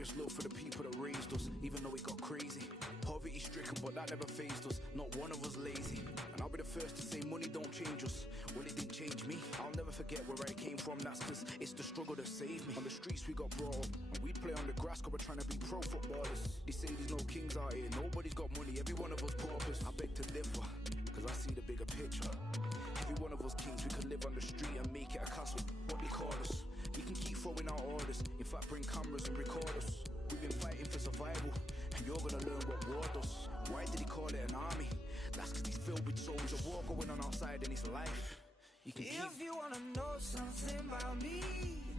serious look for the people that raised us, even though it got crazy. Poverty stricken, but that never fazed us. Not one of us lazy. And I'll be the first to say money don't change us. Well, it didn't change me. I'll never forget where I came from. That's cause it's the struggle that saved me. On the streets we got brought up, and we play on the grass cause we're trying to be pro footballers. They say there's no kings out here. Nobody's got money. Every one of us paupers. I beg to differ, cause I see the bigger picture. Every one of us kings, we could live on the street and make it a castle. What they call us. We can keep throwing out orders. In fact, bring cameras and record us. We've been fighting for survival, and you're gonna learn what war does. Why did he call it an army? That's cause he's filled with souls. A war going on outside in his life. You can if you wanna know something about me,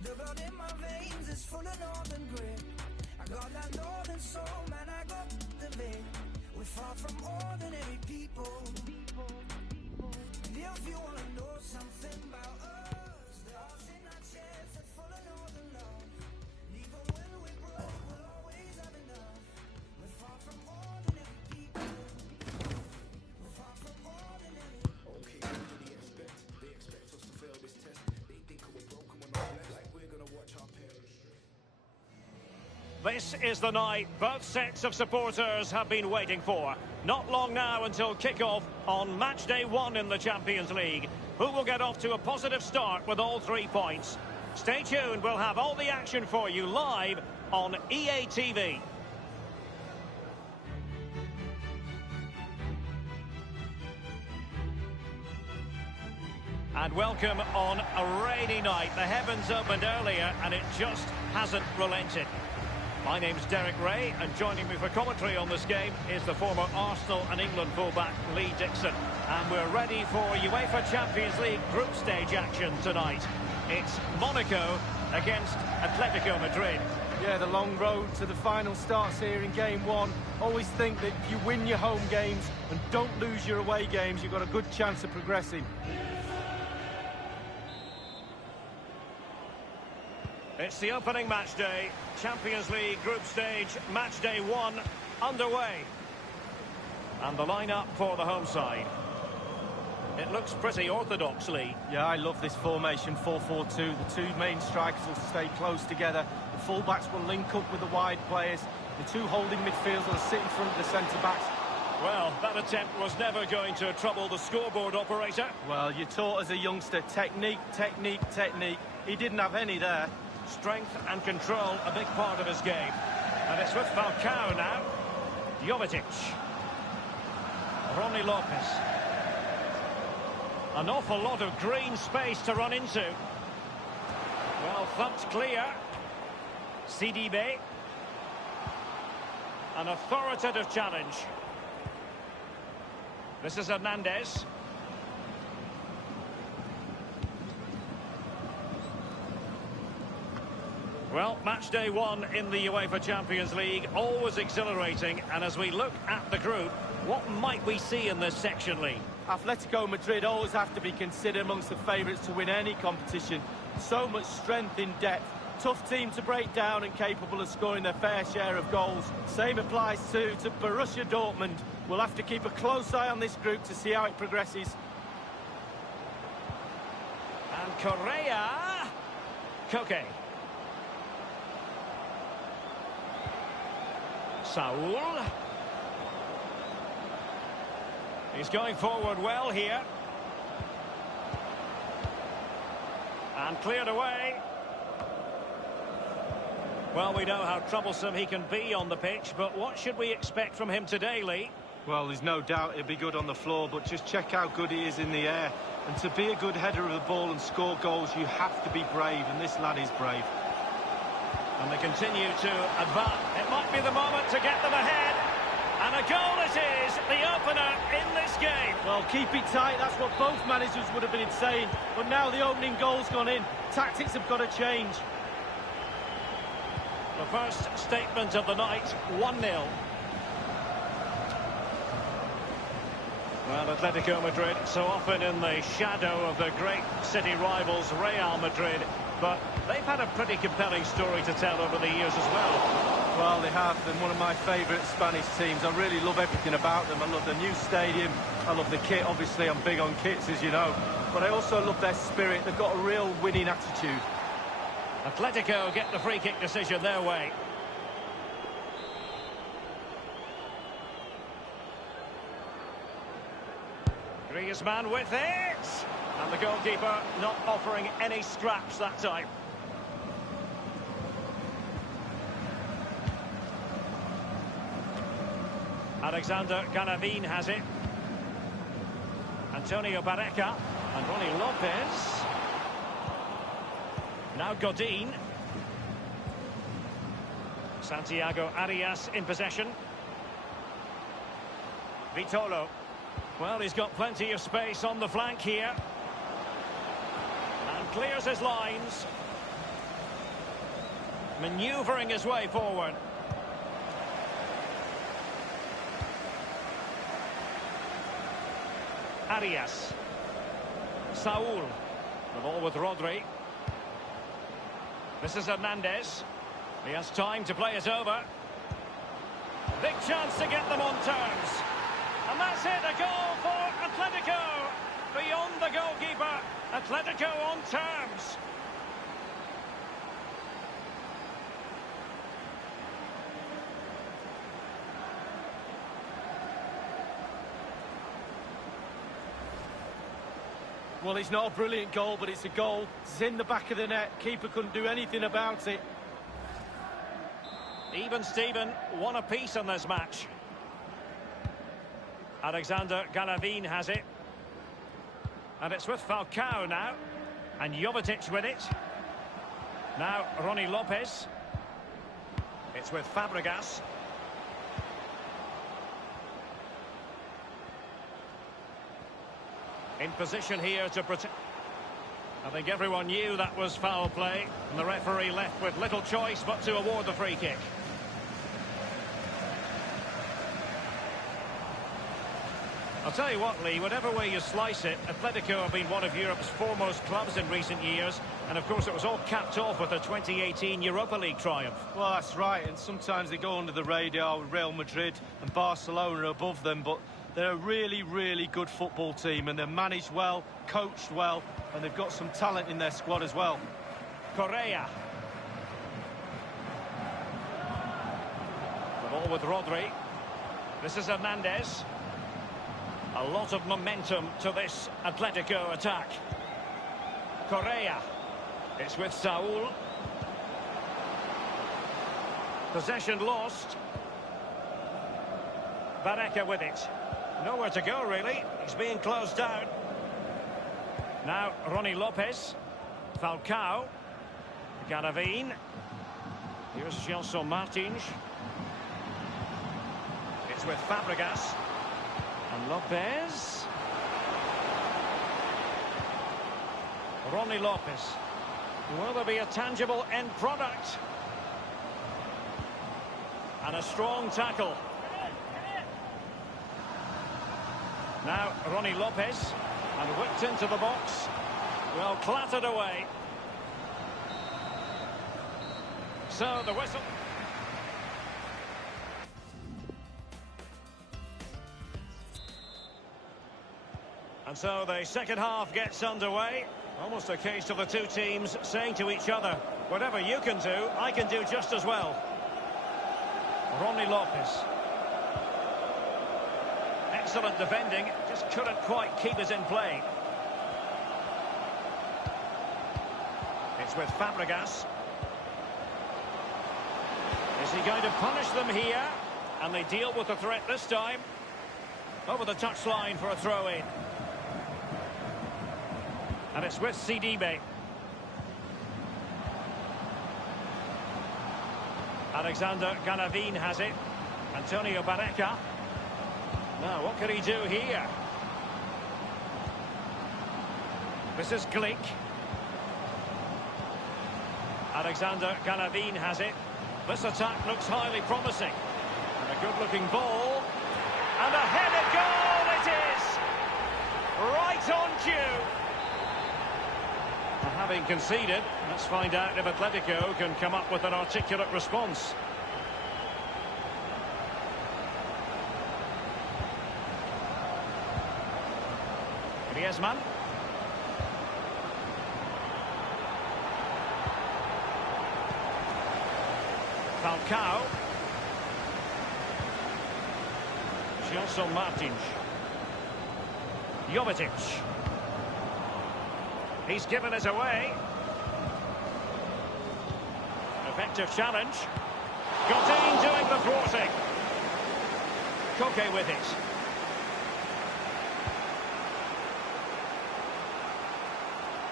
the blood in my veins is full of northern grit. I got that northern soul, man, I got the vid. We're far from ordinary people. If you wanna know something about us, the hearts in our chests are full of northern love. Even when we're broke, we'll always have enough. We're far from ordinary people. We're far from ordinary. Okay, what do they expect? They expect us to fail this test. They think we're broken, we're not blessed. Like we're gonna watch our parents. This is the night both sets of supporters have been waiting for. Not long now until kick-off on match day 1 in the Champions League. Who will get off to a positive start with all 3 points? Stay tuned, we'll have all the action for you live on EA TV. And welcome on a rainy night. The heavens opened earlier and it just hasn't relented. My name's Derek Ray, and joining me for commentary on this game is the former Arsenal and England fullback Lee Dixon. And we're ready for UEFA Champions League group stage action tonight. It's Monaco against Atletico Madrid. Yeah, the long road to the final starts here in game 1. Always think that if you win your home games and don't lose your away games, you've got a good chance of progressing. It's the opening match day, Champions League group stage, match day 1 underway. And the lineup for the home side. It looks pretty orthodox, Lee. Yeah, I love this formation, 4-4-2. The two main strikers will stay close together. The fullbacks will link up with the wide players. The two holding midfielders will sit in front of the centre-backs. Well, that attempt was never going to trouble the scoreboard operator. Well, you're taught as a youngster, technique, technique, technique. He didn't have any there. Strength and control, a big part of his game. And it's with Falcao now. Jovetic. Ronnie Lopez. An awful lot of green space to run into. Well thumped clear. Sidibe. An authoritative challenge. This is Hernandez. Well, match day 1 in the UEFA Champions League, always exhilarating. And as we look at the group, what might we see in this section, Lee? Atletico Madrid always have to be considered amongst the favourites to win any competition. So much strength in depth. Tough team to break down and capable of scoring their fair share of goals. Same applies too to Borussia Dortmund. We'll have to keep a close eye on this group to see how it progresses. And Correa. Koke. Saul. He's going forward well here. And cleared away. Well, we know how troublesome he can be on the pitch, but what should we expect from him today, Lee? Well, there's no doubt he'll be good on the floor, but just check how good he is in the air. And to be a good header of the ball and score goals, you have to be brave, and this lad is brave. And they continue to advance. It might be the moment to get them ahead. And a goal it is, the opener in this game. Well, keep it tight, that's what both managers would have been saying. But now the opening goal's gone in. Tactics have got to change. The first statement of the night, 1-0. Well, Atletico Madrid so often in the shadow of the great city rivals Real Madrid, but they've had a pretty compelling story to tell over the years as well. Well, they have. They're one of my favourite Spanish teams. I really love everything about them. I love the new stadium. I love the kit. Obviously, I'm big on kits, as you know. But I also love their spirit. They've got a real winning attitude. Atletico get the free kick decision their way. Griezmann with it! And the goalkeeper not offering any scraps that time. Alexander Galavin has it. Antonio Barreca and Ronnie Lopez. Now Godin. Santiago Arias in possession. Vitolo. Well, he's got plenty of space on the flank here. And clears his lines. Manoeuvring his way forward. Arias. Saul. The ball with Rodri. This is Hernandez. He has time to play it over. Big chance to get them on terms. And that's it, a goal for Atletico. Beyond the goalkeeper, Atletico on terms. Well, it's not a brilliant goal, but it's a goal. It's in the back of the net. Keeper couldn't do anything about it. Even Steven, one apiece in this match. Alexander Galavin has it. And it's with Falcao now. And Jovetic with it. Now Ronnie Lopez. It's with Fabregas. In position here to protect. I think everyone knew that was foul play. And the referee left with little choice but to award the free kick. I'll tell you what, Lee, whatever way you slice it, Atletico have been one of Europe's foremost clubs in recent years. And, of course, it was all capped off with a 2018 Europa League triumph. Well, that's right, and sometimes they go under the radar with Real Madrid and Barcelona above them, but they're a really, really good football team, and they're managed well, coached well, and they've got some talent in their squad as well. Correa. The ball with Rodri. This is Hernandez. A lot of momentum to this Atletico attack. Correa. It's with Saul. Possession lost. Barreca with it. Nowhere to go, really. He's being closed down. Now, Ronnie Lopez. Falcao. Galavin. Here's Gelson Martins. It's with Fabregas. And Lopez. Ronnie Lopez. Will there be a tangible end product? And a strong tackle. Now Ronnie Lopez. And whipped into the box. Well, clattered away. So the whistle. And so the second half gets underway. Almost a case of the two teams saying to each other, whatever you can do, I can do just as well. Ronnie Lopez. Excellent defending, just couldn't quite keep it in play. It's with Fabregas. Is he going to punish them here? And they deal with the threat this time. Over the touchline for a throw-in. And it's with Sidibe. Alexander Galavin has it. Antonio Barreca. Now, what can he do here? This is Glick. Alexander Galavin has it. This attack looks highly promising. And a good-looking ball. And a headed goal it is! Right on cue. Having conceded, let's find out if Atletico can come up with an articulate response. Griezmann. Falcao. Gelson Martins. Jovetic. He's given it away. Effective challenge. Godin doing the thwarting. Koke with it.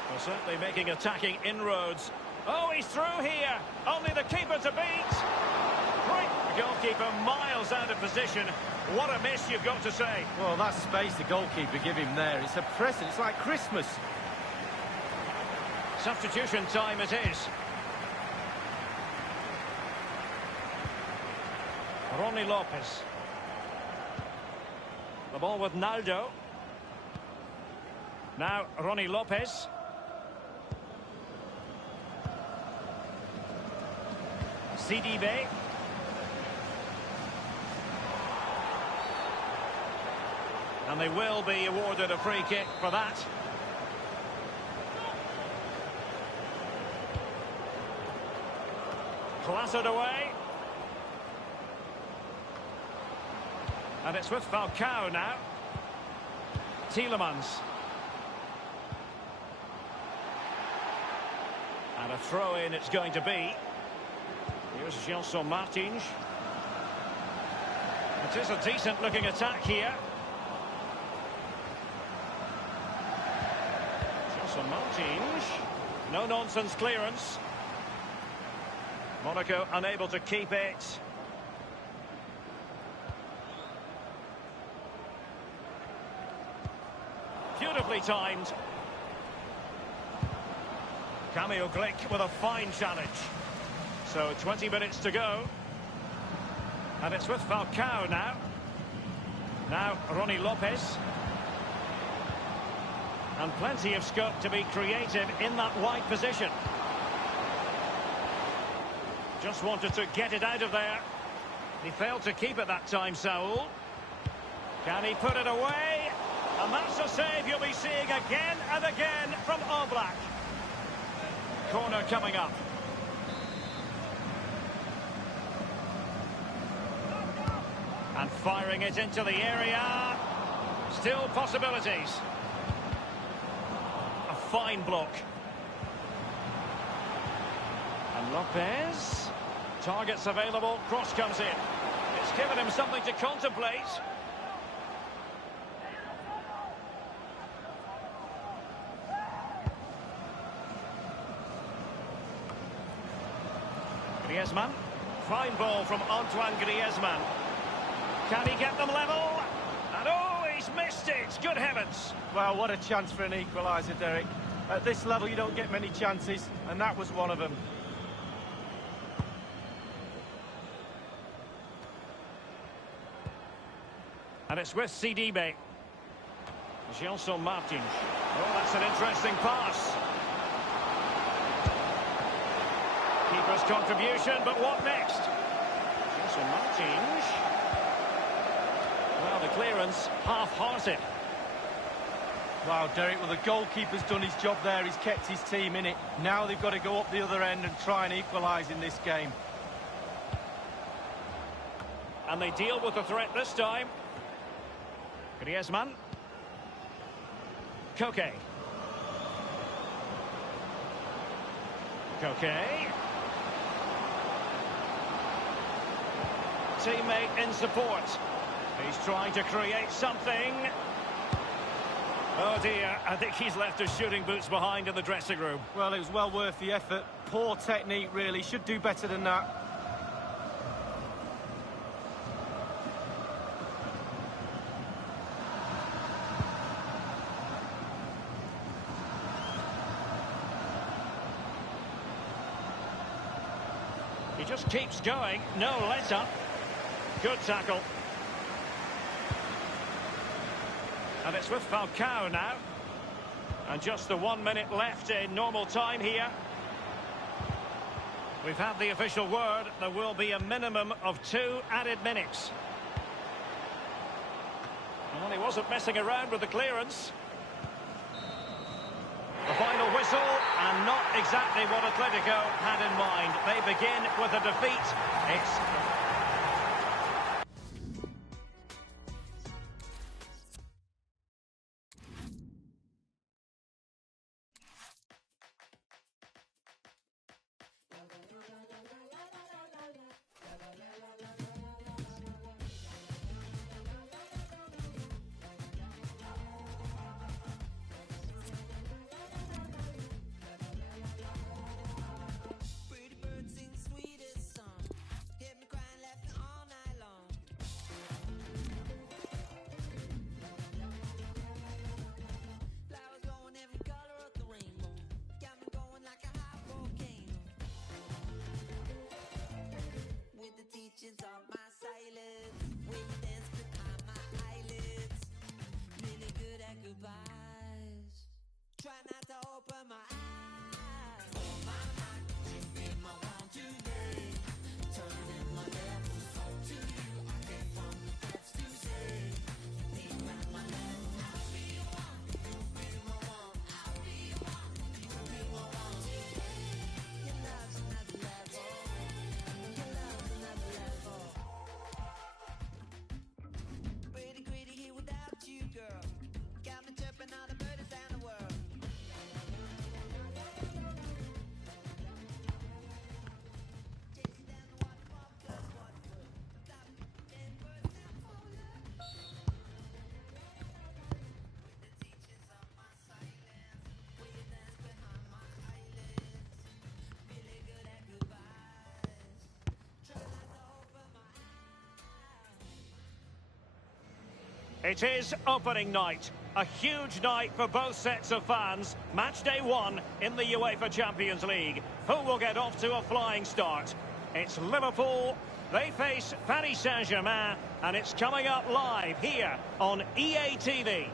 Well, certainly making attacking inroads. Oh, he's through here. Only the keeper to beat. Great goalkeeper, miles out of position. What a miss, you've got to say. Well, that space the goalkeeper give him there, it's a present. It's like Christmas. Substitution time it is. Ronnie Lopez. The ball with Naldo. Now Ronnie Lopez. Sidibe. And they will be awarded a free kick for that. Clattered away. And it's with Falcao now. Tielemans. And a throw-in it's going to be. Here's Gelson Martins. It is a decent-looking attack here. Gelson Martins. No-nonsense clearance. Monaco unable to keep it. Beautifully timed. Camille Glick with a fine challenge. So 20 minutes to go. And it's with Falcao now. Now Ronnie Lopez. And plenty of scope to be creative in that wide position. Just wanted to get it out of there. He failed to keep it that time, Saul. Can he put it away? And that's a save you'll be seeing again and again from Oblak. Corner coming up. And firing it into the area. Still possibilities. A fine block. And Lopez. Targets available. Cross comes in. It's given him something to contemplate. Griezmann. Fine ball from Antoine Griezmann. Can he get them level? And oh, he's missed it. Good heavens. Well, what a chance for an equaliser, Derek. At this level, you don't get many chances, and that was one of them. And it's with Sidibe. Gelson Martins. Oh, that's an interesting pass. Keeper's contribution, but what next? Gelson Martins. Well, the clearance half-hearted. Wow, Derek, well, the goalkeeper's done his job there. He's kept his team in it. Now they've got to go up the other end and try and equalise in this game. And they deal with the threat this time. Griezmann. Koke. Koke. Teammate in support. He's trying to create something. Oh dear, I think he's left his shooting boots behind in the dressing room. Well, it was well worth the effort. Poor technique, really. Should do better than that. He just keeps going. No let-up. Good tackle. And it's with Falcao now. And just the 1 minute left in normal time here. We've had the official word. There will be a minimum of 2 added minutes. Well, he wasn't messing around with the clearance. The final whistle, and not exactly what Atletico had in mind. They begin with a defeat. It's It is opening night. A huge night for both sets of fans. Match day 1 in the UEFA Champions League. Who will get off to a flying start? It's Liverpool. They face Paris Saint-Germain, and it's coming up live here on EA TV.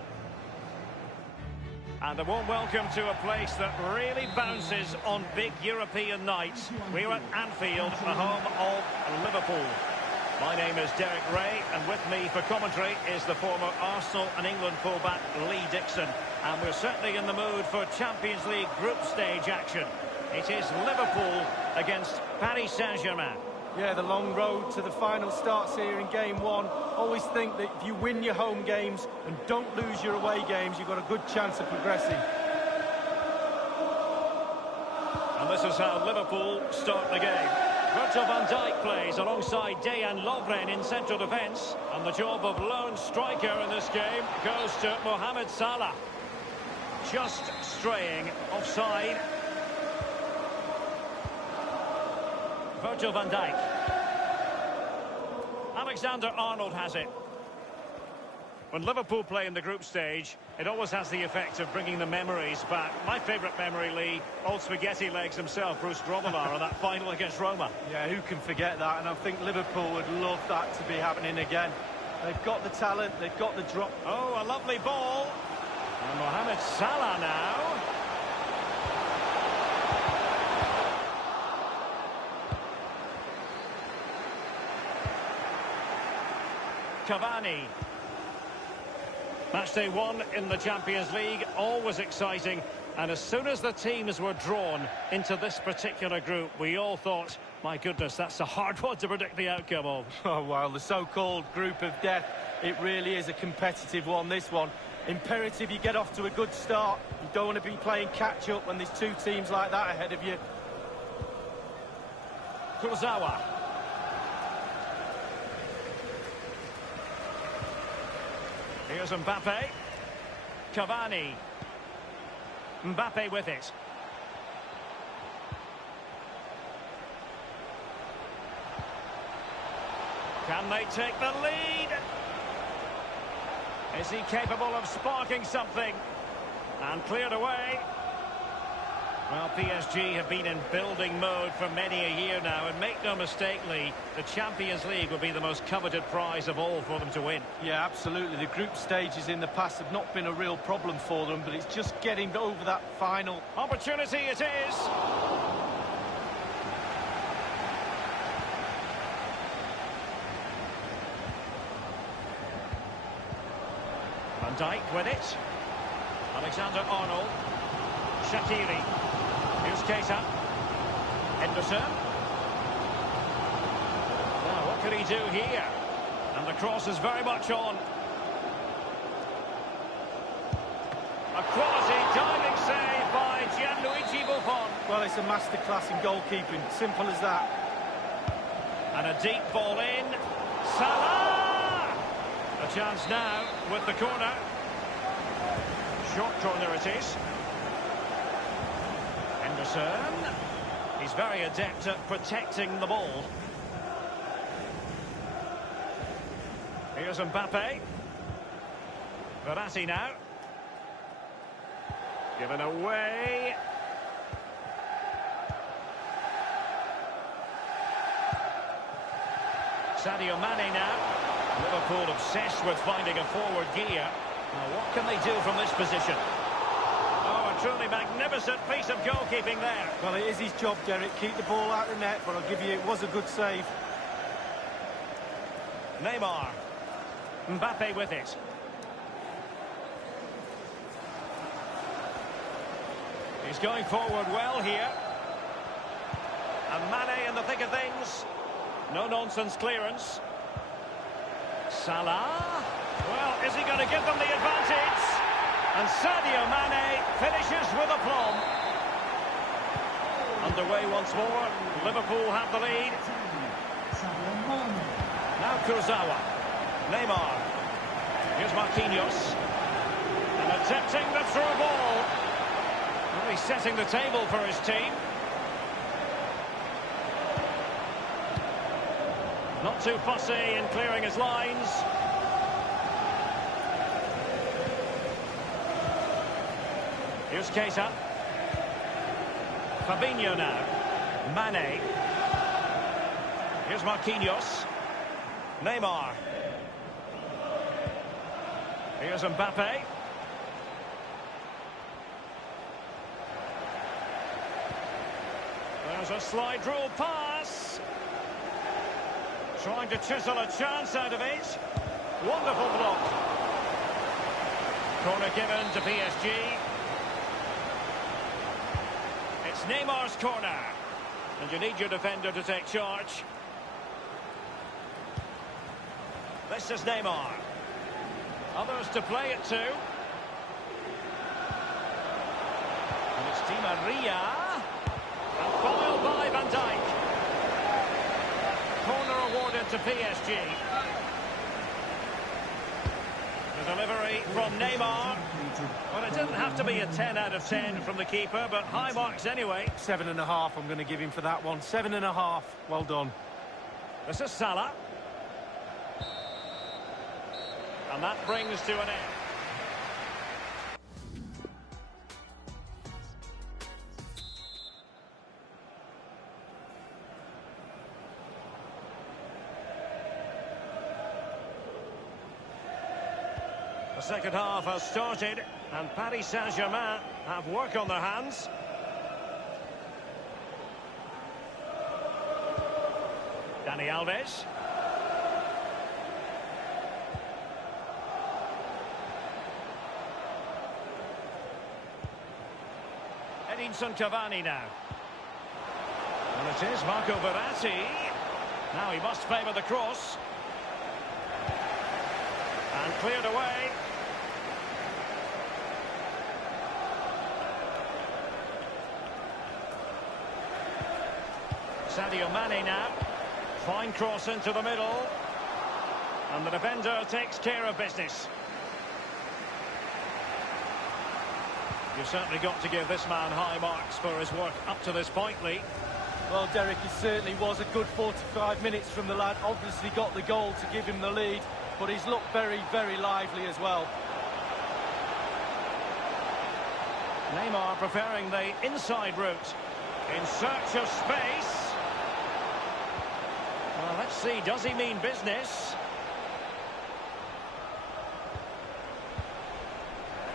And a warm welcome to a place that really bounces on big European nights. We're at Anfield, the home of Liverpool. My name is Derek Ray, and with me for commentary is the former Arsenal and England fullback Lee Dixon. And we're certainly in the mood for Champions League group stage action. It is Liverpool against Paris Saint-Germain. Yeah, the long road to the final starts here in game 1. Always think that if you win your home games and don't lose your away games, you've got a good chance of progressing. And this is how Liverpool start the game. Virgil van Dijk plays alongside Dejan Lovren in central defence. And the job of lone striker in this game goes to Mohamed Salah. Just straying offside. Virgil van Dijk. Alexander-Arnold has it. When Liverpool play in the group stage, it always has the effect of bringing the memories back. My favourite memory, Lee, old spaghetti legs himself, Bruce Grobbelaar, on that final against Roma. Yeah, who can forget that? And I think Liverpool would love that to be happening again. They've got the talent, they've got the drop. Oh, a lovely ball. And Mohamed Salah now. Cavani. Matchday 1 in the Champions League, always exciting. And as soon as the teams were drawn into this particular group, we all thought, my goodness, that's a hard one to predict the outcome of. Oh, well, the so-called group of death, it really is a competitive one, this one. Imperative you get off to a good start. You don't want to be playing catch-up when there's two teams like that ahead of you. Kurzawa. Here's Mbappe. Cavani. Mbappe with it. Can they take the lead? Is he capable of sparking something? And cleared away. Well, PSG have been in building mode for many a year now, and make no mistake, Lee, the Champions League will be the most coveted prize of all for them to win. Yeah, absolutely. The group stages in the past have not been a real problem for them, but it's just getting over that final opportunity it is. Van Dijk with it. Alexander-Arnold. Shaqiri. Here's Keita. Henderson. Now, what could he do here? And the cross is very much on. A quality diving save by Gianluigi Buffon. Well, it's a masterclass in goalkeeping. Simple as that. And a deep ball in. Salah! A chance now with the corner. Short corner it is. Henderson. He's very adept at protecting the ball. Here's Mbappe. Verratti now. Given away. Sadio Mane now. Liverpool obsessed with finding a forward gear. Now what can they do from this position? Oh, a truly magnificent piece of goalkeeping there. Well, it is his job, Derek. Keep the ball out of the net, but I'll give you, it was a good save. Neymar. Mbappe with it. He's going forward well here. And Mane in the thick of things. No-nonsense clearance. Salah. Well, is he going to give them the advantage? And Sadio Mane finishes with aplomb. Underway once more. Liverpool have the lead. Now Kurzawa. Neymar. Here's Marquinhos. And attempting the through ball. Well, he's setting the table for his team. Not too fussy in clearing his lines. Here's Keita. Fabinho now. Mane. Here's Marquinhos. Neymar. Here's Mbappe. There's a slide rule pass. Trying to chisel a chance out of it. Wonderful block. Corner given to PSG. It's Neymar's corner. And you need your defender to take charge. This is Neymar. Others to play it to. And it's Di Maria. And foiled by Van Dijk. Corner awarded to PSG. The delivery from Neymar. Well, it didn't have to be a 10 out of 10 from the keeper, but high marks anyway. 7.5 I'm going to give him for that one. 7.5. Well done. This is Salah. And that brings to an end. The second half has started, and Paris Saint-Germain have work on their hands. Dani Alves. Edinson Cavani now. And it is Marco Verratti. Now he must favour the cross. And cleared away. Sadio Mane now. Fine cross into the middle. And the defender takes care of business. You've certainly got to give this man high marks for his work up to this point, Lee. Well, Derek, it certainly was a good 45 minutes from the lad. Obviously got the goal to give him the lead, but he's looked very, very lively as well. Neymar preferring the inside route. In search of space. Well, let's see, does he mean business?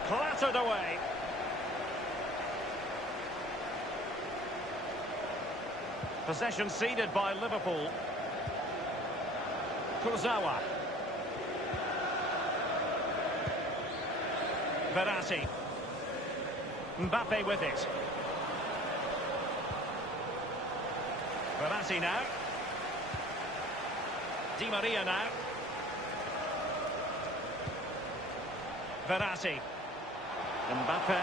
Clattered away. Possession ceded by Liverpool. Kurzawa. Verratti. Mbappe with it. Verratti now. Di Maria now. Verratti. Mbappe.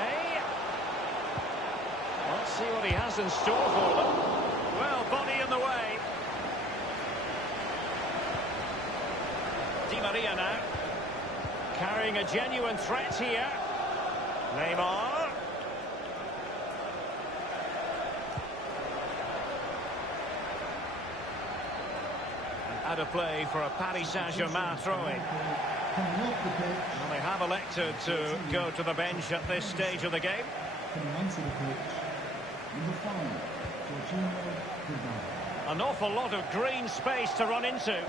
Let's see what he has in store for them. Well, body in the way. Di Maria now. Carrying a genuine threat here. Neymar. Out of play for a Paris Saint-Germain throw-in. And they have elected to go to the bench at this stage of the game. An awful lot of green space to run into.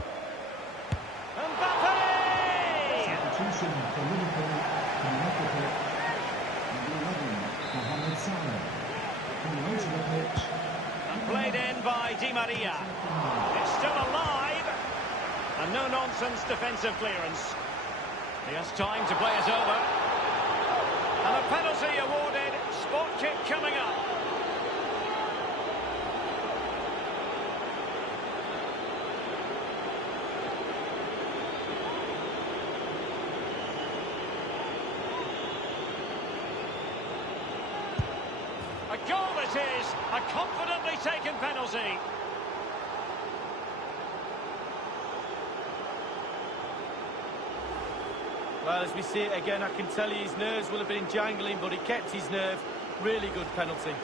Mbappe! And played in by Di Maria. It's still alive. And no-nonsense defensive clearance. He has time to play it over. And a penalty awarded. Spot kick coming up. A goal it is, a confidently taken penalty. Well, as we see it again, I can tell you his nerves will have been jangling, but he kept his nerve. Really good penalty.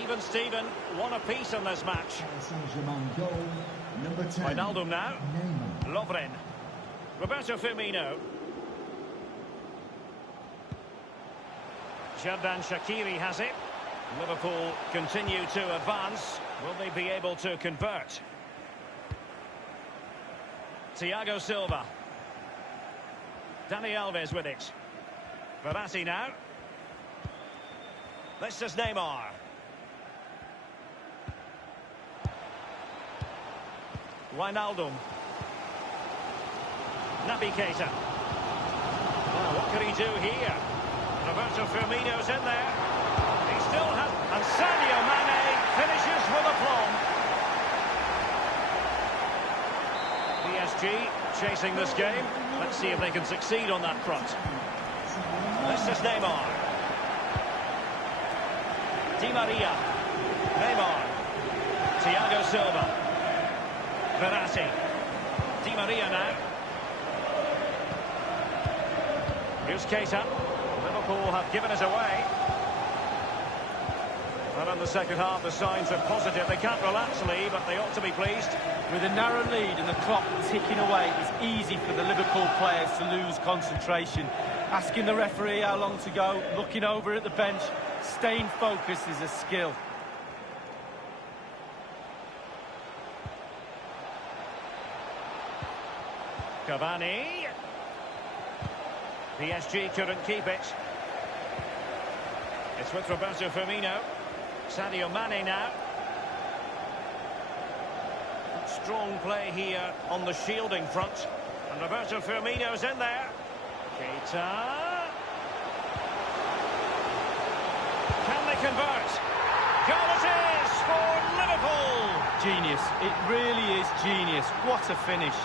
Even Steven, one apiece in this match. Wijnaldum now. Lovren. Roberto Firmino. Xherdan Shaqiri has it. Liverpool continue to advance. Will they be able to convert? Thiago Silva. Dani Alves with it. Verratti now. This is Neymar. Wijnaldum. Naby Keita. Well, what can he do here? Roberto Firmino's in there. He still has... And Sadio Mane finishes with aplomb. PSG chasing this game. Let's see if they can succeed on that front. This is Neymar. Di Maria. Neymar. Thiago Silva. Verratti. Di Maria now. Here's Keita. Liverpool have given us away. And in the second half, the signs are positive. They can't relax, Lee, but they ought to be pleased. With a narrow lead and the clock ticking away, it's easy for the Liverpool players to lose concentration. Asking the referee how long to go, looking over at the bench, staying focused is a skill. Cavani. PSG couldn't keep it. It's with Roberto Firmino. Sadio Mane now. Strong play here on the shielding front. And Roberto Firmino's in there. Keita. Can they convert? Goal it is for Liverpool. Genius. It really is genius. What a finish.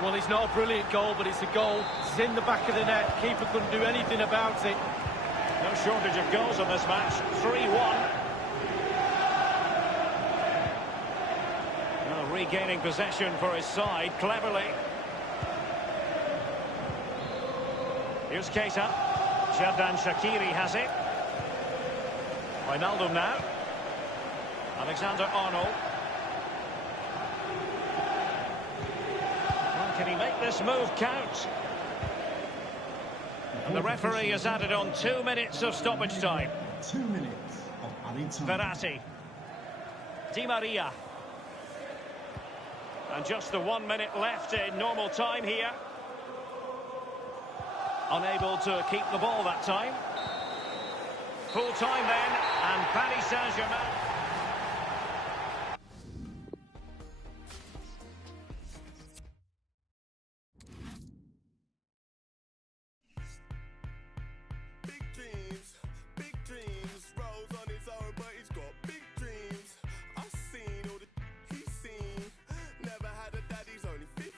Well, it's not a brilliant goal, but it's a goal. It's in the back of the net. Keeper couldn't do anything about it. No shortage of goals on this match. 3-1. Regaining possession for his side, cleverly. Here's Keita. Xherdan Shaqiri has it. Wijnaldum now. Alexander-Arnold. Well, can he make this move count? And the referee has added on 2 minutes of stoppage time. 2 minutes of added time. Verratti. Di Maria. And just the 1 minute left in normal time here. Unable to keep the ball that time. Full time then, and Paris Saint-Germain. Big dreams, rolls on his own, but he's got big dreams. I've seen all the he's seen. Never had a dad, he's only 15.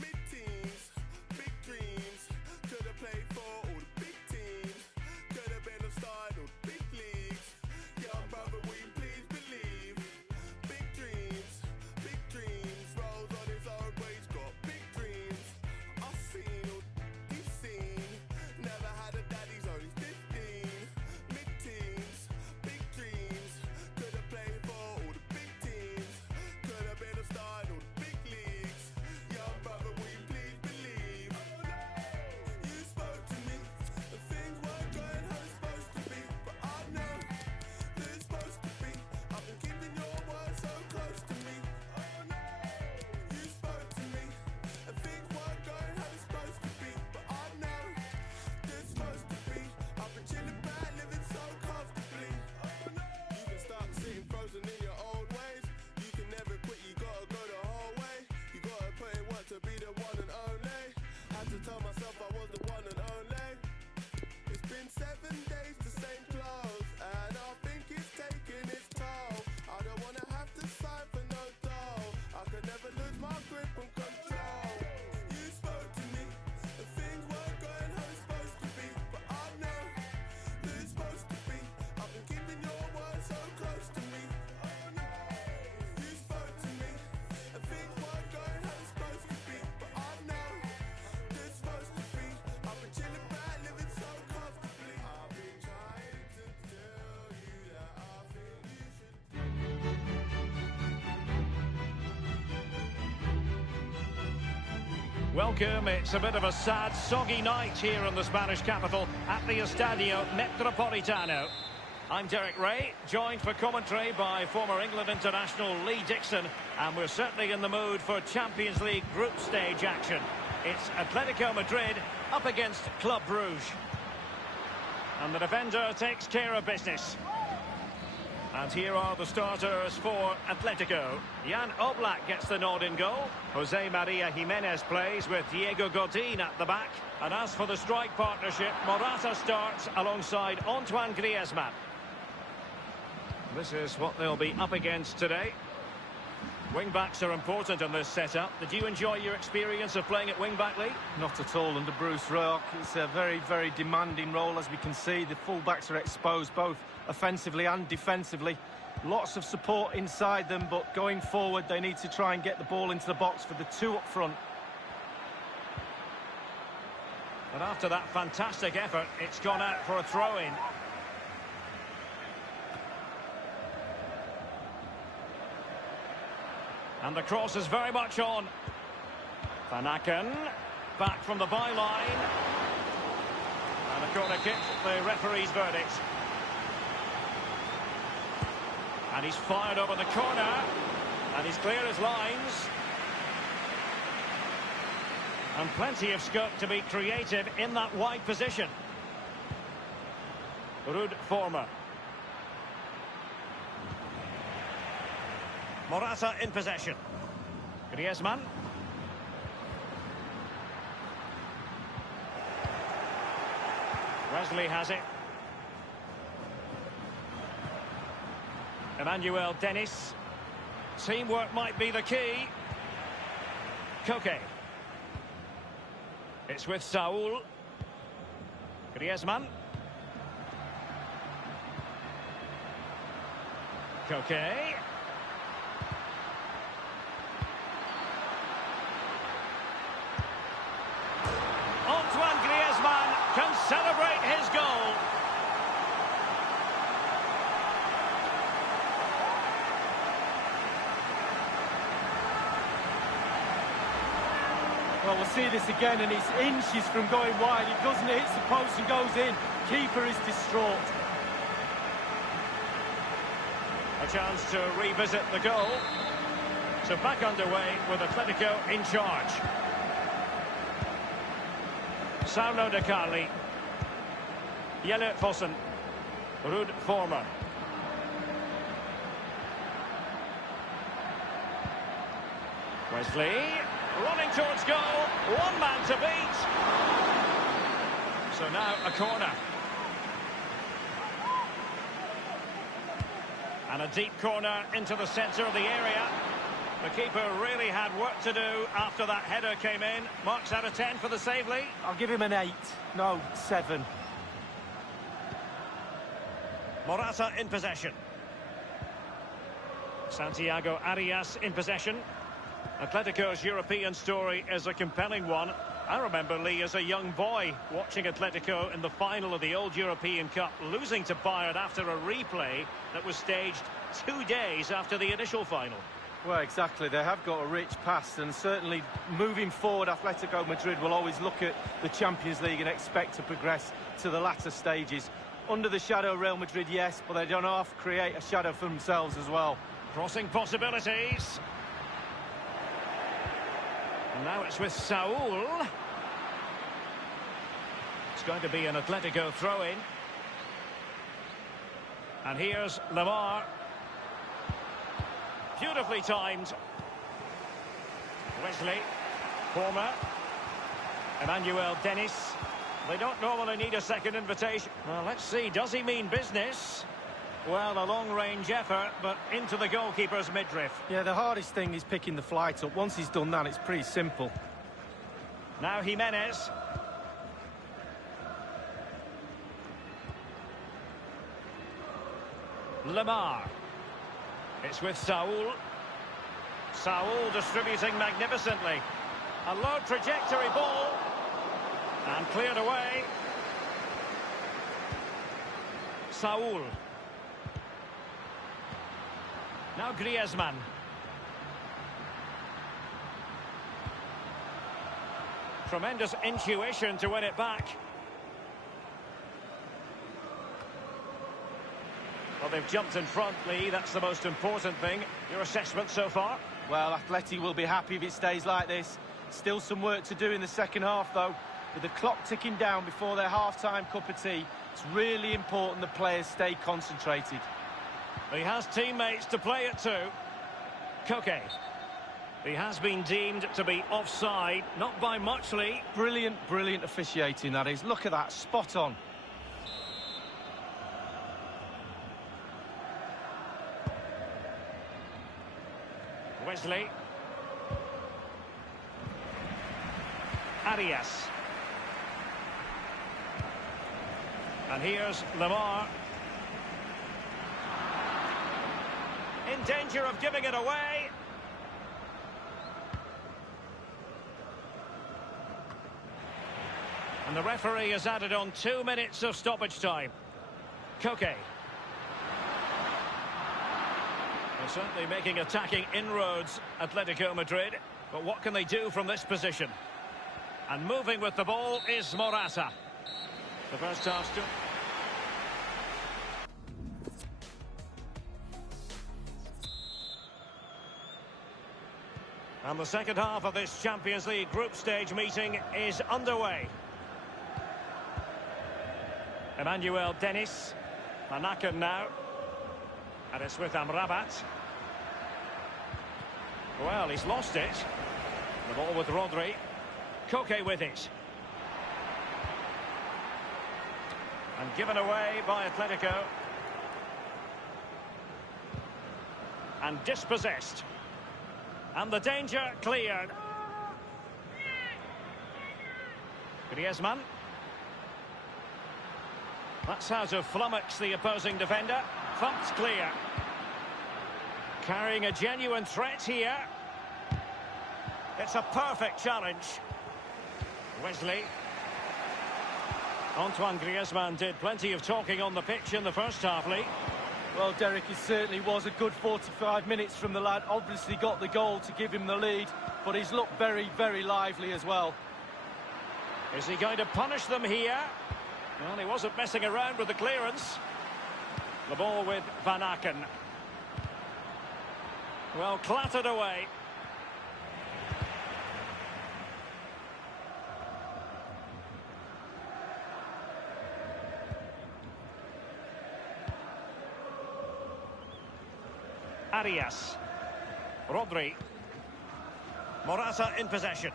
Mid-teens, big dreams. Could have played for all the big teams. Could have been a star in all the big leagues. Young bro Welcome. It's a bit of a sad, soggy night here in the Spanish capital at the Estadio Metropolitano. I'm Derek Ray, joined for commentary by former England international Lee Dixon, and we're certainly in the mood for Champions League group stage action. It's Atletico Madrid up against Club Brugge. And the defender takes care of business. And here are the starters for Atletico. Jan Oblak gets the nod in goal. Jose Maria Jimenez plays with Diego Godin at the back. And as for the strike partnership, Morata starts alongside Antoine Griezmann. This is what they'll be up against today. Wing-backs are important in this setup. Did you enjoy your experience of playing at wing-back, Lee? Not at all under Bruce Rock. It's a very, very demanding role, as we can see. The full-backs are exposed both offensively and defensively. Lots of support inside them, but going forward they need to try and get the ball into the box for the two up front. And after that fantastic effort, it's gone out for a throw-in. And the cross is very much on. Van Aken, back from the byline. And a corner kick, the referee's verdict. And he's fired over the corner. And he's clear his lines. And plenty of scope to be creative in that wide position. Ruud Vormer. Morata in possession. Griezmann. Wesley has it. Emmanuel Dennis. Teamwork might be the key. Koke. It's with Saul. Griezmann. Koke. Antoine Griezmann can celebrate his goal. Well, we'll see this again, and it's inches from going wide. It doesn't hit the post and goes in. Keeper is distraught. A chance to revisit the goal. So back underway with Atletico in charge. Saulo De Carli. Jelle Vossen. Ruud Vormer. Wesley. Running towards goal. One man to beat. So now a corner. And a deep corner into the centre of the area. The keeper really had work to do after that header came in. Marks out of 10 for the save, Lee. I'll give him an 8. No, 7. Morata in possession. Santiago Arias in possession. Atletico's European story is a compelling one. I remember, Lee, as a young boy watching Atletico in the final of the old European Cup, losing to Bayern after a replay that was staged 2 days after the initial final. Well, exactly. They have got a rich past, and certainly moving forward, Atletico Madrid will always look at the Champions League and expect to progress to the latter stages. Under the shadow of Real Madrid, yes, but they don't half create a shadow for themselves as well. Crossing possibilities. And now it's with Saul. It's going to be an Atletico throw-in. And here's Lamar. Beautifully timed. Wesley. Vormer. Emmanuel Dennis. They don't normally need a second invitation. Well, let's see. Does he mean business? Well, a long-range effort, but into the goalkeeper's midriff. Yeah, the hardest thing is picking the flight up. Once he's done that, it's pretty simple. Now Jimenez. Lamar. It's with Saul. Saul distributing magnificently. A low trajectory ball. And cleared away. Saul. Now Griezmann. Tremendous intuition to win it back. Well, they've jumped in front, Lee. That's the most important thing. Your assessment so far? Well, Atleti will be happy if it stays like this. Still some work to do in the second half, though. With the clock ticking down before their half-time cup of tea, it's really important the players stay concentrated. He has teammates to play it to. Koke. He has been deemed to be offside, not by much, Lee. Brilliant, brilliant officiating, that is. Look at that, spot on. Wesley. Arias. And here's Lamar. In danger of giving it away. And the referee has added on 2 minutes of stoppage time. Koke. They're certainly making attacking inroads, Atletico Madrid. But what can they do from this position? And moving with the ball is Morata. The first half still. And the second half of this Champions League group stage meeting is underway. Emmanuel Dennis. Manakan now. And it's with Amrabat. Well, he's lost it. The ball with Rodri. Koke with it. And given away by Atletico. And dispossessed. And the danger cleared. Griezmann. That's how to flummox the opposing defender. Thumped clear. Carrying a genuine threat here. It's a perfect challenge. Wesley. Antoine Griezmann did plenty of talking on the pitch in the first half, Lee. Well, Derek, it certainly was a good 45 minutes from the lad. Obviously got the goal to give him the lead, but he's looked very, very lively as well. Is he going to punish them here? Well, he wasn't messing around with the clearance. The ball with Van Aken. Well, clattered away. Arias. Rodri. Morata in possession.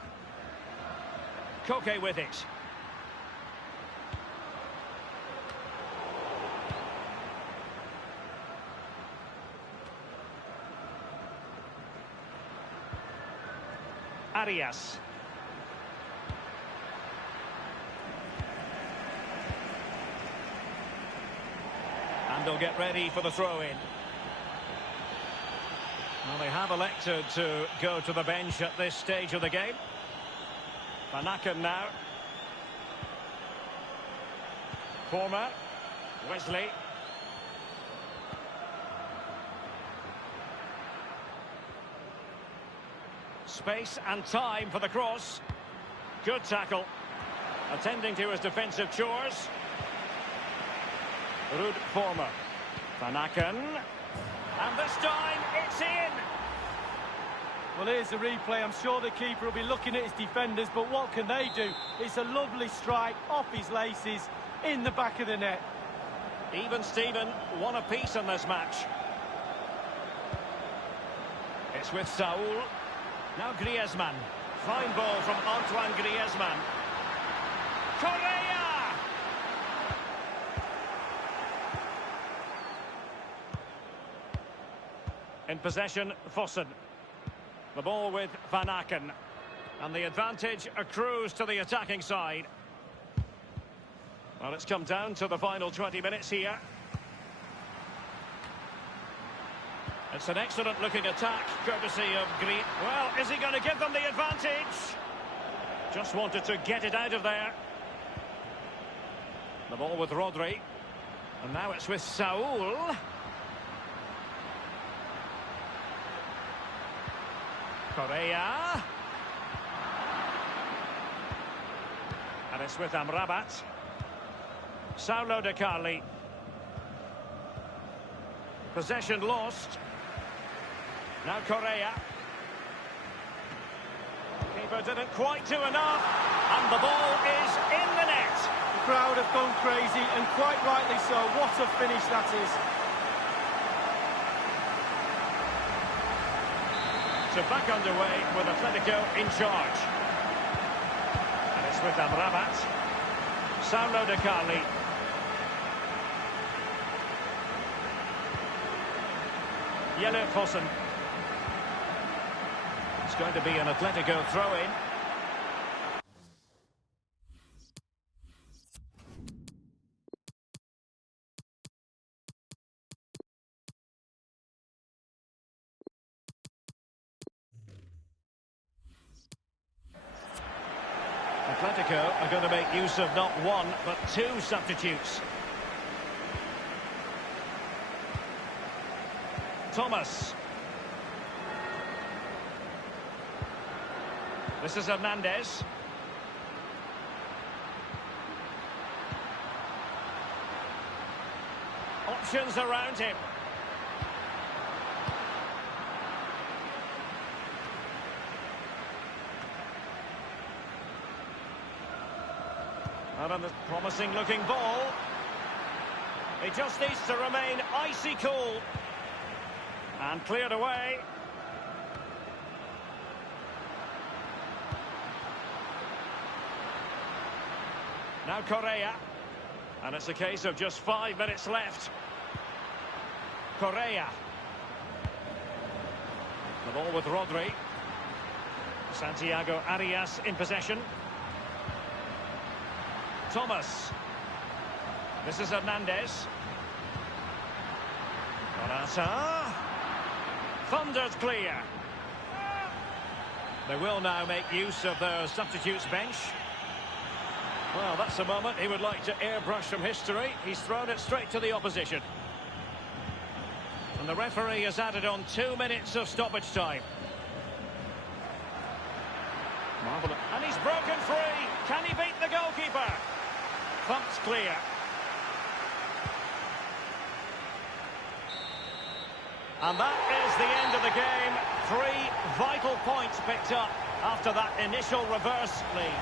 Koke with it. Arias. And they'll get ready for the throw-in. Well, they have elected to go to the bench at this stage of the game. Van Aken now. Former. Wesley. Space and time for the cross. Good tackle. Attending to his defensive chores. Ruud Former. Van Aken. And this time, it's in! Well, here's the replay. I'm sure the keeper will be looking at his defenders, but what can they do? It's a lovely strike off his laces in the back of the net. Even Steven, one apiece in this match. It's with Saul. Now Griezmann. Fine ball from Antoine Griezmann. Correa! In possession, Fossen. The ball with Van Aken. And the advantage accrues to the attacking side. Well, it's come down to the final 20 minutes here. It's an excellent-looking attack, courtesy of Green. Well, is he going to give them the advantage? Just wanted to get it out of there. The ball with Rodri. And now it's with Saul. Correa. And it's with Amrabat. Saulo De Carli. Possession lost. Now Correa. Keeper didn't quite do enough. And the ball is in the net. The crowd have gone crazy, and quite rightly so. What a finish that is. So back underway with Atletico in charge. And it's with Amrabat. Saulo De Carli. Yellow Fossen. It's going to be an Atletico throw-in. Atletico are going to make use of not one, but two substitutes. Thomas. This is Hernandez. Options around him. And on the promising looking ball. He just needs to remain icy cool. And cleared away. Now Correa. And it's a case of just 5 minutes left. Correa. The ball with Rodri. Santiago Arias in possession. Thomas. This is Hernandez. Morata. Thunders clear. They will now make use of their substitutes bench. Well, that's a moment he would like to airbrush from history. He's thrown it straight to the opposition. And the referee has added on 2 minutes of stoppage time. Marvelous. And he's broken free. Can he beat the goalkeeper? Thump's clear. And that is the end of the game. 3 vital points picked up after that initial reverse lead.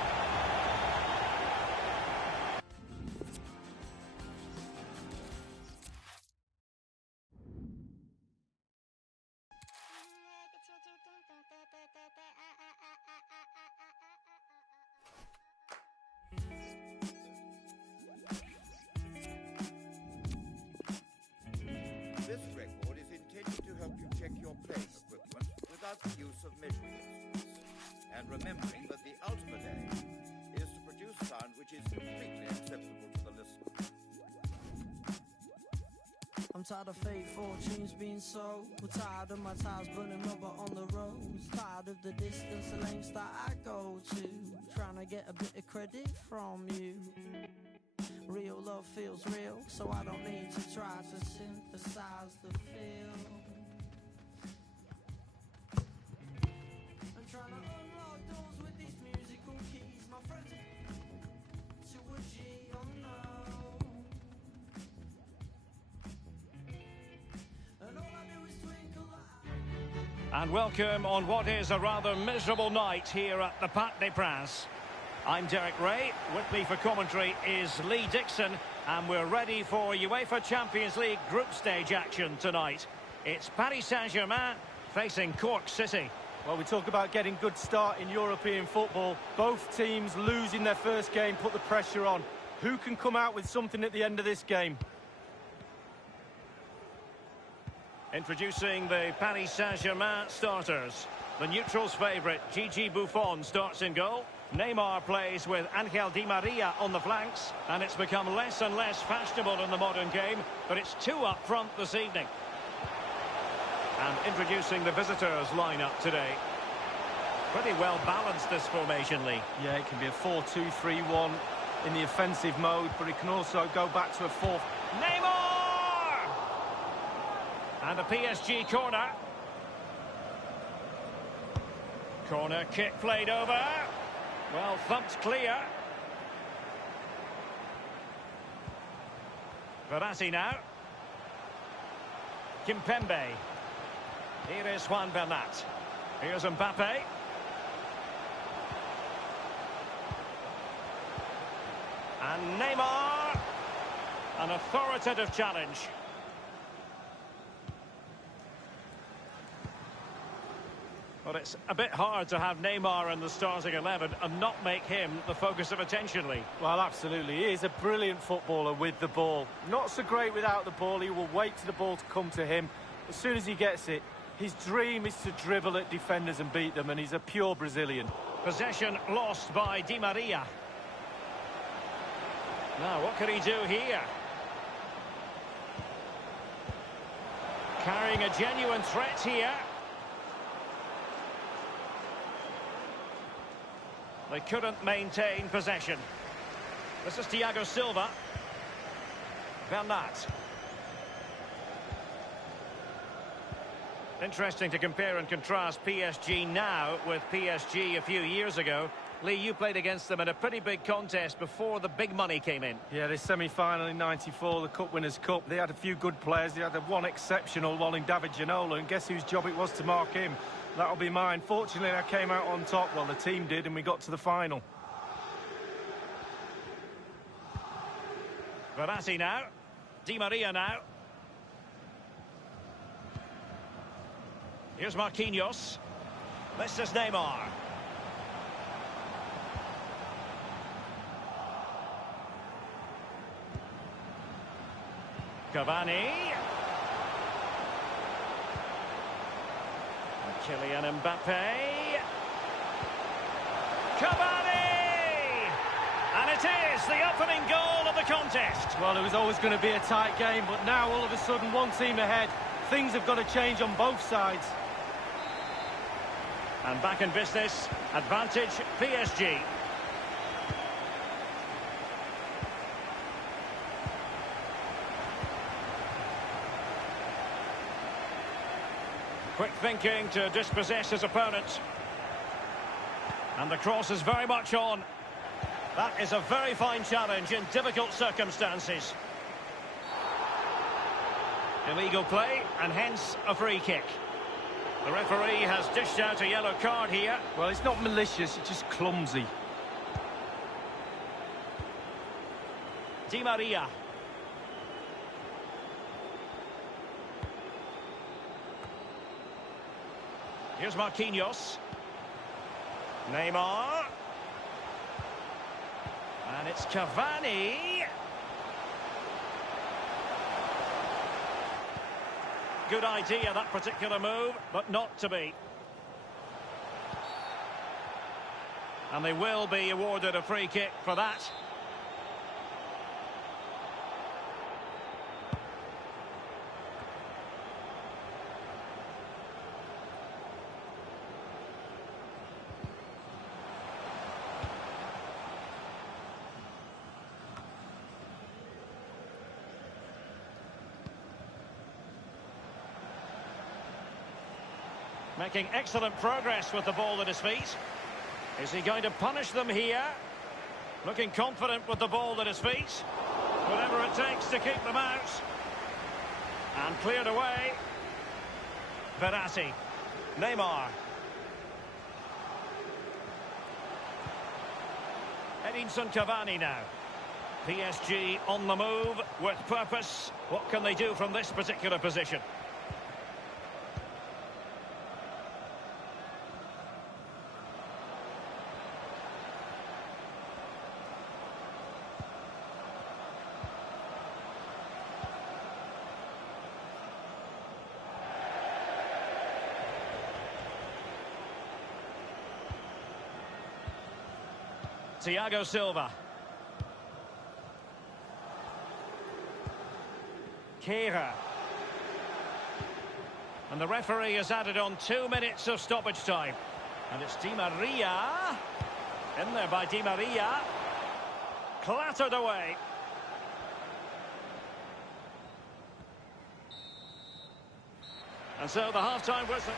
This record is intended to help you check your playing equipment without the use of measuring instruments. And remembering that the ultimate aim is to produce sound which is completely acceptable to the listener. I'm tired of fate fortunes being sold. We're tired of my tires burning rubber on the roads. Tired of the distance, the lengths that I go to. Trying to get a bit of credit from you. Real love feels real, so I don't need to try to synthesize the feel. I'm trying to unlock doors with these musical keys. My friends to a G, oh no. And all I do is twinkle. And welcome on what is a rather miserable night here at the Parc des Princes. I'm Derek Ray. With me for commentary is Lee Dixon, and we're ready for UEFA Champions League group stage action tonight. It's Paris Saint-Germain facing Cork City. Well, we talk about getting good start in European football. Both teams losing their first game put the pressure on. Who can come out with something at the end of this game? Introducing the Paris Saint-Germain starters. The neutrals' favourite, Gigi Buffon, starts in goal. Neymar plays with Angel Di Maria on the flanks, and it's become less and less fashionable in the modern game, but it's 2 up front this evening. And introducing the visitors' lineup today. Pretty well balanced, this formation, Lee. Yeah, it can be a 4-2-3-1 in the offensive mode, but it can also go back to a 4. Neymar! And a PSG corner. Corner kick played over. Well, thumped clear. Verratti now. Kimpembe. Here is Juan Bernat. Here's Mbappe. And Neymar. An authoritative challenge. But it's a bit hard to have Neymar in the starting 11 and not make him the focus of attention, Lee. Well, absolutely. He is a brilliant footballer with the ball. Not so great without the ball. He will wait for the ball to come to him. As soon as he gets it, his dream is to dribble at defenders and beat them, and he's a pure Brazilian. Possession lost by Di Maria. Now, what can he do here? Carrying a genuine threat here. They couldn't maintain possession. This is Thiago Silva. Bernat. Interesting to compare and contrast PSG now with PSG a few years ago. Lee, you played against them in a pretty big contest before the big money came in. Yeah, this semi-final in '94, the Cup Winners' Cup, they had a few good players. They had the one exceptional one in David Ginola, and guess whose job it was to mark him? That'll be mine. Fortunately, I came out on top. Well, the team did, and we got to the final. Verratti now. Di Maria now. Here's Marquinhos. This is Neymar. Cavani. Kylian Mbappe. Cavani! And it is the opening goal of the contest. Well, it was always going to be a tight game, but now all of a sudden one team ahead. Things have got to change on both sides. And back in business, advantage PSG. Quick thinking to dispossess his opponent. And the cross is very much on. That is a very fine challenge in difficult circumstances. Illegal play, and hence a free kick. The referee has dished out a yellow card here. Well, it's not malicious, it's just clumsy. Di Maria. Here's Marquinhos. Neymar. And it's Cavani. Good idea, that particular move, but not to be. And they will be awarded a free kick for that. Making excellent progress with the ball at his feet. Is he going to punish them here? Looking confident with the ball at his feet. Whatever it takes to keep them out. And cleared away. Verratti. Neymar. Edinson Cavani now. PSG on the move with purpose. What can they do from this particular position? Thiago Silva. Kehrer. And the referee has added on 2 minutes of stoppage time. And it's Di Maria. In there by Di Maria. Clattered away. And so the half-time whistle.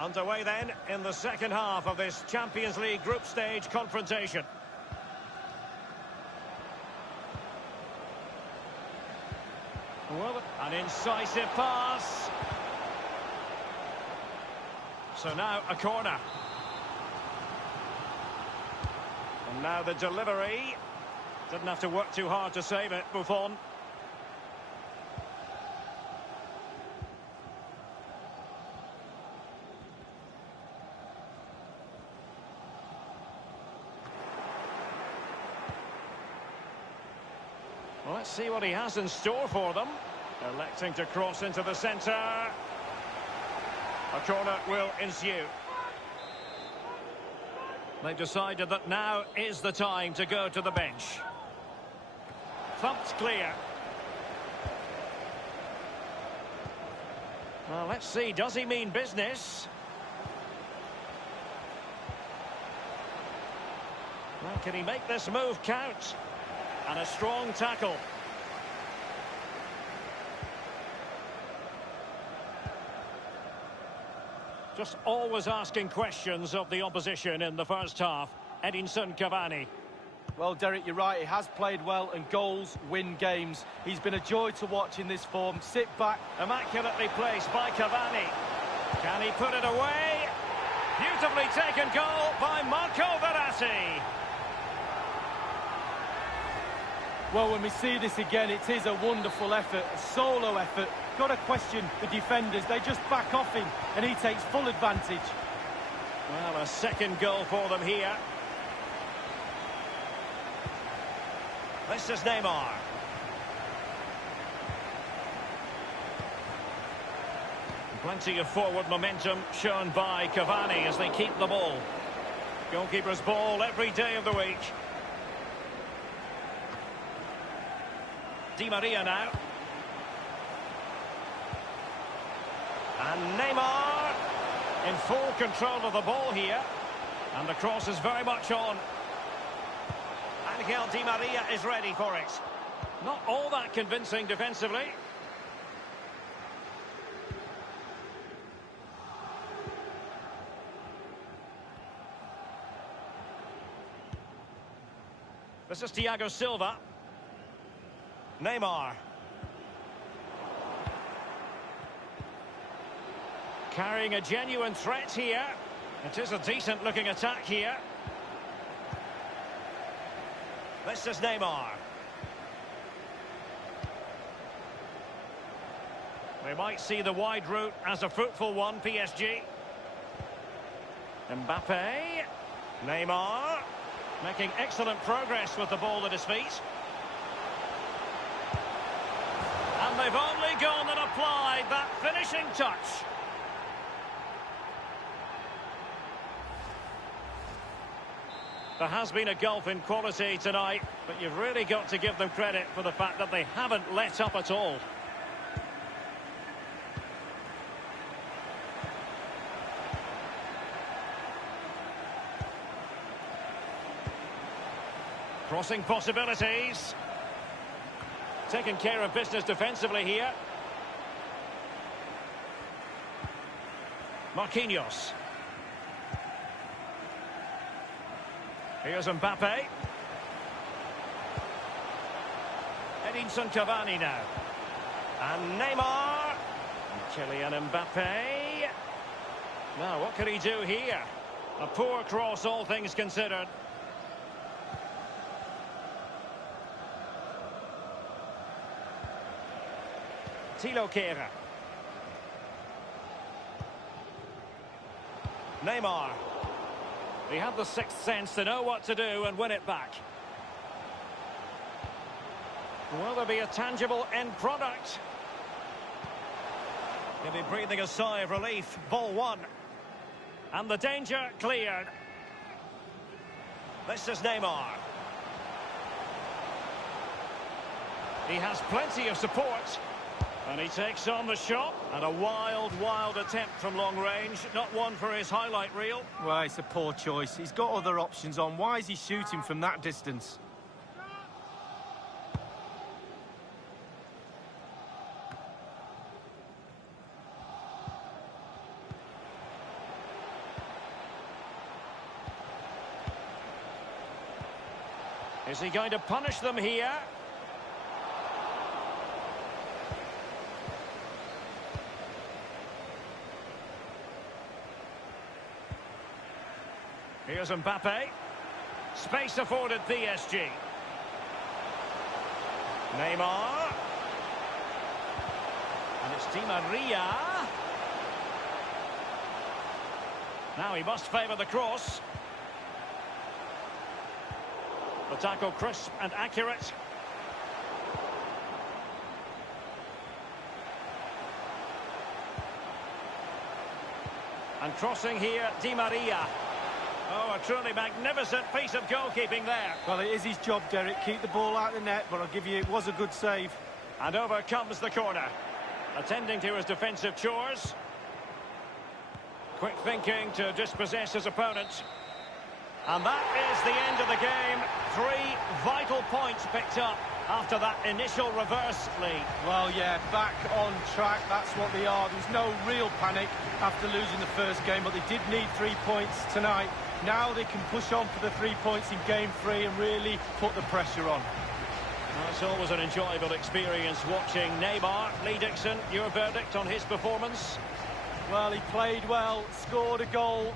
Underway then in the second half of this Champions League group stage confrontation. Well, an incisive pass. So now a corner. And now the delivery. Didn't have to work too hard to save it, Buffon. Well, let's see what he has in store for them. Electing to cross into the centre. A corner will ensue. They've decided that now is the time to go to the bench. Thumped clear. Well, let's see, does he mean business? Well, can he make this move count? And a strong tackle. Just always asking questions of the opposition in the first half. Edinson Cavani. Well, Derek, you're right. He has played well, and goals win games. He's been a joy to watch in this form. Sit back. Immaculately placed by Cavani. Can he put it away? Beautifully taken goal by Marco Verratti. Well, when we see this again, it is a wonderful effort, a solo effort. Got to question the defenders. They just back off him, and he takes full advantage. Well, a second goal for them here. This is Neymar. Plenty of forward momentum shown by Cavani as they keep the ball. Goalkeeper's ball every day of the week. Di Maria now. And Neymar in full control of the ball here. And the cross is very much on. Angel Di Maria is ready for it. Not all that convincing defensively. This is Thiago Silva. Neymar. Carrying a genuine threat here. It is a decent looking attack here. This is Neymar. We might see the wide route as a fruitful one, PSG. Mbappe. Neymar. Making excellent progress with the ball at his feet. And they've only gone and applied that finishing touch. There has been a gulf in quality tonight, but you've really got to give them credit for the fact that they haven't let up at all. Crossing possibilities. Taking care of business defensively here. Marquinhos. Here's Mbappe. Edinson Cavani now. And Neymar. And Kylian Mbappe. Now, what can he do here? A poor cross, all things considered. Thilo Kehrer. Neymar. He had the sixth sense to know what to do and win it back. Will there be a tangible end product? He'll be breathing a sigh of relief. Ball one. And the danger cleared. This is Neymar. He has plenty of support. And he takes on the shot. And a wild, wild attempt from long range. Not one for his highlight reel. Well, it's a poor choice. He's got other options on. Why is he shooting from that distance? Is he going to punish them here? Here's Mbappe. Space afforded PSG. Neymar. And it's Di Maria. Now he must favour the cross. The tackle crisp and accurate. And crossing here, Di Maria. Oh, a truly magnificent piece of goalkeeping there. Well, it is his job, Derek. Keep the ball out of the net, but I'll give you, it was a good save. And over comes the corner. Attending to his defensive chores. Quick thinking to dispossess his opponent. And that is the end of the game. 3 vital points picked up after that initial reverse lead. Well, yeah, back on track. That's what they are. There's no real panic after losing the first game, but they did need 3 points tonight. Now they can push on for the 3 points in game 3 and really put the pressure on. Well, it's always an enjoyable experience watching Neymar. Lee Dixon, your verdict on his performance? Well, he played well, scored a goal.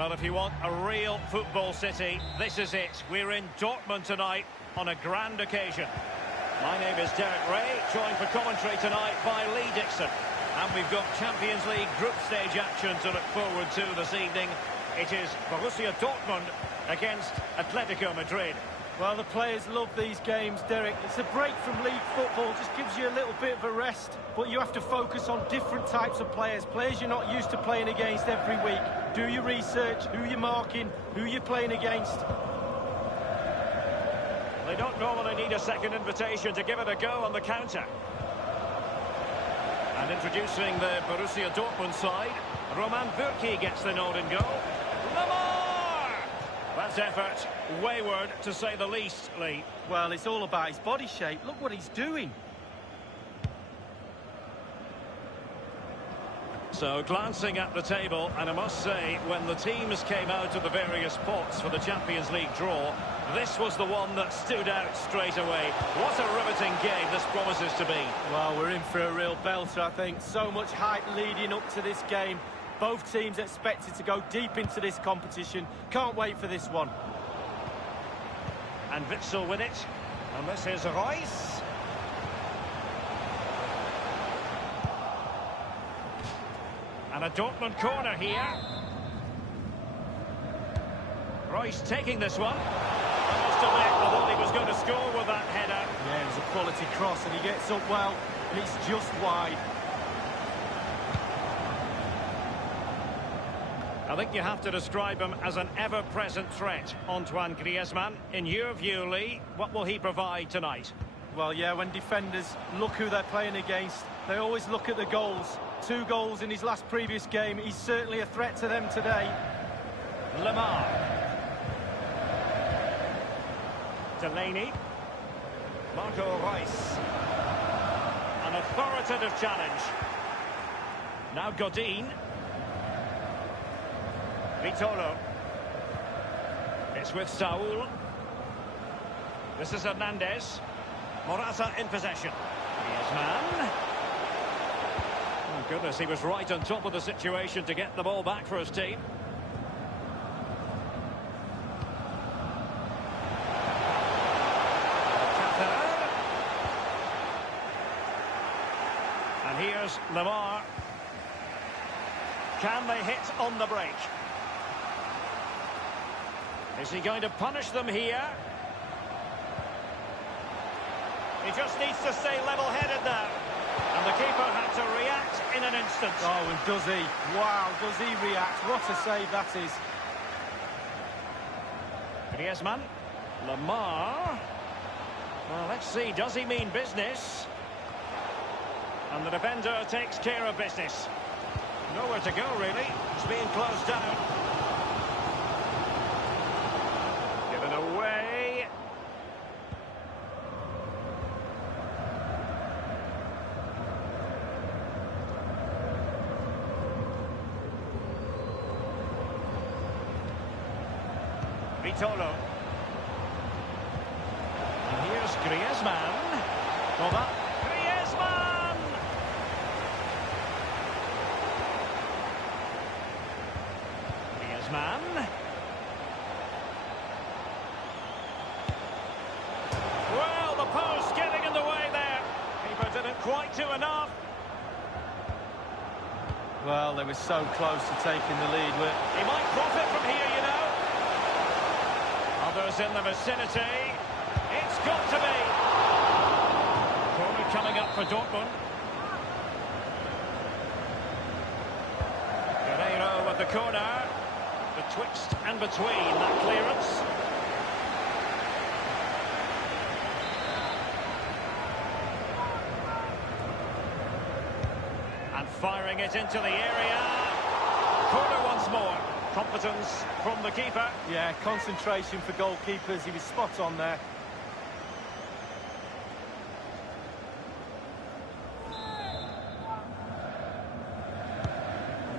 Well, if you want a real football city, this is it. We're in Dortmund tonight on a grand occasion. My name is Derek Ray, joined for commentary tonight by Lee Dixon. And we've got Champions League group stage action to look forward to this evening. It is Borussia Dortmund against Atletico Madrid. Well, the players love these games, Derek. It's a break from league football, just gives you a little bit of a rest. But you have to focus on different types of players you're not used to playing against every week. Do your research, who you're marking, who you're playing against. They don't normally need a second invitation to give it a go on the counter. And introducing the Borussia Dortmund side, Roman Bürki gets the nod and goal. Lamar! That's effort, wayward to say the least, Lee. Well, it's all about his body shape. Look what he's doing. So, glancing at the table, and I must say, when the teams came out of the various pots for the Champions League draw, this was the one that stood out straight away. What a riveting game this promises to be. Well, we're in for a real belter, I think. So much hype leading up to this game. Both teams expected to go deep into this competition. Can't wait for this one. And Witsel win it. And this is Reus. And a Dortmund corner here. Reus taking this one. I must admit, I thought he was going to score with that header. Yeah, it was a quality cross and he gets up well, and it's just wide. I think you have to describe him as an ever-present threat, Antoine Griezmann. In your view, Lee, what will he provide tonight? Well, yeah, when defenders look who they're playing against, they always look at the goals. 2 goals in his last previous game. He's certainly a threat to them today. Lamar. Delaney. Marco Reus. An authoritative challenge. Now Godin. Vitolo. It's with Saul. This is Hernandez. Morata in possession. Griezmann. Oh, goodness, he was right on top of the situation to get the ball back for his team. And here's Lamar. Can they hit on the break? Is he going to punish them here? He just needs to stay level-headed now. And the keeper had to react in an instant. Oh, and does he? Wow, does he react? What a save that is. Griezmann. Lamar. Well, let's see, does he mean business? And the defender takes care of business. Nowhere to go, really. It's being closed down. Given away. Vitolo. And here's Griezmann. Well, that Griezmann! Griezmann. Well, the post getting in the way there. Keeper didn't quite do enough. Well, they were so close to taking the lead. He might profit from here, you know. Others in the vicinity. It's got to be. Corner coming up for Dortmund. Guerreiro with the corner. Betwixt and between that clearance. And firing it into the area. Corner once more. Competence from the keeper. Yeah, concentration for goalkeepers. He was spot on there.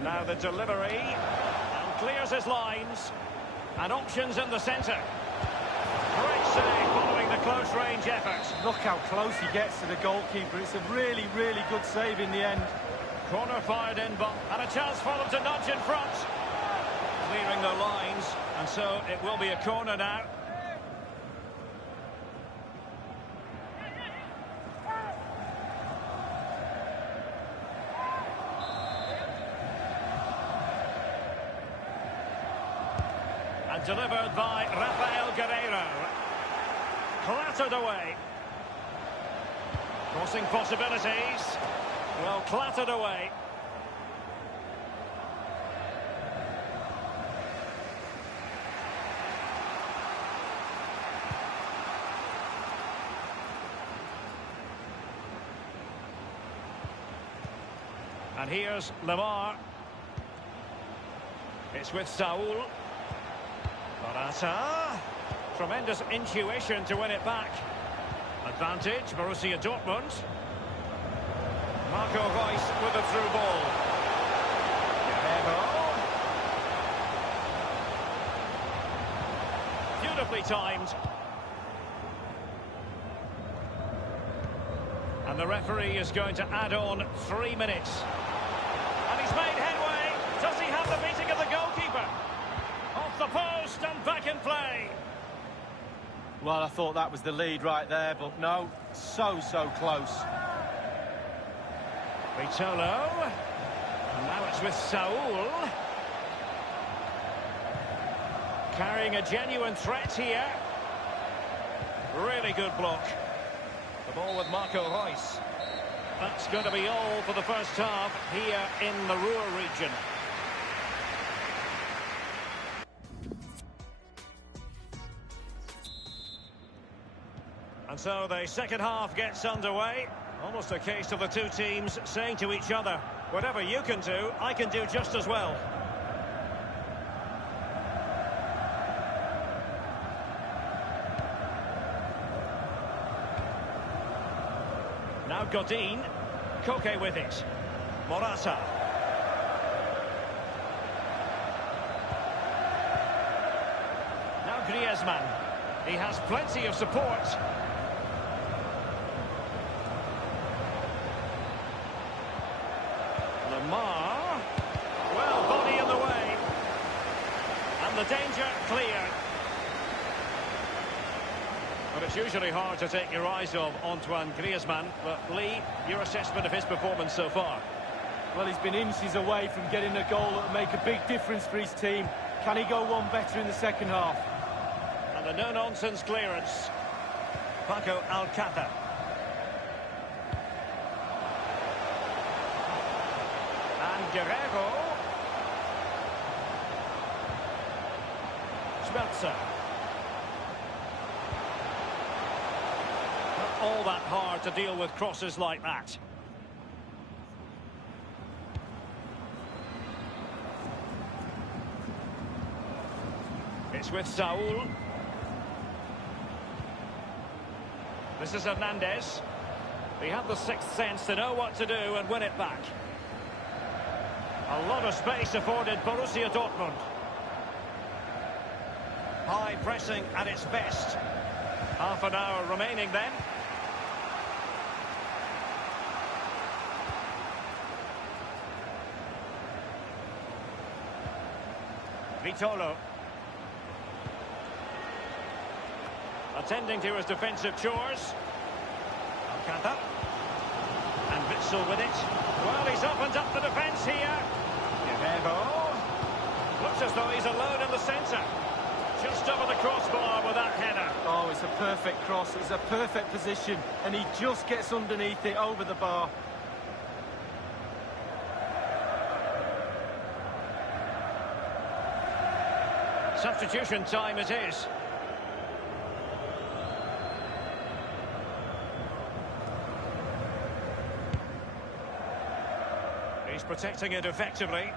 Now the delivery. And clears his lines. And options in the centre. Great save following the close-range effort. Look how close he gets to the goalkeeper. It's a really, really good save in the end. Corner fired in, but and a chance for them to nudge in front. clearing their lines, and so it will be a corner now. And delivered by Rafael Guerreiro. Clattered away. Crossing possibilities. Well, clattered away. And here's Lemar. It's with Saul. Morata. Tremendous intuition to win it back. Advantage, Borussia Dortmund. Marco Reus with a through ball. Guerreiro. Beautifully timed. And the referee is going to add on 3 minutes. And he's made headway. Does he have the beating of the goalkeeper? Off the post and back in play. Well, I thought that was the lead right there, but no, so close. Vitolo. And now it's with Saul. Carrying a genuine threat here. Really good block. The ball with Marco Reus. That's going to be all for the first half here in the Ruhr region. And so the second half gets underway. Almost a case of the two teams saying to each other, whatever you can do, I can do just as well. Now Godin. Koke with it. Morata. Now Griezmann. He has plenty of support. Lemar. Well, body in the way. And the danger cleared. But it's usually hard to take your eyes off Antoine Griezmann. But Lee, your assessment of his performance so far? Well, he's been inches away from getting a goal that will make a big difference for his team. Can he go one better in the second half? And the no-nonsense clearance. Paco Alcácer. And Guerreiro. Schmelzer. Not all that hard to deal with crosses like that. It's with Saul. This is Hernandez. He had the sixth sense to know what to do and win it back. A lot of space afforded Borussia Dortmund. High pressing at its best. Half an hour remaining then. Vitolo. Attending to his defensive chores. Alcácer. And Witsel with it. Well, he's opened up the defence here. Guerreiro. Looks as though he's alone in the centre. Just over the crossbar with that header. Oh, it's a perfect cross. It's a perfect position. And he just gets underneath it over the bar. Substitution time it is. He's protecting it effectively.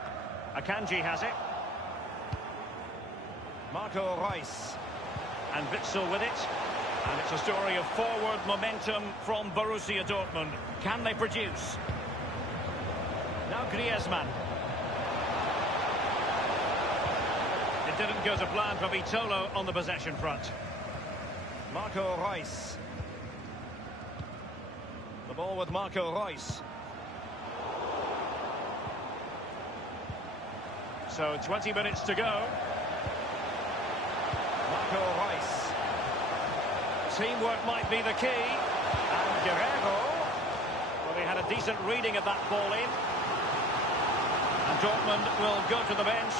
Akanji has it. Marco Reus. And Witsel with it. And it's a story of forward momentum from Borussia Dortmund. Can they produce? Now Griezmann. It didn't go to plan for Vitolo on the possession front. Marco Reus. The ball with Marco Reus. So 20 minutes to go. Marco Reus. Teamwork might be the key. And Guerrero. Well, he had a decent reading of that ball in. And Dortmund will go to the bench.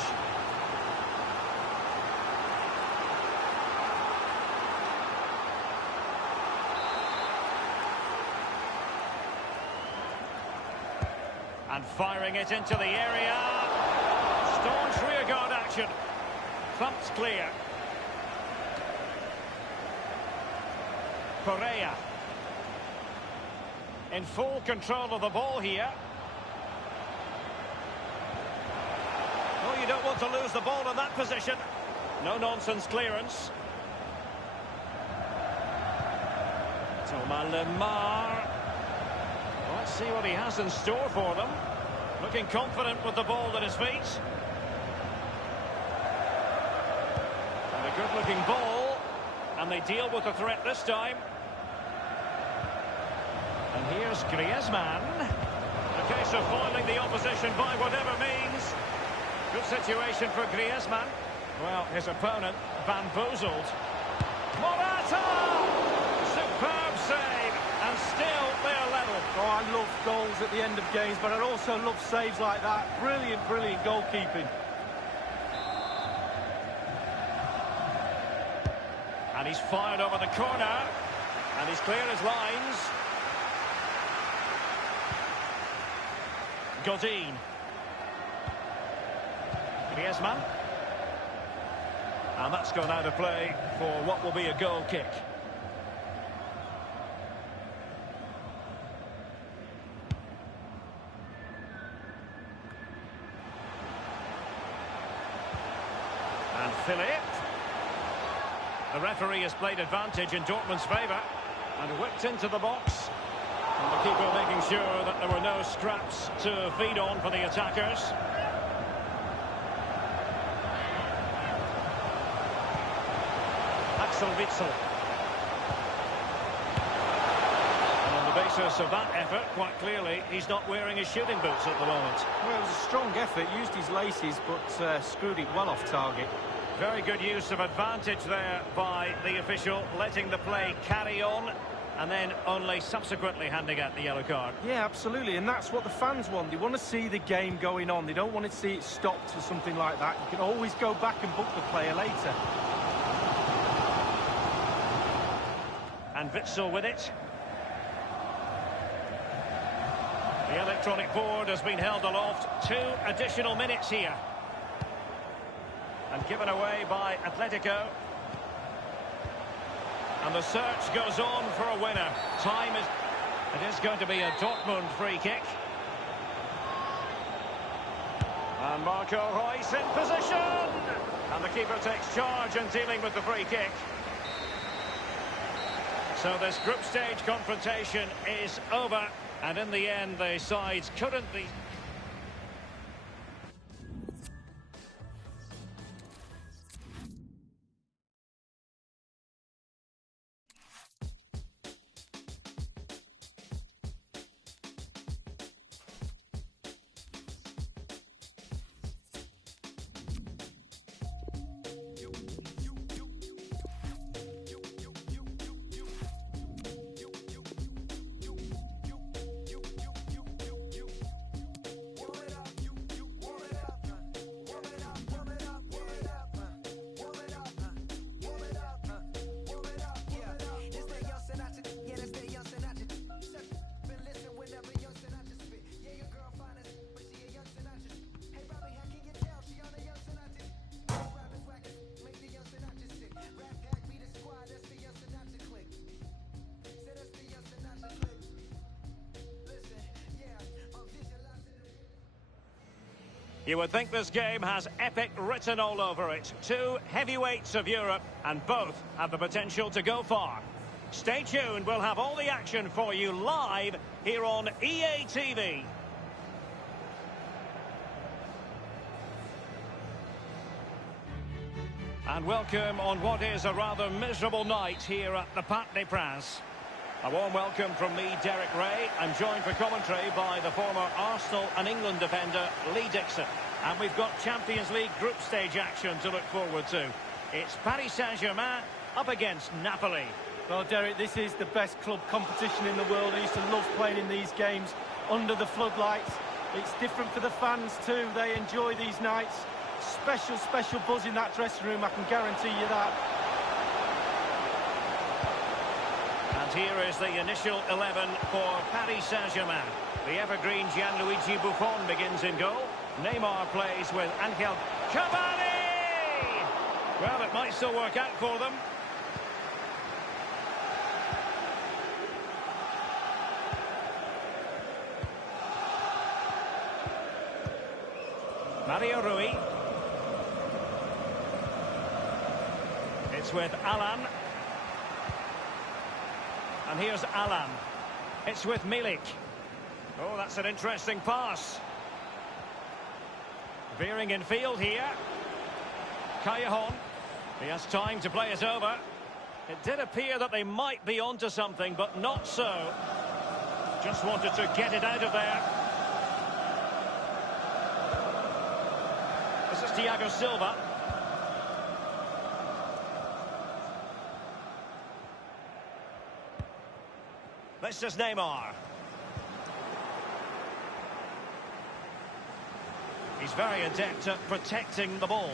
And firing it into the area. Staunch rearguard action. Thumped clear. Correa. In full control of the ball here. Oh, you don't want to lose the ball in that position. No-nonsense clearance. Thomas Lemar. Let's see what he has in store for them. Looking confident with the ball at his feet. And a good-looking ball. And they deal with the threat this time. And here's Griezmann. A case of foiling the opposition by whatever means. Good situation for Griezmann. Well, his opponent bamboozled. Morata! Superb save. And still they're level. Oh, I love goals at the end of games, but I also love saves like that. Brilliant, brilliant goalkeeping. And he's fired over the corner. And he's cleared his lines. Godin. Griezmann. And that's gone out of play for what will be a goal kick. And Philip. The referee has played advantage in Dortmund's favour and whipped into the box. And the keeper making sure that there were no scraps to feed on for the attackers. Axel Witsel. And on the basis of that effort, quite clearly, he's not wearing his shooting boots at the moment. Well, it was a strong effort, used his laces, but screwed it well off target. Very good use of advantage there by the official, letting the play carry on and then only subsequently handing out the yellow card. Yeah, absolutely, and that's what the fans want. They want to see the game going on. They don't want to see it stopped or something like that. You can always go back and book the player later. And Witsel with it. The electronic board has been held aloft. 2 additional minutes here. And given away by Atletico. And the search goes on for a winner. It is going to be a Dortmund free kick. And Marco Reus in position. And the keeper takes charge in dealing with the free kick. So this group stage confrontation is over. And in the end, the sides couldn't be... You would think this game has epic written all over it. 2 heavyweights of Europe, and both have the potential to go far. Stay tuned, we'll have all the action for you live here on EA TV. And welcome on what is a rather miserable night here at the Parc des Princes. A warm welcome from me, Derek Ray. I'm joined for commentary by the former Arsenal and England defender, Lee Dixon. And we've got Champions League group stage action to look forward to. It's Paris Saint-Germain up against Napoli. Well, Derek, this is the best club competition in the world. I used to love playing in these games under the floodlights. It's different for the fans too. They enjoy these nights. Special, special buzz in that dressing room, I can guarantee you that. And here is the initial 11 for Paris Saint-Germain. The evergreen Gianluigi Buffon begins in goal. Neymar plays with Angel Cavani! Well, it might still work out for them. Mario Rui. It's with Alan. And here's Alan. It's with Milik. Oh, that's an interesting pass. Veering in field here. Callejon. He has time to play it over. It did appear that they might be onto something, but not so. Just wanted to get it out of there. This is Thiago Silva. This is Neymar. He's very adept at protecting the ball.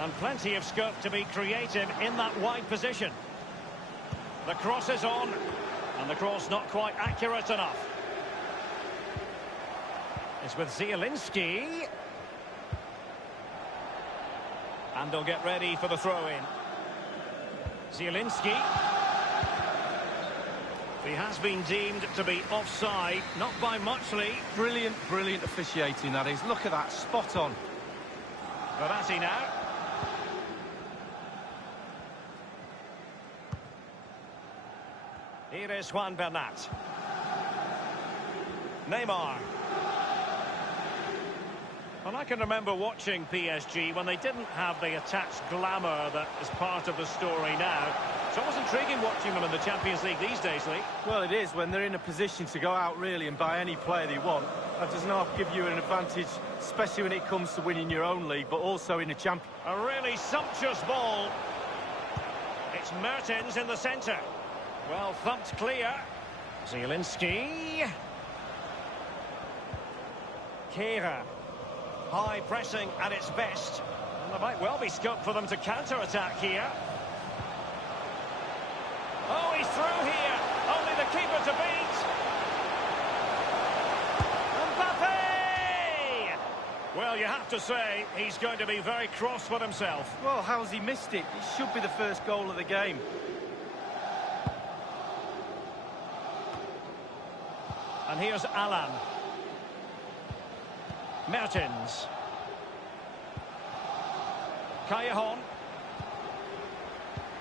And plenty of scope to be creative in that wide position. The cross is on, and the cross not quite accurate enough. It's with Zielinski. And they'll get ready for the throw-in. Zielinski. He has been deemed to be offside, not by much, Lee. Brilliant, brilliant officiating, that is. Look at that, spot on. Verratti now. Here is Juan Bernat. Neymar. Well, I can remember watching PSG when they didn't have the attached glamour that is part of the story now. It's always intriguing watching them in the Champions League these days, Lee. Well, it is, when they're in a position to go out, really, and buy any player they want. That does not give you an advantage, especially when it comes to winning your own league, but also in a champion. A really sumptuous ball. It's Mertens in the centre. Well thumped clear. Zielinski. Kehrer. High pressing at its best. And there might well be scope for them to counter-attack here. Oh, he's through here. Only the keeper to beat. Mbappe! Well, you have to say, he's going to be very cross with himself. Well, how's he missed it? It should be the first goal of the game. And here's Alan. Mertens. Callejon.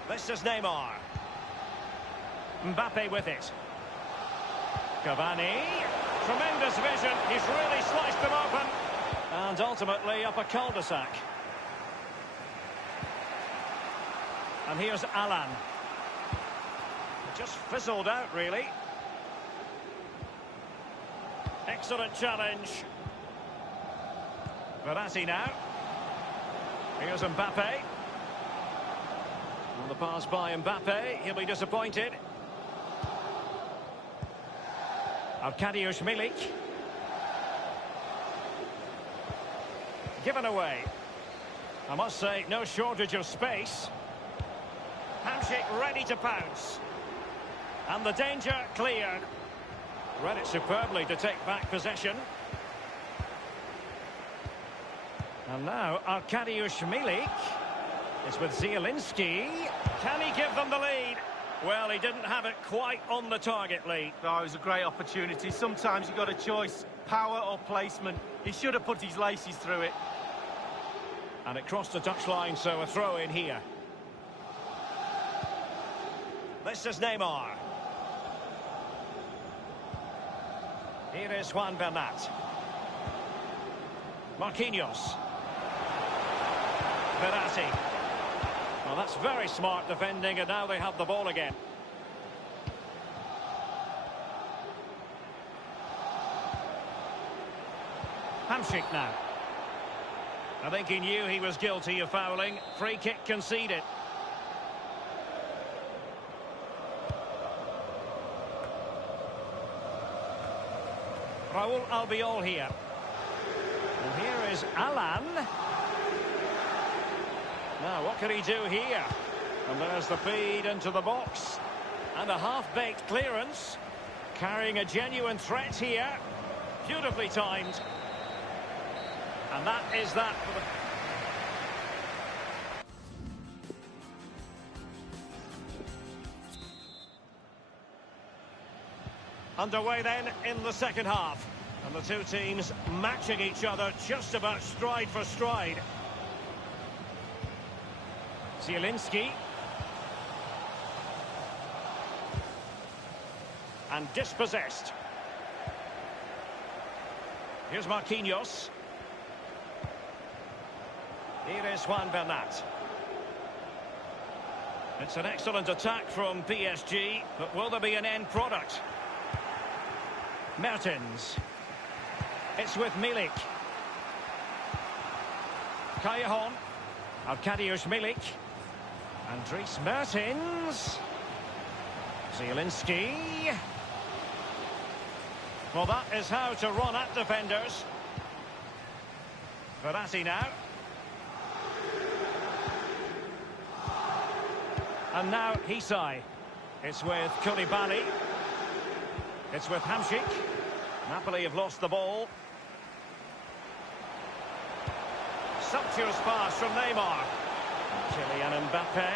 This is Neymar. Mbappe with it. Cavani. Tremendous vision. He's really sliced them open. And ultimately up a cul-de-sac. And here's Alan. Just fizzled out, really. Excellent challenge. Verratti now. Here's Mbappe. On the pass by Mbappe. He'll be disappointed. Arkadiusz Milik. Given away. I must say, no shortage of space. Hamsik ready to pounce. And the danger cleared. Read it superbly to take back possession. And now Arkadiusz Milik is with Zielinski. Can he give them the lead? Well, he didn't have it quite on the target, Lee. Oh, it was a great opportunity. Sometimes you've got a choice, power or placement. He should have put his laces through it. And it crossed the touchline, so a throw in here. This is Neymar. Here is Juan Bernat. Marquinhos. Verratti. Well, that's very smart defending, and now they have the ball again. Hamsik now. I think he knew he was guilty of fouling. Free kick conceded. Raul Albiol here. And here is Alan. Now, what can he do here? And there's the feed into the box. And a half-baked clearance. Carrying a genuine threat here. Beautifully timed. And that is that for the... Underway then in the second half. And the two teams matching each other just about stride for stride. Zielinski. And dispossessed. Here's Marquinhos. Here is Juan Bernat. It's an excellent attack from PSG, but will there be an end product? Mertens. It's with Milik. Callejon. Arkadiusz Milik. Andries Mertens. Zielinski. Well, that is how to run at defenders. Verratti now. And now Hisai. It's with Koulibaly. It's with Hamsik. Napoli have lost the ball. Sumptuous pass from Neymar. Kylian Mbappe.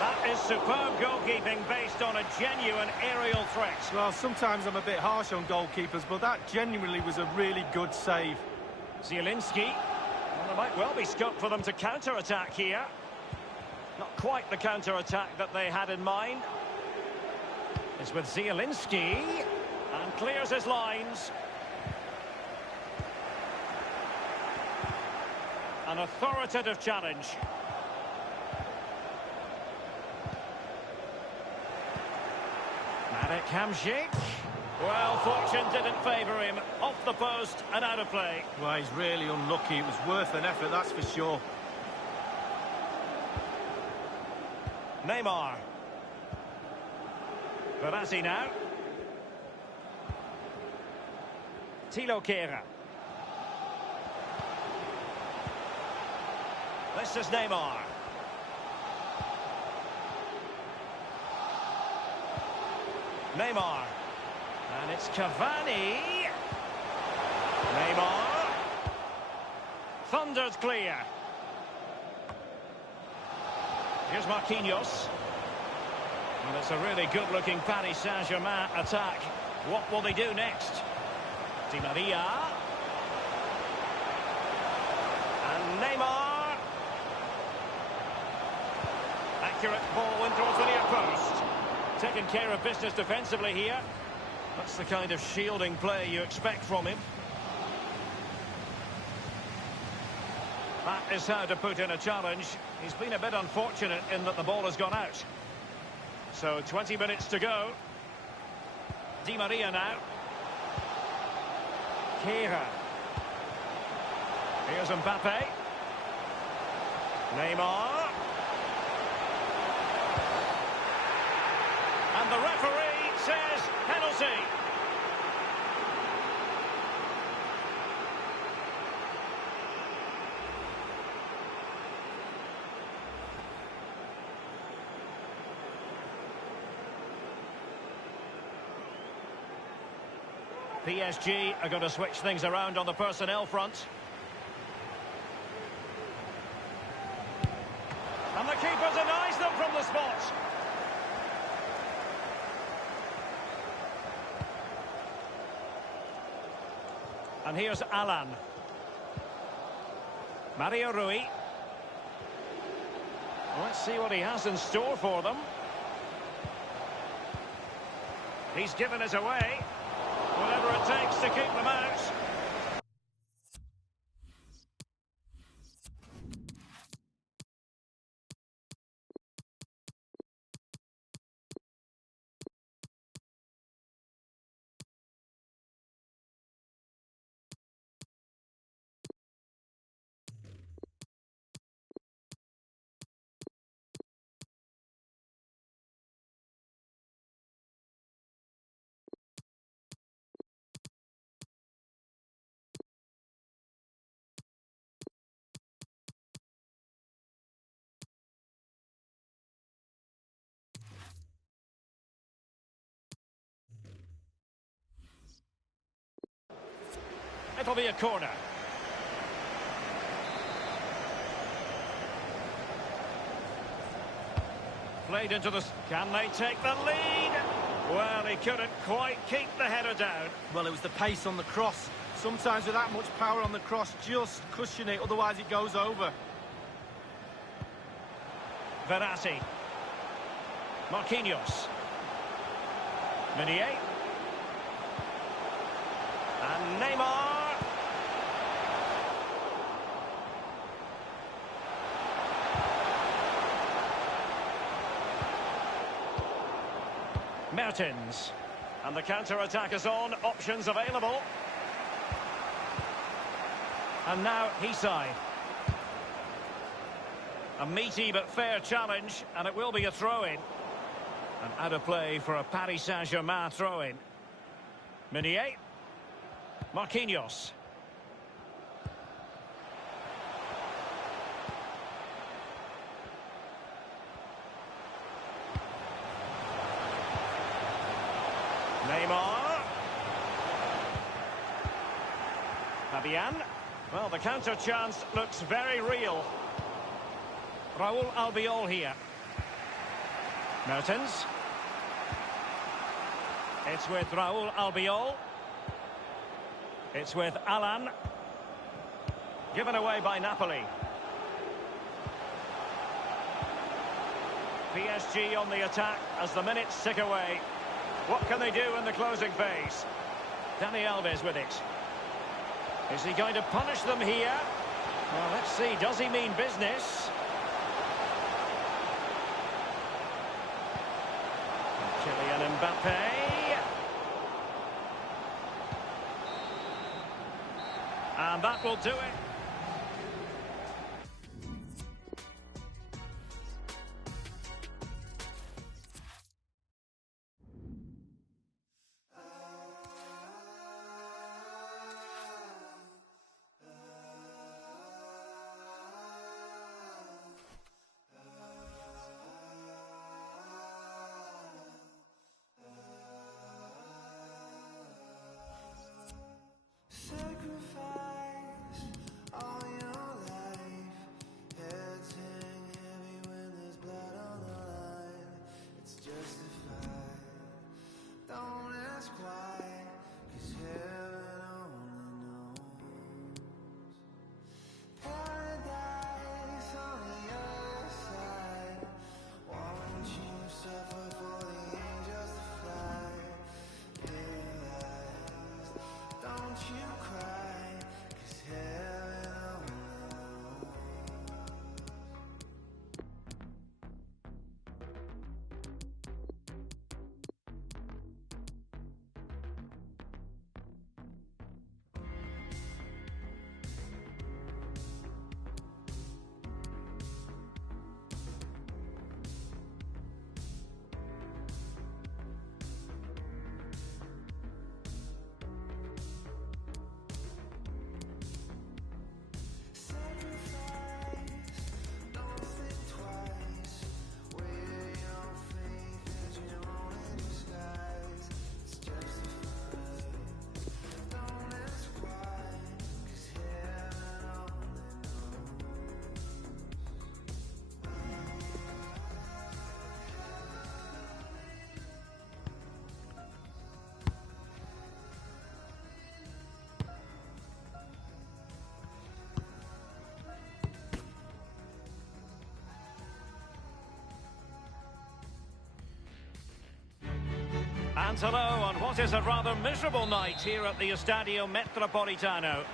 That is superb goalkeeping based on a genuine aerial threat. Well, sometimes I'm a bit harsh on goalkeepers, but that genuinely was a really good save. Zielinski. Well, there might well be scope for them to counter-attack here. Not quite the counter-attack that they had in mind. It's with Zielinski. And clears his lines. An authoritative challenge. Marek Hamsik. Well, fortune didn't favour him. Off the post and out of play. Well, he's really unlucky. It was worth an effort, that's for sure. Neymar. Verratti now. Thilo Kehrer. This is Neymar. Neymar. And it's Cavani. Neymar. Thundered clear. Here's Marquinhos. And it's a really good-looking Paris Saint-Germain attack. What will they do next? Di Maria. And Neymar. Accurate ball in towards the near post. Taking care of business defensively here. That's the kind of shielding play you expect from him. That is how to put in a challenge. He's been a bit unfortunate in that the ball has gone out. So 20 minutes to go. Di Maria now. Kehrer. Here's Mbappe. Neymar. And the referee says penalty. PSG are going to switch things around on the personnel front. And the keeper denies them from the spot. And here's Alan. Mario Rui. Let's see what he has in store for them. He's given us away. Whatever it takes to keep them out. it'll be a corner. Played into the... Can they take the lead? Well, he couldn't quite keep the header down. Well, it was the pace on the cross. Sometimes with that much power on the cross, just cushion it, otherwise it goes over. Verratti. Marquinhos. Meunier. And Neymar. Mertens. And the counter-attack is on. Options available. And now Hisai. A meaty but fair challenge, and it will be a throw-in. And out of play for a Paris Saint-Germain throw-in. Meunier. Marquinhos. Neymar. Fabian. Well, the counter chance looks very real. Raul Albiol here. Mertens. It's with Raul Albiol. It's with Alan. Given away by Napoli. PSG on the attack as the minutes tick away. What can they do in the closing phase? Dani Alves with it. Is he going to punish them here? Well, let's see. Does he mean business? Kylian Mbappe. And that will do it. And hello on what is a rather miserable night here at the Estadio Metropolitano.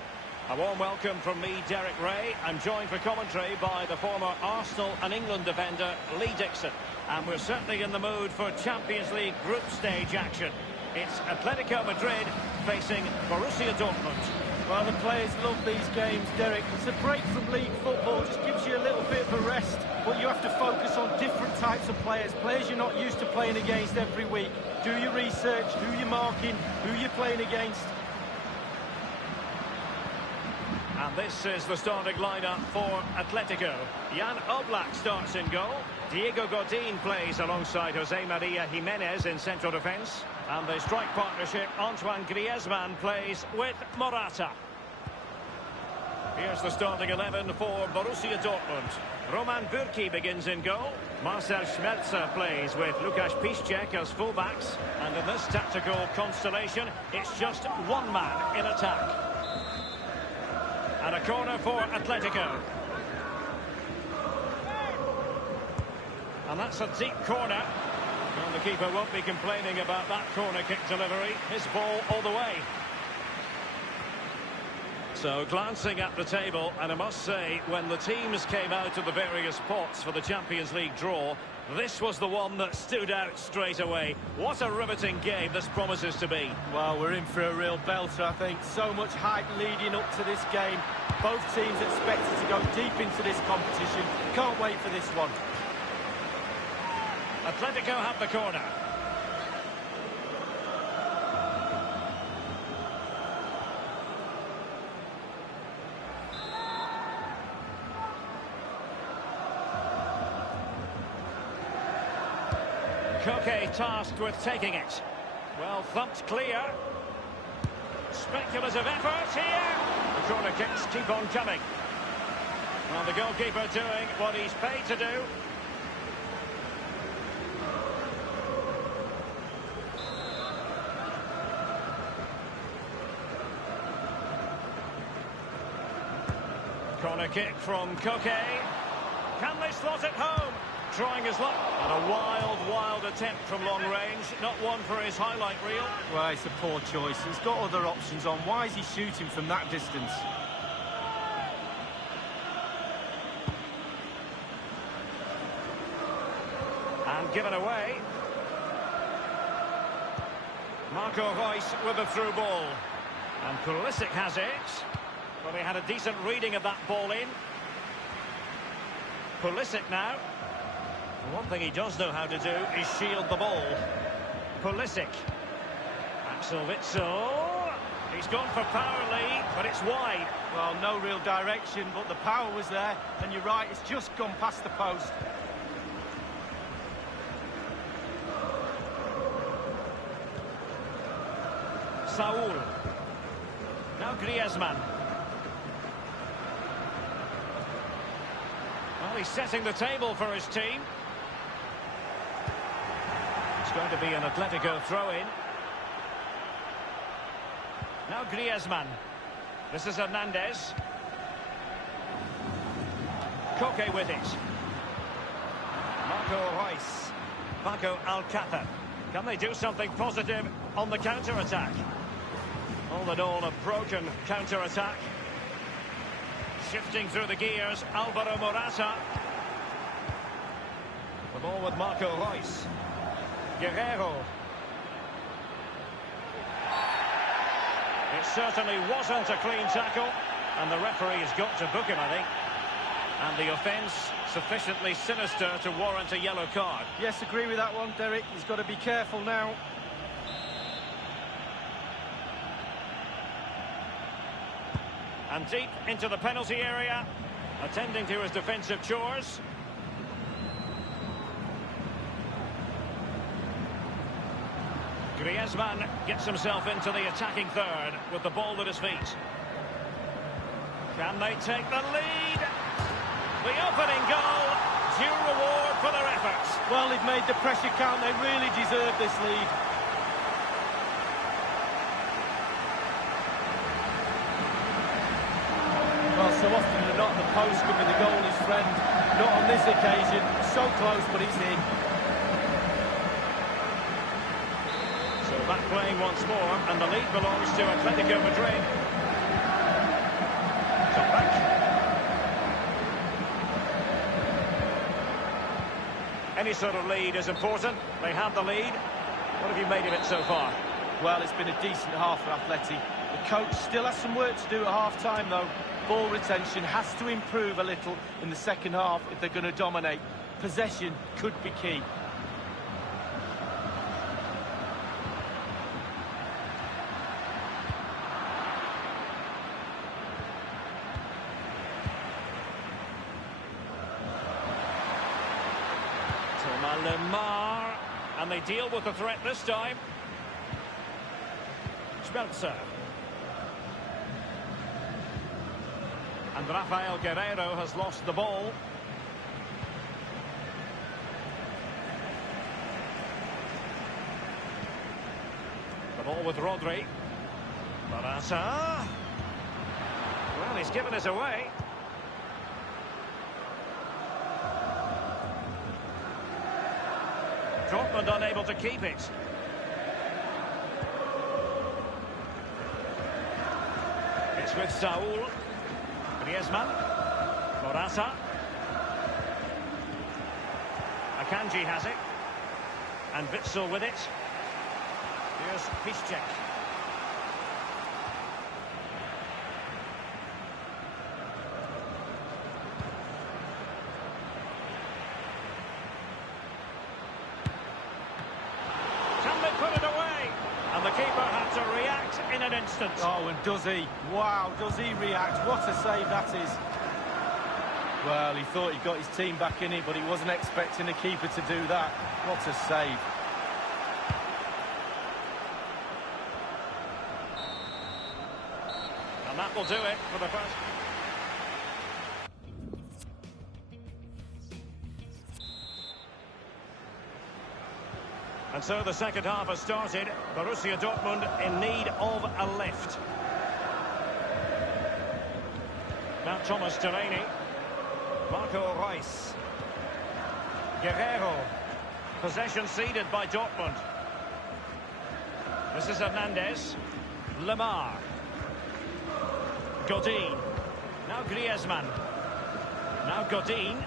A warm welcome from me, Derek Ray. I'm joined for commentary by the former Arsenal and England defender, Lee Dixon. And we're certainly in the mood for Champions League group stage action. It's Atletico Madrid facing Borussia Dortmund. Well, the players love these games, Derek. It's a break from league football, just gives you a little bit of a rest. But you have to focus on different types of players you're not used to playing against every week. Do your research, who you're marking, who you're playing against. And this is the starting lineup for Atletico. Jan Oblak starts in goal. Diego Godin plays alongside Jose Maria Jimenez in central defence. And the strike partnership, Antoine Griezmann, plays with Morata. Here's the starting 11 for Borussia Dortmund. Roman Bürki begins in goal. Marcel Schmelzer plays with Lukasz Piszczek as fullbacks. And in this tactical constellation, it's just one man in attack. And a corner for Atletico. And that's a deep corner. And the keeper won't be complaining about that corner kick delivery. His ball all the way. So glancing at the table, and I must say, when the teams came out of the various pots for the Champions League draw, this was the one that stood out straight away. What a riveting game this promises to be. Well, we're in for a real belter, I think. So much hype leading up to this game. Both teams expected to go deep into this competition. Can't wait for this one. Atletico have the corner. Koke tasked with taking it. Well thumped clear. Speculative effort here. The corner kicks keep on coming. Well, the goalkeeper doing what he's paid to do. Corner kick from Koke. Can they slot it home? Trying his luck. And a wild attempt from long range. Not one for his highlight reel. Well, it's a poor choice. He's got other options on. Why is he shooting from that distance? And given away. Marco Reus with the through ball. And Pulisic has it. Well, he had a decent reading of that ball in. Pulisic now. One thing he does know how to do is shield the ball. Pulisic. Axel Witsel. He's gone for power lead, but it's wide. Well, no real direction, but the power was there. And you're right, it's just gone past the post. Saul. Now Griezmann. Well, he's setting the table for his team. It's going to be an Atletico throw-in. Now Griezmann. This is Hernandez. Koke with it. Marco Reus. Paco Alcácer. Can they do something positive on the counter-attack? All in all, a broken counter-attack. Shifting through the gears, Alvaro Morata. The ball with Marco Reus. Guerrero. It certainly wasn't a clean tackle, and the referee has got to book him, I think. And the offence sufficiently sinister to warrant a yellow card. Yes, agree with that one, Derek. He's got to be careful now. And deep into the penalty area, attending to his defensive chores. Griezmann gets himself into the attacking third with the ball at his feet. Can they take the lead? The opening goal, due reward for their efforts. Well, they've made the pressure count. They really deserve this lead. Well, so often than not, the post could be the goalie's friend. Not on this occasion. So close, but it's in. So back playing once more, and the lead belongs to Atletico Madrid. So back. Any sort of lead is important. They have the lead. What have you made of it so far? Well, it's been a decent half for Atleti. The coach still has some work to do at half-time, though. Ball retention has to improve a little in the second half if they're going to dominate. Possession could be key. Lemar, and they deal with the threat this time. Schmelzer. And Rafael Guerreiro has lost the ball. The ball with Rodri. Morata. Well, he's given us away. Dortmund unable to keep it. It's with Saul. Griezmann. Morata. Akanji has it. And Witsel with it. Here's Piszczek. Can they put it away? And the keeper had to react in an instant. Oh, and does he? Wow, does he react? What a save that is. Well, he thought he got his team back in it, but he wasn't expecting the keeper to do that. What a save. And that will do it for the first. And so the second half has started. Borussia Dortmund in need of a lift. Now Thomas Delaney. Marco Reus. Guerreiro. Possession ceded by Dortmund. This is Hernandez. Lemar. Godin. Now Griezmann. Now Godin.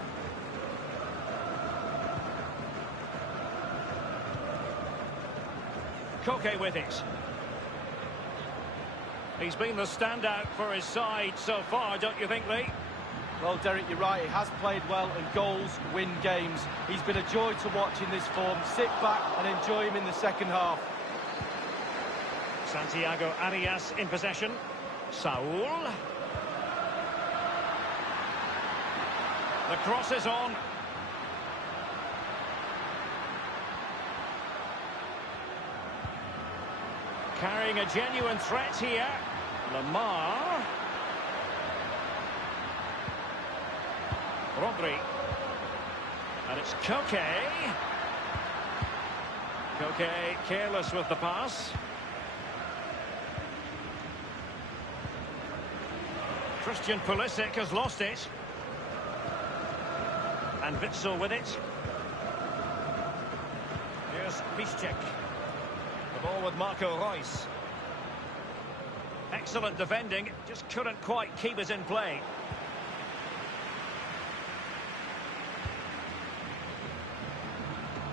Koke with it. He's been the standout for his side so far, don't you think, Lee? Well, Derek, you're right. He has played well, and goals win games. He's been a joy to watch in this form. Sit back and enjoy him in the second half. Santiago Arias in possession. Saul. The cross is on. Carrying a genuine threat here. Lemar. Rodri. And it's Koke. Koke careless with the pass. Christian Pulisic has lost it. And Witsel with it. Here's Piszczek. The ball with Marco Reus. Excellent defending, just couldn't quite keep it in play.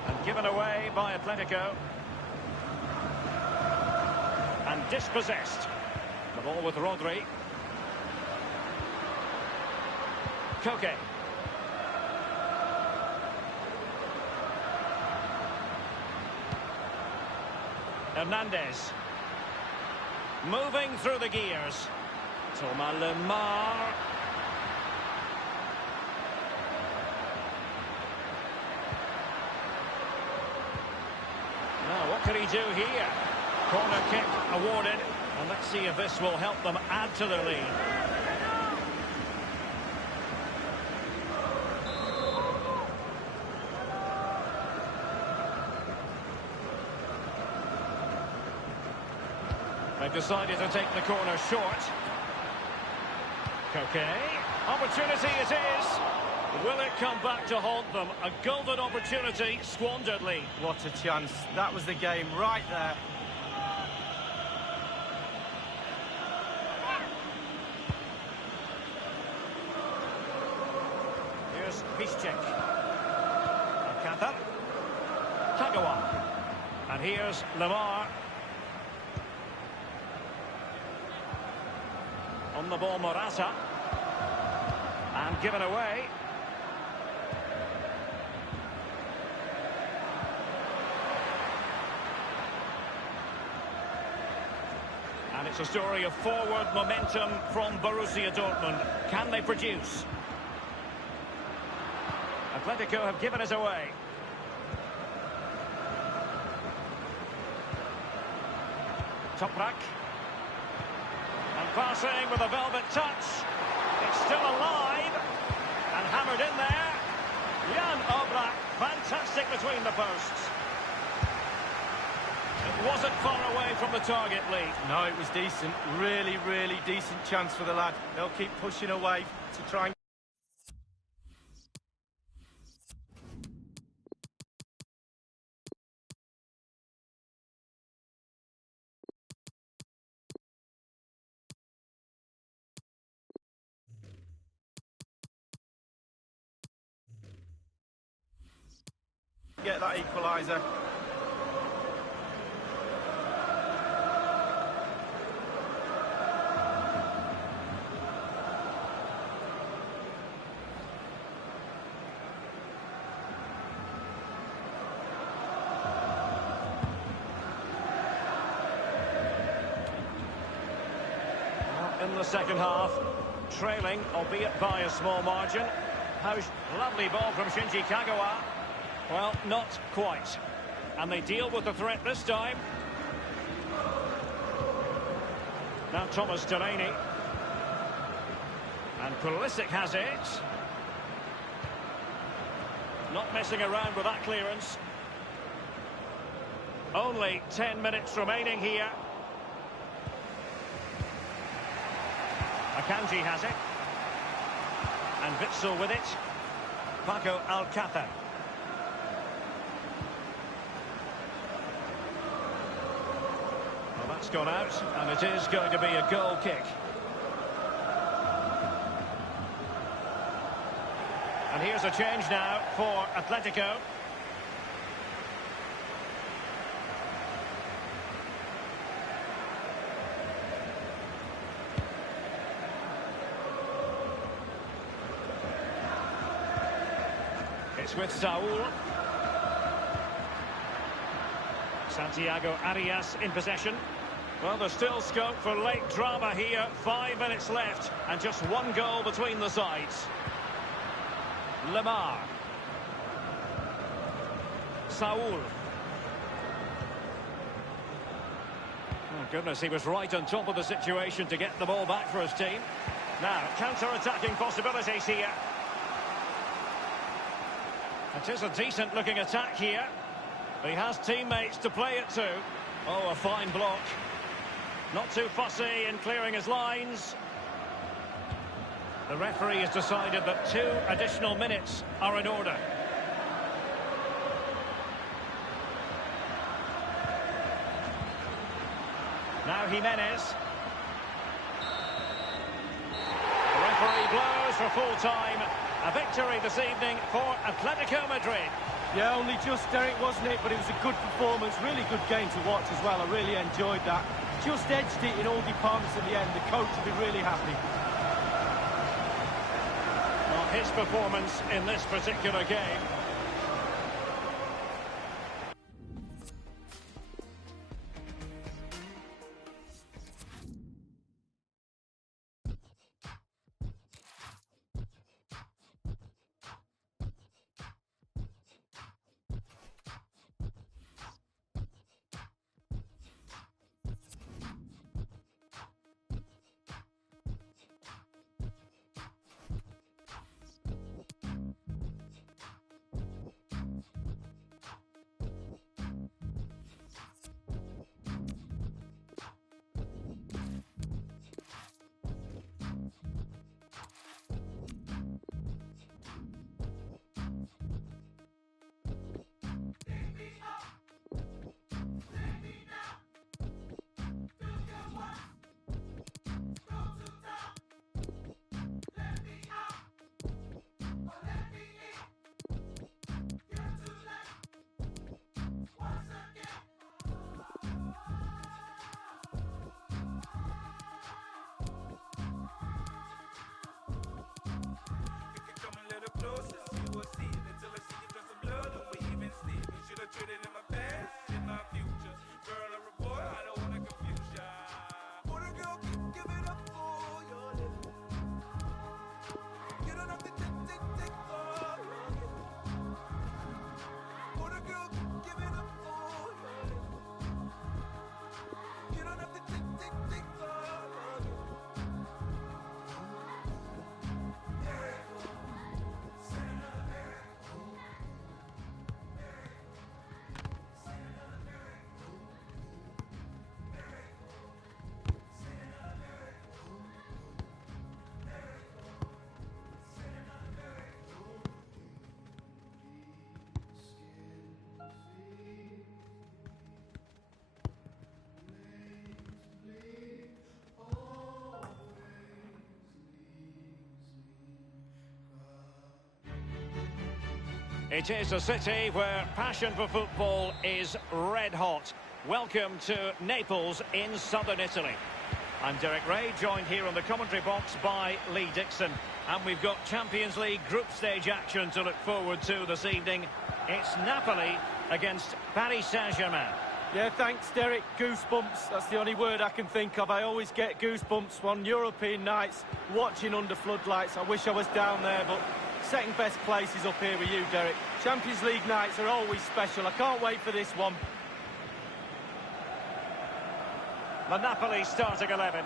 And given away by Atletico. And dispossessed. The ball with Rodri. Koke. Hernandez. Moving through the gears. Thomas Lemar. Now, what can he do here? Corner kick awarded. And let's see if this will help them add to their lead. They've decided to take the corner short. Koke. Opportunity it is. Will it come back to haunt them? A golden opportunity squandered, Lee. What a chance. That was the game right there. Here's Piszczek. Alcázar. Kagawa. And here's Lemar. On the ball, Morata. And given away. And it's a story of forward momentum from Borussia Dortmund. Can they produce? Atletico have given us away. Toprak. And passing with a velvet touch. It's still alive. And hammered in there. Jan Oblak, fantastic between the posts. It wasn't far away from the target, Lee. No, it was decent. Really, really decent chance for the lad. They'll keep pushing away to try and... get that equaliser. In the second half, trailing, albeit by a small margin. How's lovely ball from Shinji Kagawa. Well, not quite. And they deal with the threat this time. Now Thomas Delaney. And Pulisic has it. Not messing around with that clearance. Only 10 minutes remaining here. Akanji has it. And Witsel with it. Paco Alcácer. Well, that's gone out, and it is going to be a goal kick. And here's a change now for Atletico. It's with Saúl. Santiago Arias in possession. Well, there's still scope for late drama here. 5 minutes left and just one goal between the sides. Lemar. Saúl. Oh, goodness, he was right on top of the situation to get the ball back for his team. Now, counter-attacking possibilities here. It is a decent-looking attack here. He has teammates to play it to. Oh, a fine block. Not too fussy in clearing his lines. The referee has decided that 2 additional minutes are in order. Now Jimenez. The referee blows for full time. A victory this evening for Atletico Madrid. Yeah, only just, Derek, wasn't it? But it was a good performance, really good game to watch as well. I really enjoyed that. Just edged it in all departments at the end. The coach will be really happy. Well, his performance in this particular game. It is a city where passion for football is red hot. Welcome to Naples in southern Italy. I'm Derek Ray, joined here on the commentary box by Lee Dixon. And we've got Champions League group stage action to look forward to this evening. It's Napoli against Paris Saint-Germain. Yeah, thanks, Derek. Goosebumps, that's the only word I can think of. I always get goosebumps on European nights, watching under floodlights. I wish I was down there, but second best place is up here with you, Derek. Champions League nights are always special. I can't wait for this one. The Napoli starting 11.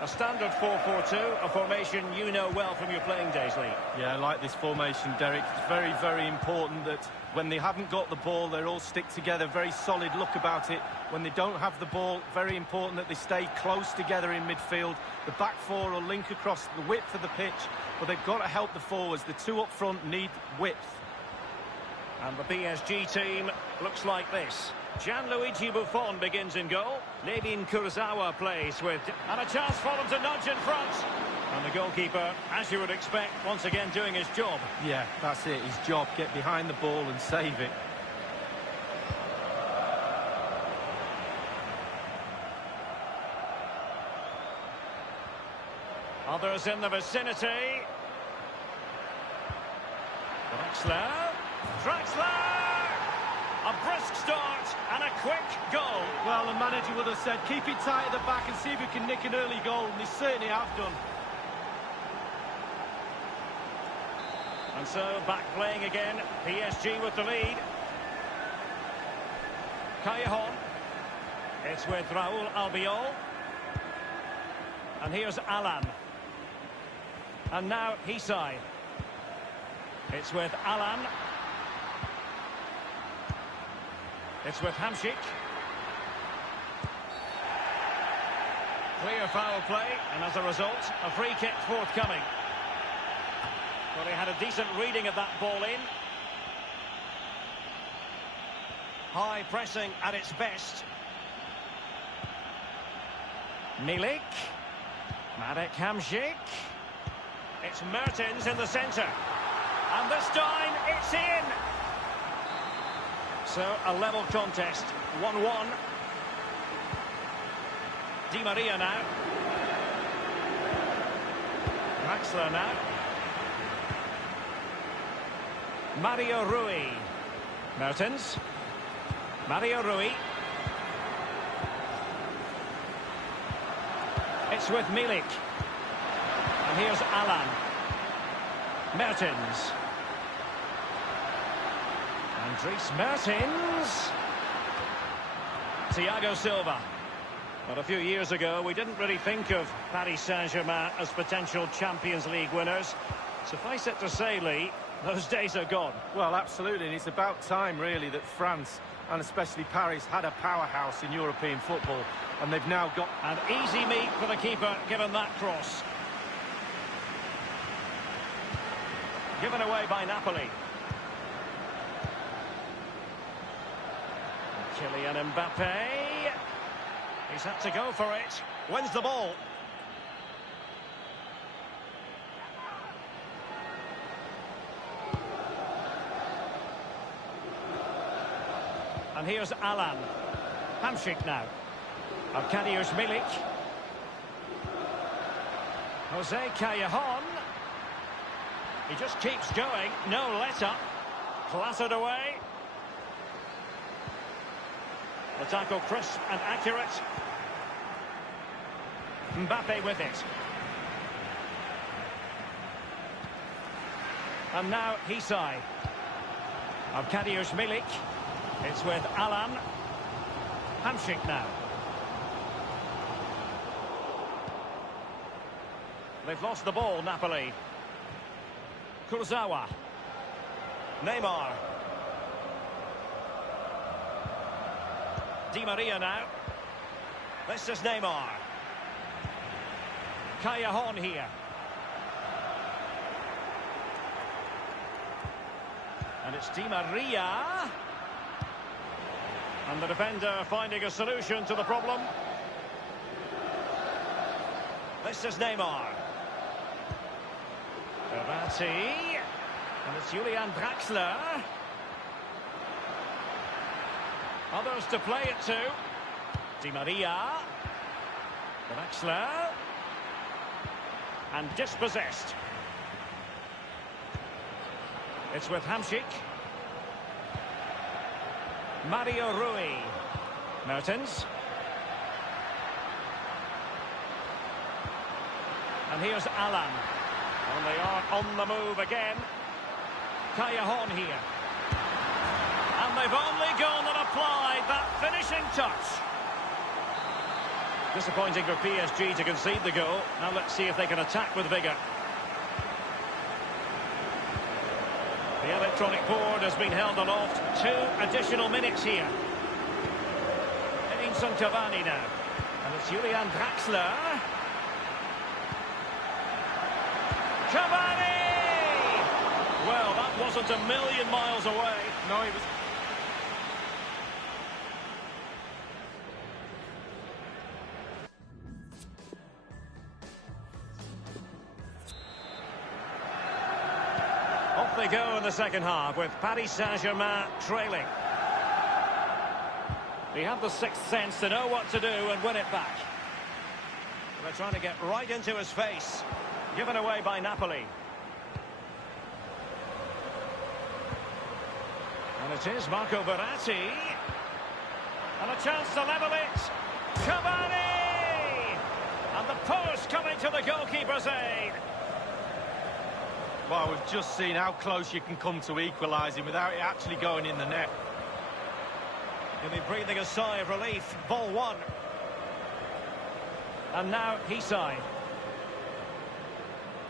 A standard 4-4-2, a formation you know well from your playing days, Lee. Yeah, I like this formation, Derek. It's very, very important that when they haven't got the ball, they all stick together. Very solid look about it. When they don't have the ball, very important that they stay close together in midfield. The back four will link across the width of the pitch, but they've got to help the forwards. The two up front need width. And the PSG team looks like this. Gianluigi Buffon begins in goal. Levin Kurzawa plays with... And a chance for them to nudge in front. And the goalkeeper, as you would expect, once again doing his job. Yeah, that's it, his job. Get behind the ball and save it. Others in the vicinity. Draxler! A brisk start and a quick goal. Well, the manager would have said, keep it tight at the back and see if we can nick an early goal, and they certainly have done. And so, back playing again, PSG with the lead. Callejon. It's with Raul Albiol. And here's Alan. And now Hisai. It's with Alan. It's with Hamšík. Clear foul play, and as a result, a free kick forthcoming. Well, he had a decent reading of that ball in. High pressing at its best. Milik. Marek Hamšík. It's Mertens in the centre. And this time, it's in! So, a level contest, 1-1. Di Maria now. Draxler now. Mario Rui. Mertens. Mario Rui. It's with Milik. And here's Alan. Mertens. Dries Mertens. Thiago Silva. But a few years ago, we didn't really think of Paris Saint-Germain as potential Champions League winners. Suffice it to say, Lee, those days are gone. Well, absolutely. And it's about time, really, that France, and especially Paris, had a powerhouse in European football. And they've now got... An easy meet for the keeper, given that cross. Given away by Napoli. Kylian Mbappe. He's had to go for it. Wins the ball. And here's Alan. Hamšík now. Arkadiusz Milik. Jose Callejon. He just keeps going. No let-up. Clattered away. The tackle crisp and accurate. Mbappe with it. And now Hisai. Arkadiusz Milik. It's with Alan. Hamšík now. They've lost the ball, Napoli. Kurzawa. Neymar. Di Maria now. This is Neymar. Callejon here. And it's Di Maria. And the defender finding a solution to the problem. This is Neymar. Verratti. And it's Julian Draxler. Others to play it to. Di Maria. Draxler. And dispossessed. It's with Hamšík. Mario Rui. Mertens. And here's Alan. And they are on the move again. Callejon here. And they've only gone and applied that finishing touch. Disappointing for PSG to concede the goal. Now let's see if they can attack with vigour. The electronic board has been held aloft. 2 additional minutes here. Edinson Cavani now. And it's Julian Draxler. Cavani! Well, that wasn't a million miles away. No, it was... Off they go in the second half with Paris Saint-Germain trailing. He had the sixth sense to know what to do and win it back. They're trying to get right into his face. Given away by Napoli. And it is Marco Verratti. And a chance to level it. Cavani! And the post coming to the goalkeeper's aid. Well, we've just seen how close you can come to equalising without it actually going in the net. He'll be breathing a sigh of relief. Ball one. And now Hisai.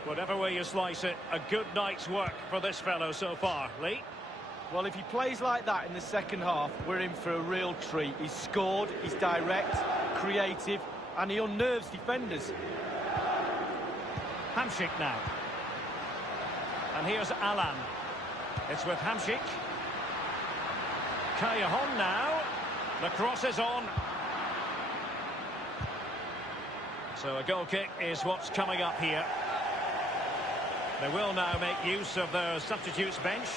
Whatever way you slice it, a good night's work for this fellow so far. Lee? Well, if he plays like that in the second half, we're in for a real treat. He's scored, he's direct, creative, and he unnerves defenders. Hamšík now. And here's Alan. It's with Hamšík. Callejon now. The cross is on. So a goal kick is what's coming up here. They will now make use of their substitutes bench.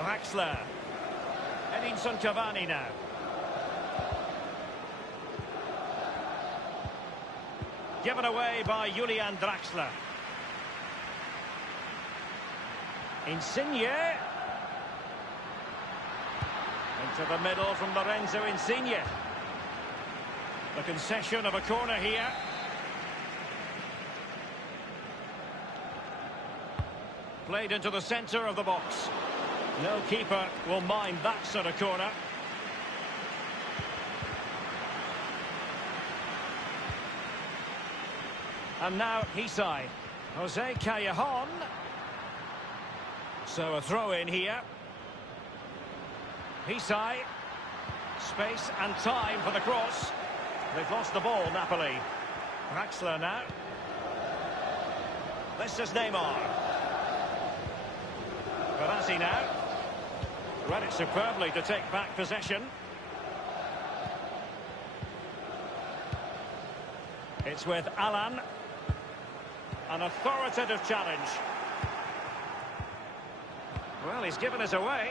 Draxler. Edinson Cavani now. Given away by Julian Draxler. Insigne. Into the middle from Lorenzo Insigne. The concession of a corner here. Played into the centre of the box. No keeper will mind that sort of corner. And now Hisai. Jose Callejon. So a throw in here. Hisai. Space and time for the cross. They've lost the ball, Napoli. Draxler now. This is Neymar. Verratti now. Read it superbly to take back possession. It's with Alan. An authoritative challenge. Well, he's given us away.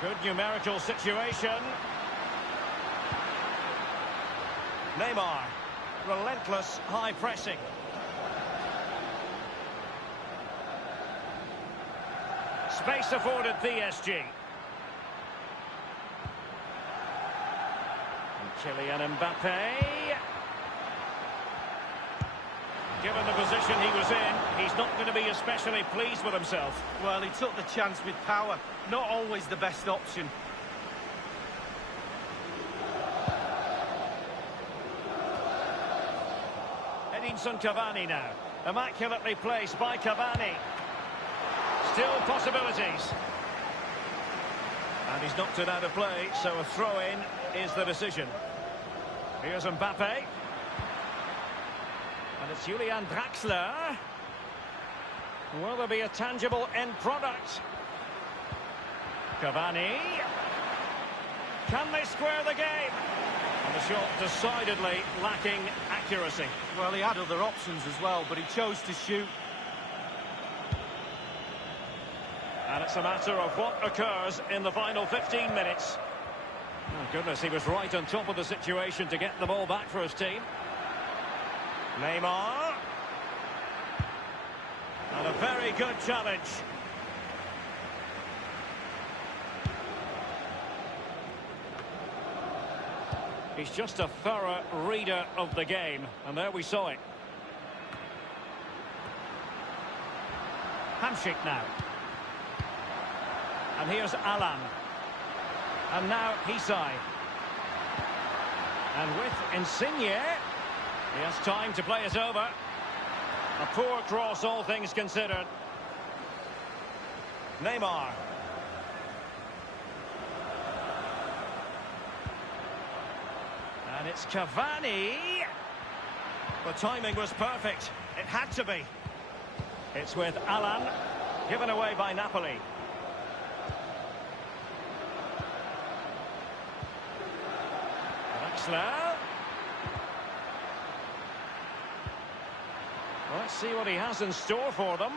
Good numerical situation. Neymar. Relentless high pressing. Space afforded PSG. And Kylian Mbappe. Given the position he was in, he's not going to be especially pleased with himself. Well, he took the chance with power. Not always the best option. Edinson Cavani now. Immaculately placed by Cavani. Still possibilities. And he's knocked it out of play, so a throw-in is the decision. Here's Mbappe. And it's Julian Draxler. Will there be a tangible end product? Cavani. Can they square the game? And the shot decidedly lacking accuracy. Well, he had other options as well, but he chose to shoot. And it's a matter of what occurs in the final 15 minutes. Oh, goodness, he was right on top of the situation to get the ball back for his team. Neymar. And a very good challenge. He's just a thorough reader of the game, and there we saw it. Hamsik now. And here's Alan. And now Hisai. And with Insigne, he has time to play it over. A poor cross, all things considered. Neymar. And it's Cavani. The timing was perfect. It had to be. It's with Alan. Given away by Napoli. Draxler. Let's see what he has in store for them.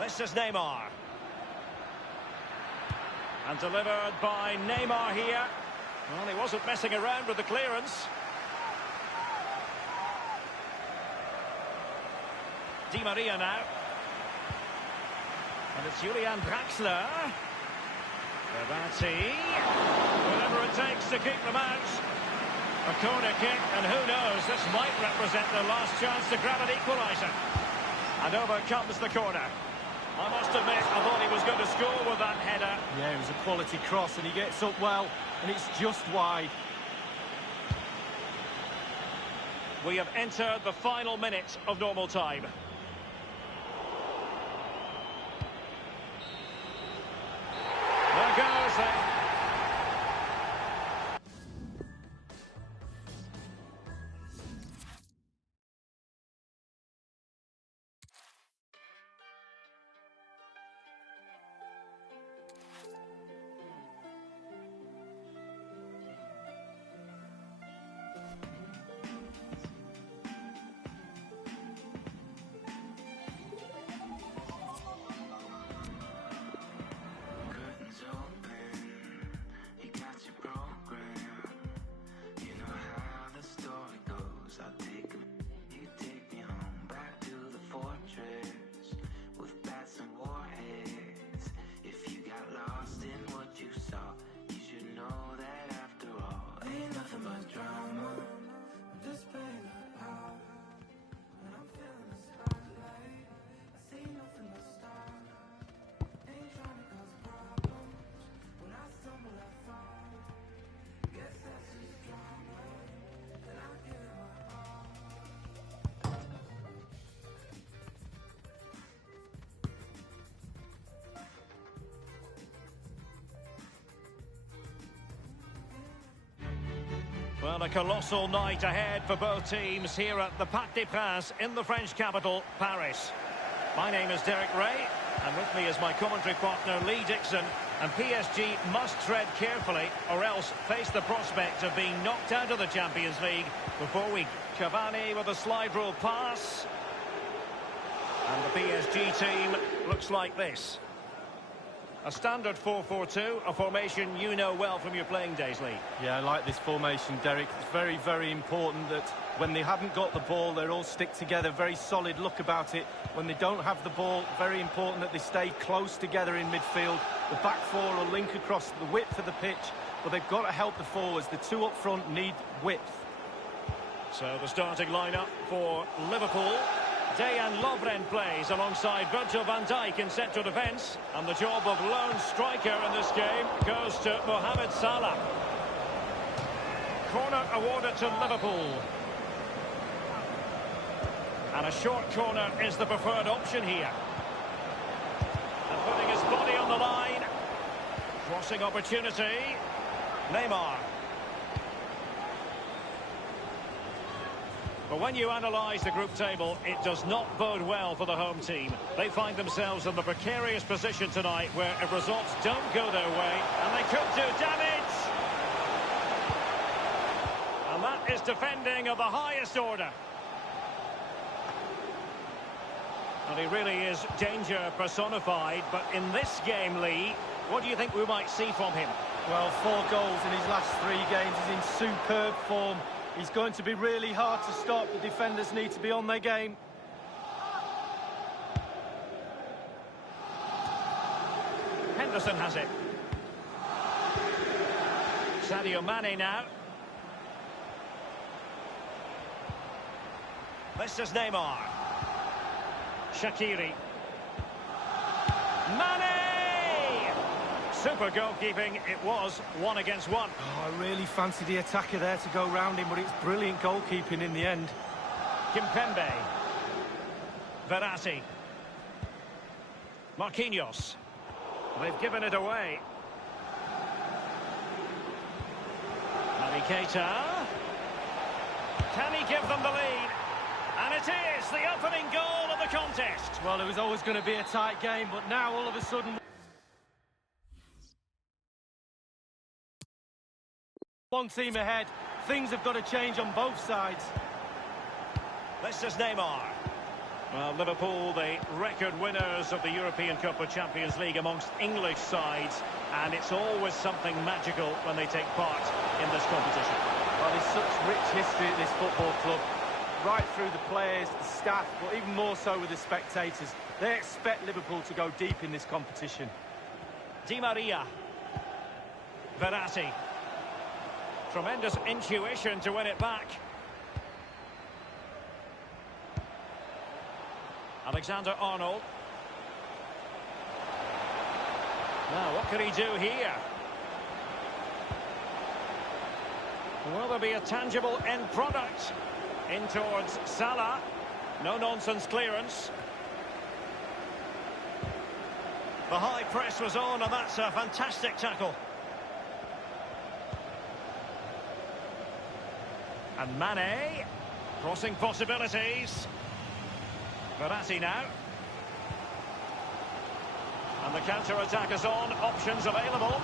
This is Neymar. And delivered by Neymar here. Well, he wasn't messing around with the clearance. Di Maria now. And it's Julian Draxler. Verratti. Whatever it takes to keep them out. A corner kick, and who knows, this might represent their last chance to grab an equaliser. And over comes the corner. I must admit, I thought he was going to score with that header. Yeah, it was a quality cross, and he gets up well, and it's just wide. We have entered the final minute of normal time. There goes then. Well, a colossal night ahead for both teams here at the Parc des Princes in the French capital, Paris. My name is Derek Ray, and with me is my commentary partner, Lee Dixon. And PSG must tread carefully, or else face the prospect of being knocked out of the Champions League before we... Cavani with a slide rule pass. And the PSG team looks like this. A standard 4-4-2, a formation you know well from your playing days, Lee. Yeah, I like this formation, Derek. It's very, very important that when they haven't got the ball, they all stick together. Very solid look about it. When they don't have the ball, very important that they stay close together in midfield. The back four will link across the width of the pitch, but they've got to help the forwards. The two up front need width. So the starting lineup for Liverpool. Dejan Lovren plays alongside Virgil van Dijk in central defence, and the job of lone striker in this game goes to Mohamed Salah. Corner awarded to Liverpool. And a short corner is the preferred option here. And putting his body on the line. Crossing opportunity. Neymar. But when you analyse the group table, it does not bode well for the home team. They find themselves in the precarious position tonight where if results don't go their way, and they could do damage. And that is defending of the highest order. And he really is danger personified, but in this game, Lee, what do you think we might see from him? Well, 4 goals in his last 3 games. He's in superb form. He's going to be really hard to stop. The defenders need to be on their game. Henderson has it. Sadio Mane now. This is Neymar. Shaqiri. Mane! Super goalkeeping. It was 1 against 1. Oh, I really fancy the attacker there to go round him, but it's brilliant goalkeeping in the end. Kimpembe. Verratti. Marquinhos. They've given it away. Naby Keita. Can he give them the lead? And it is the opening goal of the contest. Well, it was always going to be a tight game, but now all of a sudden... One team ahead. Things have got to change on both sides. This is Neymar. Well, Liverpool, the record winners of the European Cup of Champions League amongst English sides, and it's always something magical when they take part in this competition. Well, there's such rich history at this football club, right through the players, the staff, but even more so with the spectators. They expect Liverpool to go deep in this competition. Di Maria. Verratti. Tremendous intuition to win it back. Alexander-Arnold. Now, what can he do here? Will there be a tangible end product? In towards Salah. No-nonsense clearance. The high press was on, and that's a fantastic tackle. And Mane, crossing possibilities. Verratti now. And the counter-attack is on, options available.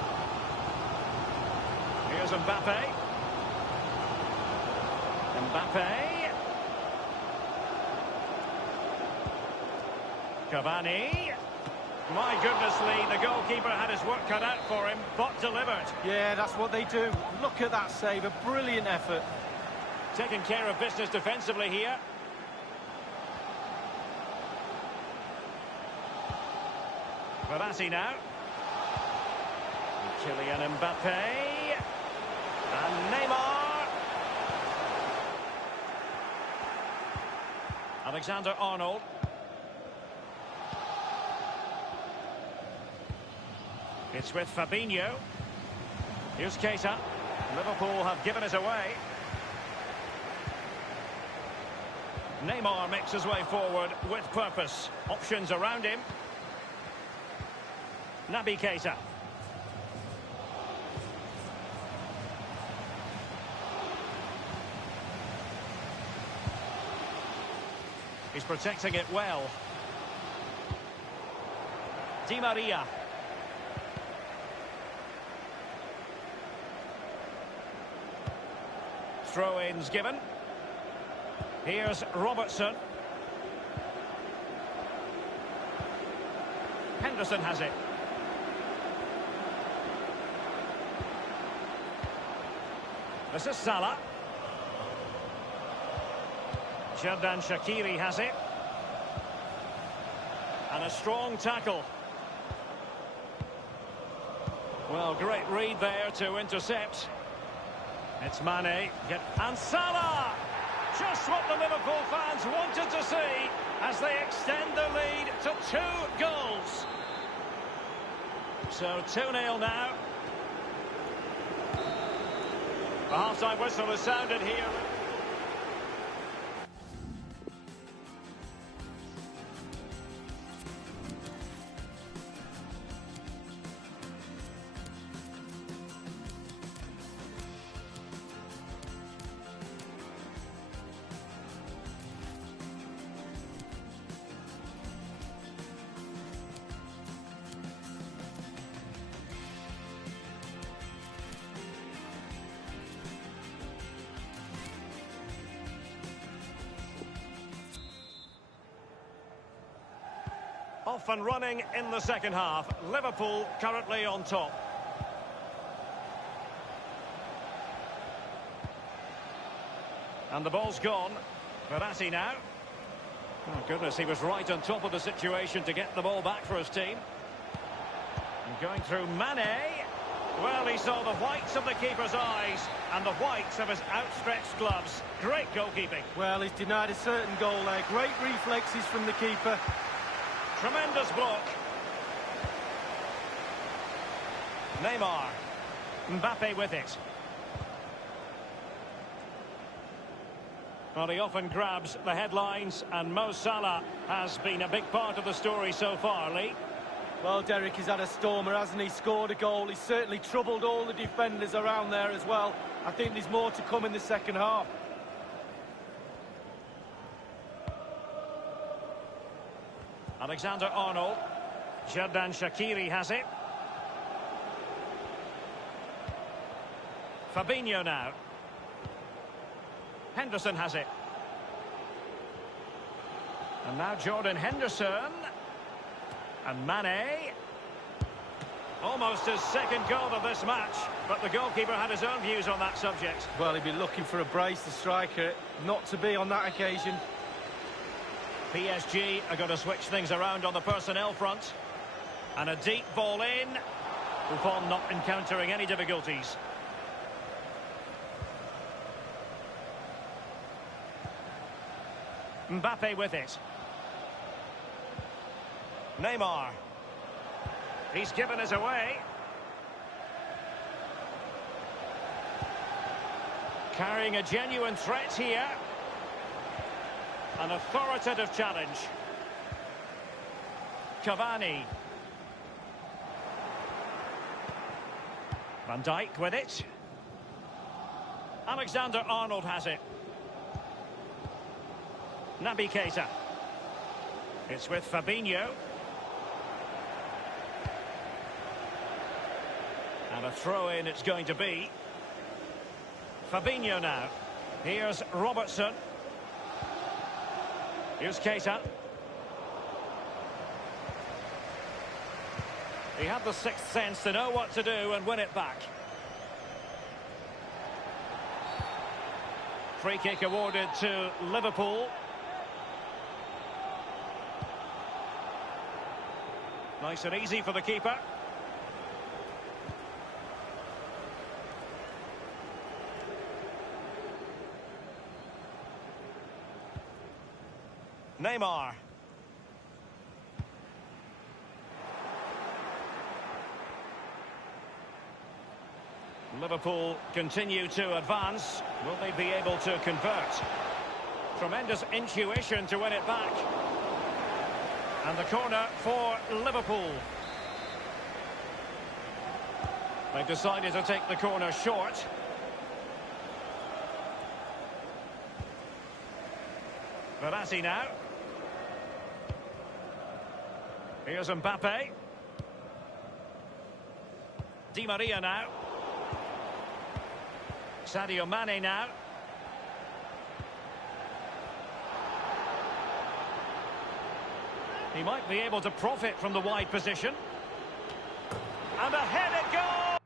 Here's Mbappe. Mbappe. Cavani. My goodness, Lee, the goalkeeper had his work cut out for him, but delivered. Yeah, that's what they do. Look at that save, a brilliant effort. Taking care of business defensively here. Verratti now. Kylian Mbappe. And Neymar. Alexander-Arnold. It's with Fabinho. Here's Keita. Liverpool have given it away. Neymar makes his way forward with purpose. Options around him. Naby Keita. He's protecting it well. Di Maria. Throw-ins given. Here's Robertson. Henderson has it. This is Salah. Xherdan Shaqiri has it. And a strong tackle. Well, great read there to intercept. It's Mane. And Salah! Just what the Liverpool fans wanted to see as they extend the lead to 2 goals. So 2-0 now. The half-time whistle has sounded here. Off and running in the second half. Liverpool currently on top. And the ball's gone. Verratti now. Oh, goodness, he was right on top of the situation to get the ball back for his team. And going through Mane. Well, he saw the whites of the keeper's eyes and the whites of his outstretched gloves. Great goalkeeping. Well, he's denied a certain goal there. Great reflexes from the keeper. Tremendous block. Neymar. Mbappe with it. Well, he often grabs the headlines, and Mo Salah has been a big part of the story so far, Lee. Well, Derek, he's had a stormer, hasn't he? Scored a goal. He's certainly troubled all the defenders around there as well. I think there's more to come in the second half. Alexander-Arnold. Xherdan Shaqiri has it. Fabinho now. Henderson has it. And now Jordan Henderson. And Mane. Almost his second goal of this match, but the goalkeeper had his own views on that subject. Well, he'd be looking for a brace, the striker, not to be on that occasion. PSG are going to switch things around on the personnel front. And a deep ball in. Buffon not encountering any difficulties. Mbappe with it. Neymar. He's given us away. Carrying a genuine threat here. An authoritative challenge. Cavani. Van Dijk with it. Alexander-Arnold has it. Naby Keita. It's with Fabinho. And a throw-in it's going to be. Fabinho now. Here's Robertson. Here's Keita. He had the sixth sense to know what to do and win it back. Free kick awarded to Liverpool. Nice and easy for the keeper. Neymar. Liverpool continue to advance. Will they be able to convert? Tremendous intuition to win it back. And the corner for Liverpool. They've decided to take the corner short. Verratti now. Here's Mbappe. Di Maria now. Sadio Mane now. He might be able to profit from the wide position. And ahead it goes!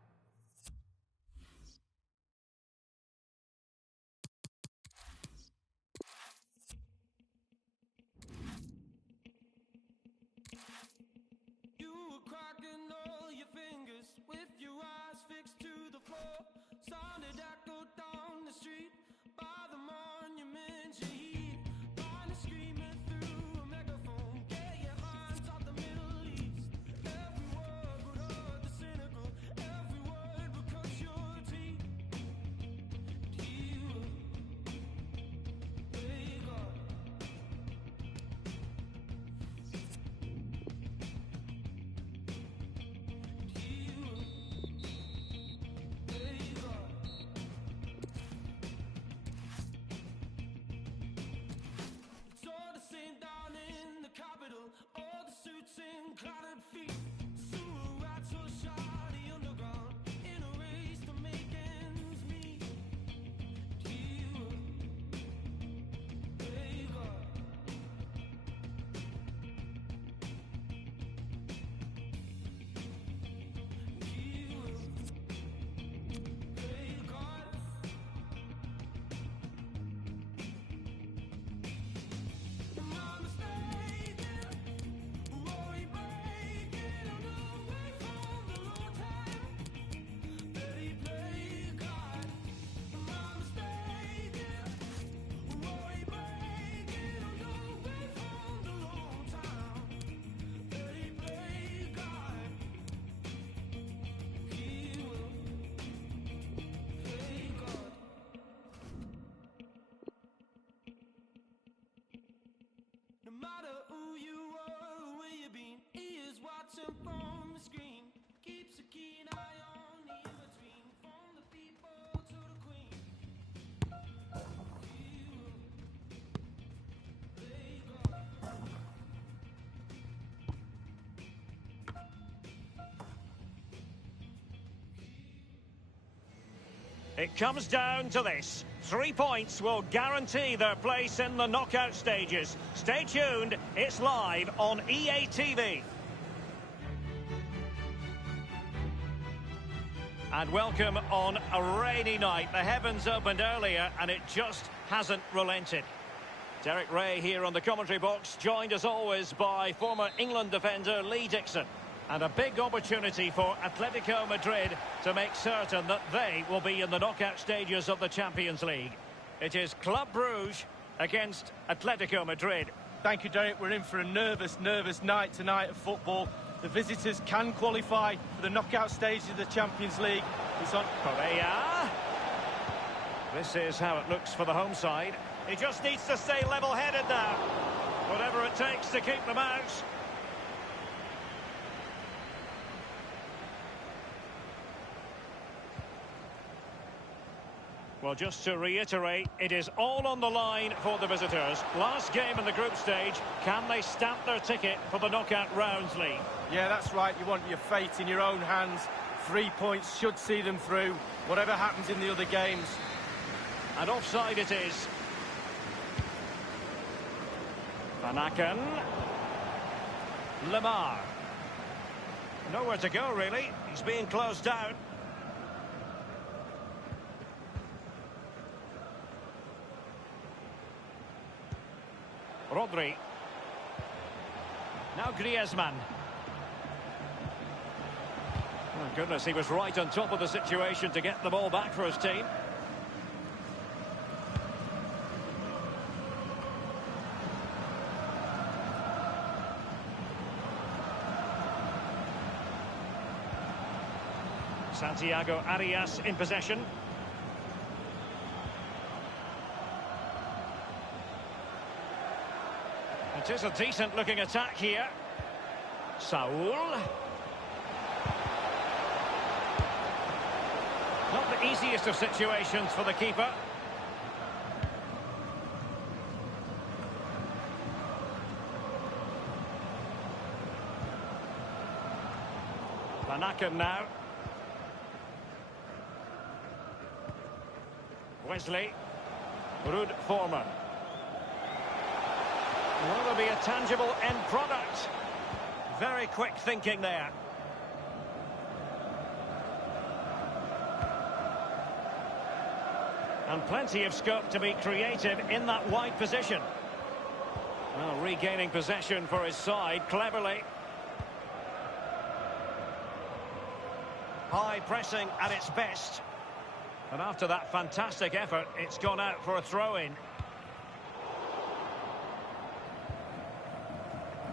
You were cracking all your fingers with your eyes fixed to the floor. Sounded echoed down the street by the monument you heed. Blind and screaming through a megaphone. Get your hands off the Middle East. Every word would hurt the cynical. Every word would cut your teeth. You, they got. It comes down to this. 3 points will guarantee their place in the knockout stages. Stay tuned, it's live on EA TV. And welcome on a rainy night. The heavens opened earlier and it just hasn't relented. Derek Ray here on the commentary box, joined as always by former England defender Lee Dixon. And a big opportunity for Atletico Madrid to make certain that they will be in the knockout stages of the Champions League. It is Club Brugge against Atletico Madrid. Thank you, Derek. We're in for a nervous night tonight of football. The visitors can qualify for the knockout stages of the Champions League. It's on Correa. This is how it looks for the home side. He just needs to stay level-headed now. Whatever it takes to keep them out. Well, just to reiterate, it is all on the line for the visitors. Last game in the group stage, can they stamp their ticket for the knockout rounds, Lee? Yeah, that's right. You want your fate in your own hands. 3 points should see them through, whatever happens in the other games. And offside it is. Van Aken. Lemar. Nowhere to go, really. He's being closed down. Rodri. Now Griezmann. Oh, goodness, he was right on top of the situation to get the ball back for his team. Santiago Arias in possession. It is a decent-looking attack here. Saul. Not the easiest of situations for the keeper. Van Aken now. Wesley. Ruud Vormer. Will there be a tangible end product? Very quick thinking there. And plenty of scope to be creative in that wide position. Well, regaining possession for his side cleverly. High pressing at its best. And after that fantastic effort, it's gone out for a throw-in.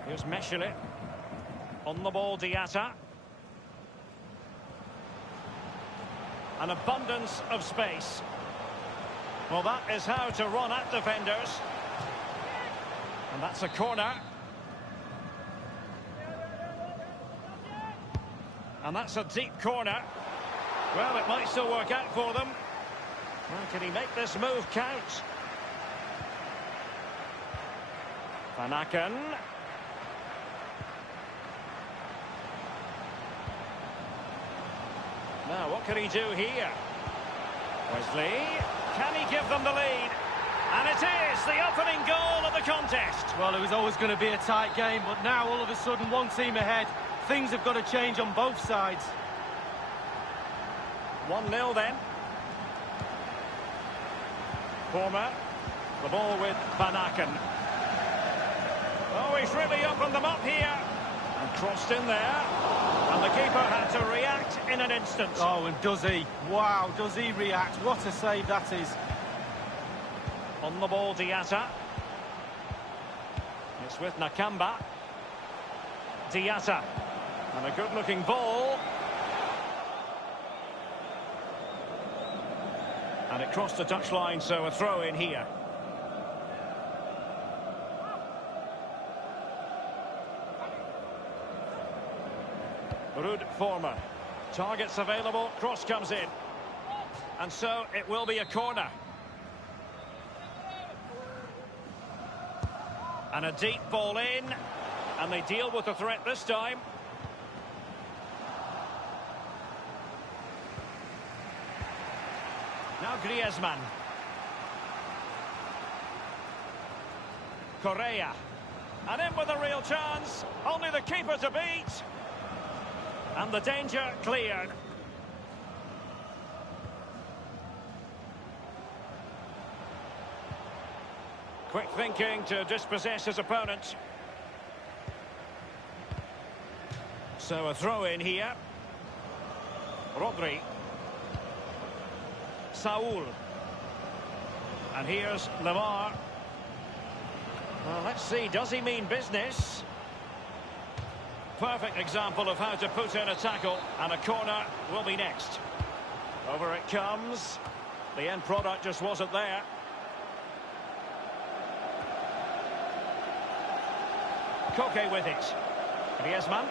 Here's Mechele. On the ball, Diatta. An abundance of space. Well, that is how to run at defenders. And that's a corner. And that's a deep corner. Well, it might still work out for them. Well, can he make this move count? Van Aken. Now, what can he do here? Wesley, can he give them the lead? And it is the opening goal of the contest. Well, it was always going to be a tight game, but now all of a sudden one team ahead. Things have got to change on both sides. 1-0 then. Vormer. The ball with Van Aken. Oh, he's really opened them up here. And crossed in there. And the keeper had to react in an instant. Oh, and does he? Wow, does he react? What a save that is. On the ball, Diatta. It's with Nakamba. Diatta. And a good-looking ball. And it crossed the touchline, so a throw-in here. Ruud Vormer. Targets available, cross comes in. And so it will be a corner. And a deep ball in. And they deal with the threat this time. Now Griezmann. Correa. And in with a real chance. Only the keeper to beat. And the danger cleared. Quick thinking to dispossess his opponent. So a throw in here. Rodri. Saul. And here's Lemar. Well, let's see, does he mean business? Perfect example of how to put in a tackle, and a corner will be next. Over it comes. The end product just wasn't there. Koke with it. Griezmann.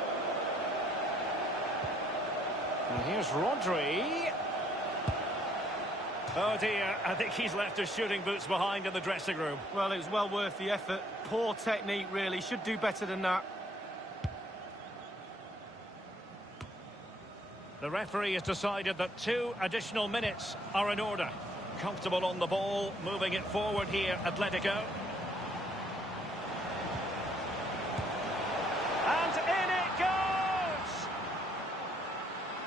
And here's Rodri. Oh dear, I think he's left his shooting boots behind in the dressing room. Well, it was well worth the effort. Poor technique, really. Should do better than that. The referee has decided that 2 additional minutes are in order. Comfortable on the ball, moving it forward here, Atletico. And in it goes!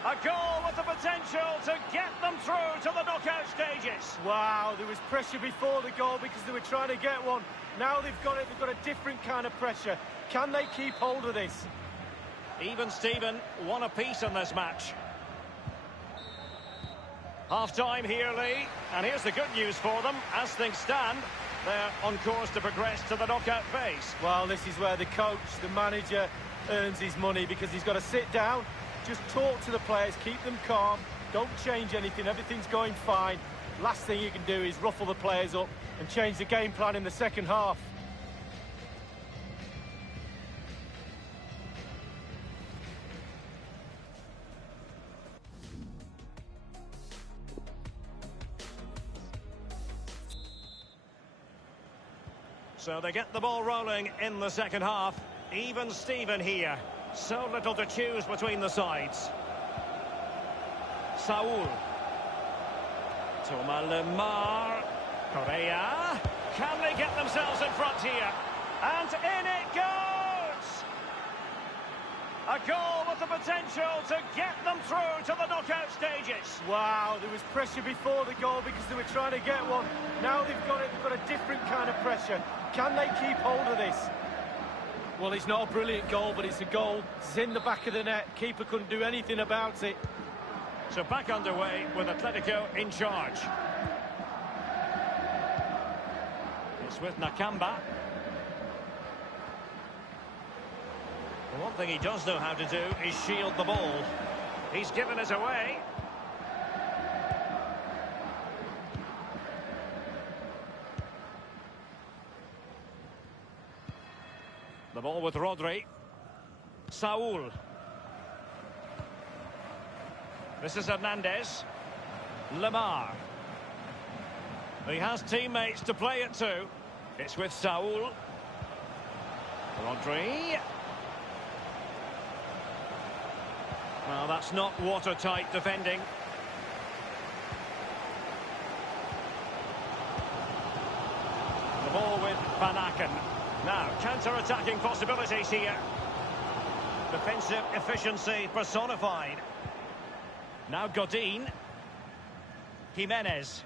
A goal with the potential to get them through to the knockout stages. Wow, there was pressure before the goal because they were trying to get one. Now they've got it, they've got a different kind of pressure. Can they keep hold of this? Even Steven, one apiece in this match. Half-time here, Lee. And here's the good news for them. As things stand, they're on course to progress to the knockout phase. Well, this is where the coach, the manager, earns his money because he's got to sit down, just talk to the players, keep them calm, don't change anything, everything's going fine. Last thing you can do is ruffle the players up and change the game plan in the second half. So they get the ball rolling in the second half. Even Steven here. So little to choose between the sides. Saul. Thomas Lemar. Correa. Can they get themselves in front here? And in it goes! A goal with the potential to get them through to the knockout stages. Wow, there was pressure before the goal because they were trying to get one. Now they've got it, they've got a different kind of pressure. Can they keep hold of this? Well, it's not a brilliant goal, but it's a goal. It's in the back of the net. Keeper couldn't do anything about it. So back underway with Atletico in charge. It's with Nakamba. The one thing he does know how to do is shield the ball. He's given it away. The ball with Rodri. Saul. This is Hernandez. Lemar. He has teammates to play it to. It's with Saul. Rodri. Well, that's not watertight defending. The ball with Van Aken. Now, counter-attacking possibilities here. Defensive efficiency personified. Now Godin. Jimenez.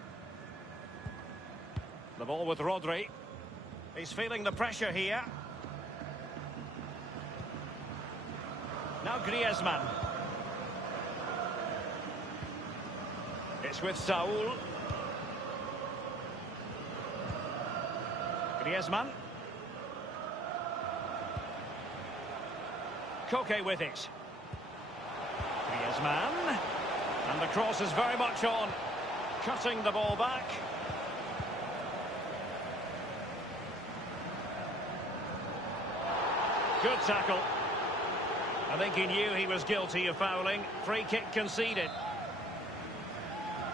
The ball with Rodri. He's feeling the pressure here. Now Griezmann. It's with Saul. Griezmann. Koke with it. Griezmann. And the cross is very much on. Cutting the ball back. Good tackle. I think he knew he was guilty of fouling. Free kick conceded.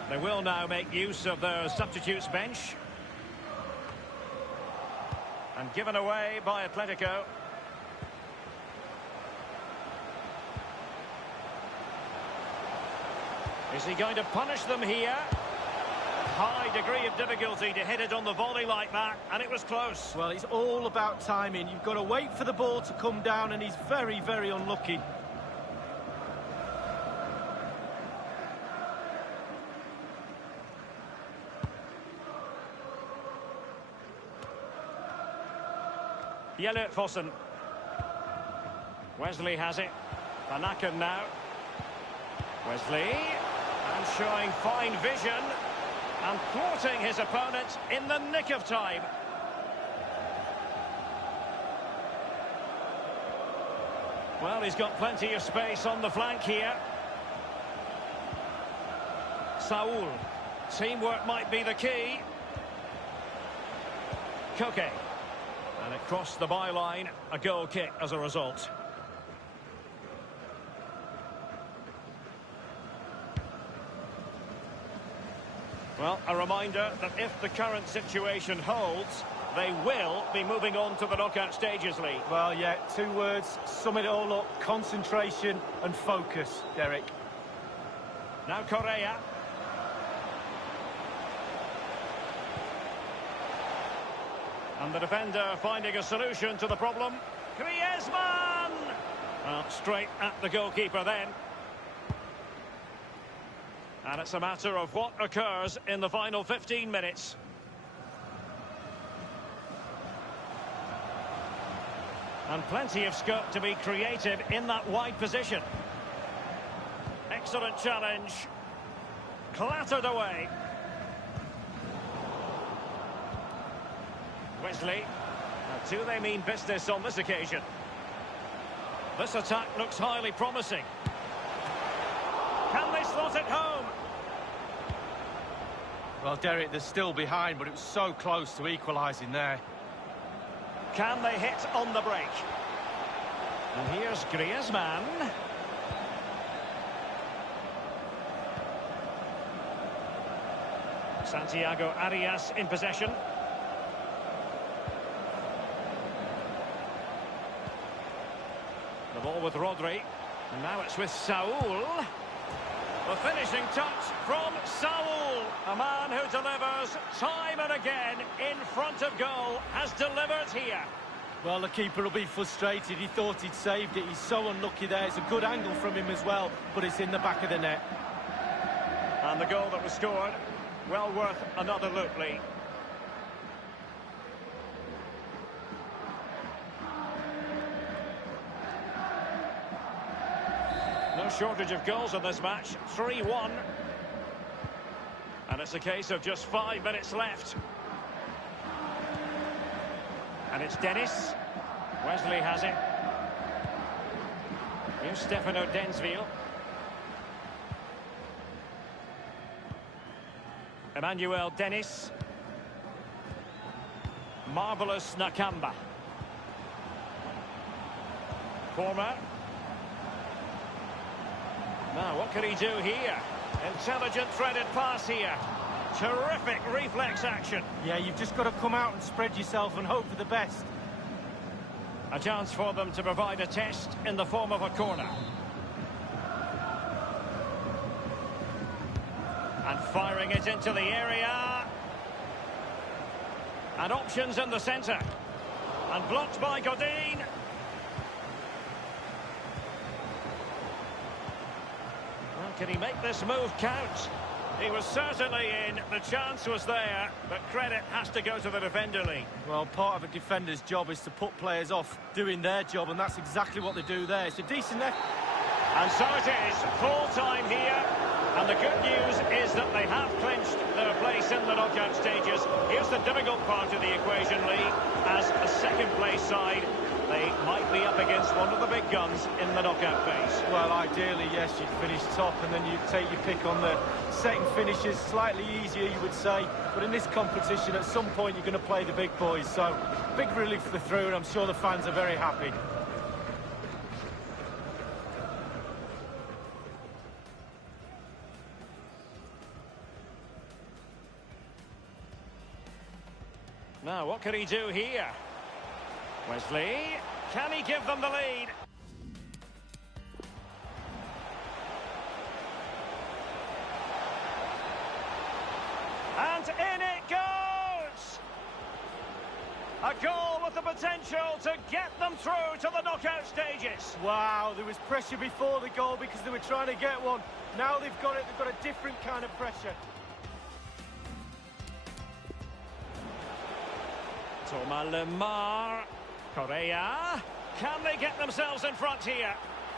They will now make use of their substitutes bench. And given away by Atletico. Is he going to punish them here? high degree of difficulty to hit it on the volley like that, and it was close. Well, it's all about timing. You've got to wait for the ball to come down, and he's very, very unlucky. Yellow Fossen. Wesley has it. Van Aken now. Wesley, and showing fine vision, and thwarting his opponent in the nick of time. Well, he's got plenty of space on the flank here. Saul. Teamwork might be the key. Koke. And it crossed the byline, a goal kick as a result. Well, a reminder that if the current situation holds, they will be moving on to the knockout stages, Lee. Well, yeah, 2 words, sum it all up: concentration and focus, Derek. Now Correa. And the defender finding a solution to the problem. Griezmann! Well, straight at the goalkeeper then. And it's a matter of what occurs in the final 15 minutes. And plenty of scope to be creative in that wide position. Excellent challenge. Clattered away. Wesley. Now, do they mean business on this occasion? This attack looks highly promising. Can they slot it home? Well, Derek, they're still behind, but it was so close to equalising there. Can they hit on the break? And here's Griezmann. Santiago Arias in possession. The ball with Rodri. And now it's with Saul. The finishing touch from Saul. A man who delivers time and again in front of goal, has delivered here. Well, the keeper will be frustrated. He thought he'd saved it. He's so unlucky there. It's a good angle from him as well, but it's in the back of the net. And the goal that was scored, well worth another look, Lee. No shortage of goals in this match. 3-1. And it's a case of just 5 minutes left. And it's Dennis. Wesley has it. Here's Stefano Densville. Emmanuel Dennis. Marvellous Nakamba. Former. Now, what can he do here? Intelligent threaded pass here. Terrific reflex action. Yeah, you've just got to come out and spread yourself and hope for the best. A chance for them to provide a test in the form of a corner. And firing it into the area. And options in the centre. And blocked by Godin. Well, can he make this move count? He was certainly in, the chance was there, but credit has to go to the defender, Lee. Well, part of a defender's job is to put players off doing their job, and that's exactly what they do there. It's a decent net. And so it is, full time here. And the good news is that they have clinched their place in the knockout stages. Here's the difficult part of the equation, Lee. As a second-place side, they might be up against one of the big guns in the knockout phase. Well, ideally, yes, you'd finish top, and then you'd take your pick on the second finishes. Slightly easier, you would say. But in this competition, at some point, you're going to play the big boys. So, big relief for through, and I'm sure the fans are very happy. Now, what can he do here? Wesley, can he give them the lead? And in it goes! A goal with the potential to get them through to the knockout stages. Wow, there was pressure before the goal because they were trying to get one. Now they've got it, they've got a different kind of pressure. Thomas Lemar. Correa. Can they get themselves in front here?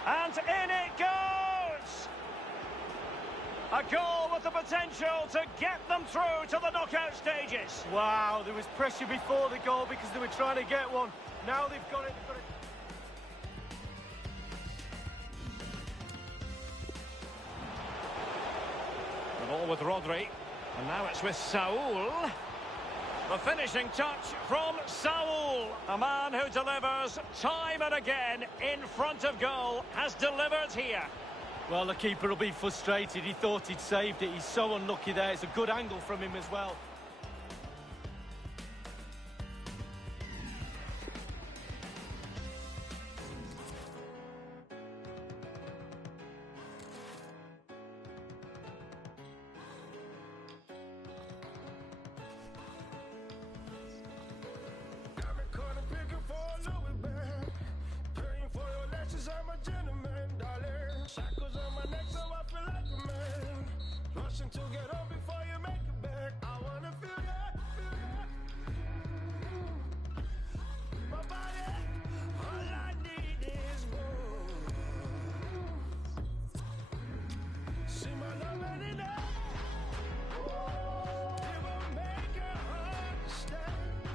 And in it goes! A goal with the potential to get them through to the knockout stages. Wow, there was pressure before the goal because they were trying to get one. Now they've got it, they've got it. The ball with Rodri. And now it's with Saul. The finishing touch from Saul. A man who delivers time and again in front of goal has delivered here. Well, the keeper will be frustrated. He thought he'd saved it. He's so unlucky there. It's a good angle from him as well. To get up before you make it back, I wanna feel ya, my body, all I need is more. See my love ain't enough, it won't make it hard to stay.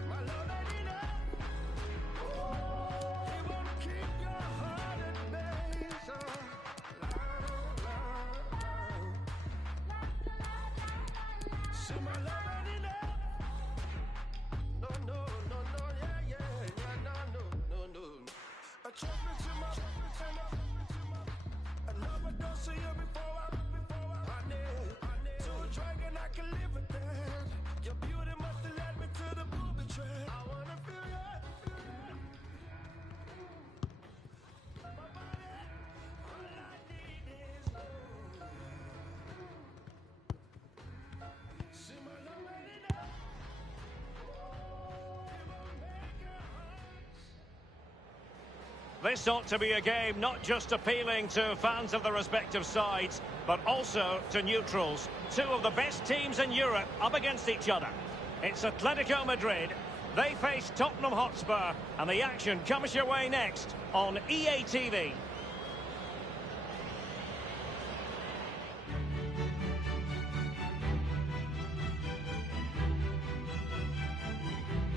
My love ain't enough, it won't keep your heart at bay. So see my love ain't enough. No, no, no, no, yeah, no. I trust me to my, I love a dose of you before I need to a dragon, I can live with that. Your beauty must have led me to the booby trap. I wanna feel ya. My body, all I need is love. See my love ain't enough. It won't make it hard. This ought to be a game not just appealing to fans of the respective sides, but also to neutrals. Two of the best teams in Europe up against each other. It's Atletico Madrid. They face Tottenham Hotspur, and the action comes your way next on EA TV.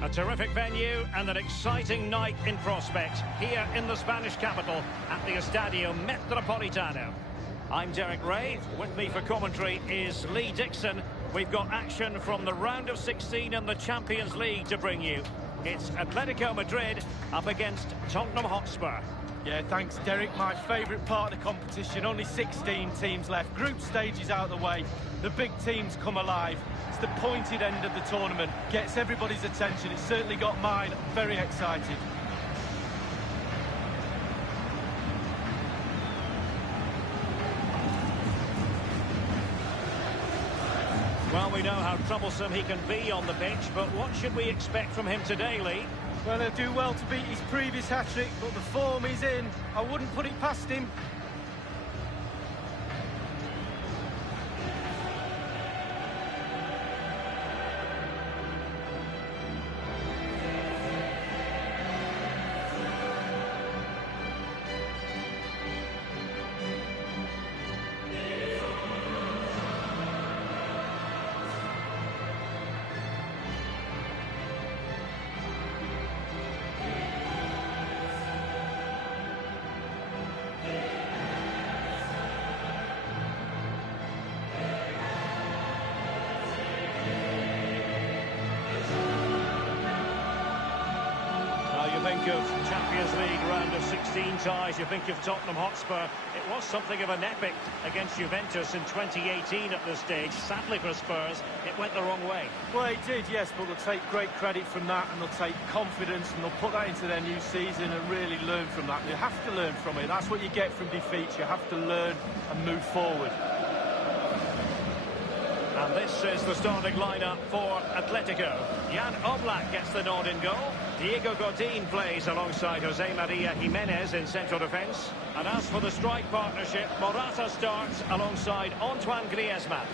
A terrific venue and an exciting night in prospect here in the Spanish capital at the Estadio Metropolitano. I'm Derek Ray. With me for commentary is Lee Dixon. We've got action from the round of 16 in the Champions League to bring you. It's Atletico Madrid up against Tottenham Hotspur. Yeah, thanks, Derek. My favourite part of the competition. Only 16 teams left. Group stage is out of the way. The big teams come alive. It's the pointed end of the tournament. Gets everybody's attention. It's certainly got mine. Very excited. Well, we know how troublesome he can be on the pitch, but what should we expect from him today, Lee? Well, he'll do well to beat his previous hat-trick, but the form he's in, I wouldn't put it past him. Think of Champions League round of 16 ties, you think of Tottenham Hotspur. It was something of an epic against Juventus in 2018 at this stage. Sadly for Spurs, it went the wrong way. Well, it did, yes, but they'll take great credit from that, and they'll take confidence, and they'll put that into their new season and really learn from that. You have to learn from it. That's what you get from defeats. You have to learn and move forward. And this is the starting lineup for Atletico. Jan Oblak gets the nod in goal. Diego Godin plays alongside Jose Maria Jimenez in central defence. And as for the strike partnership, Morata starts alongside Antoine Griezmann.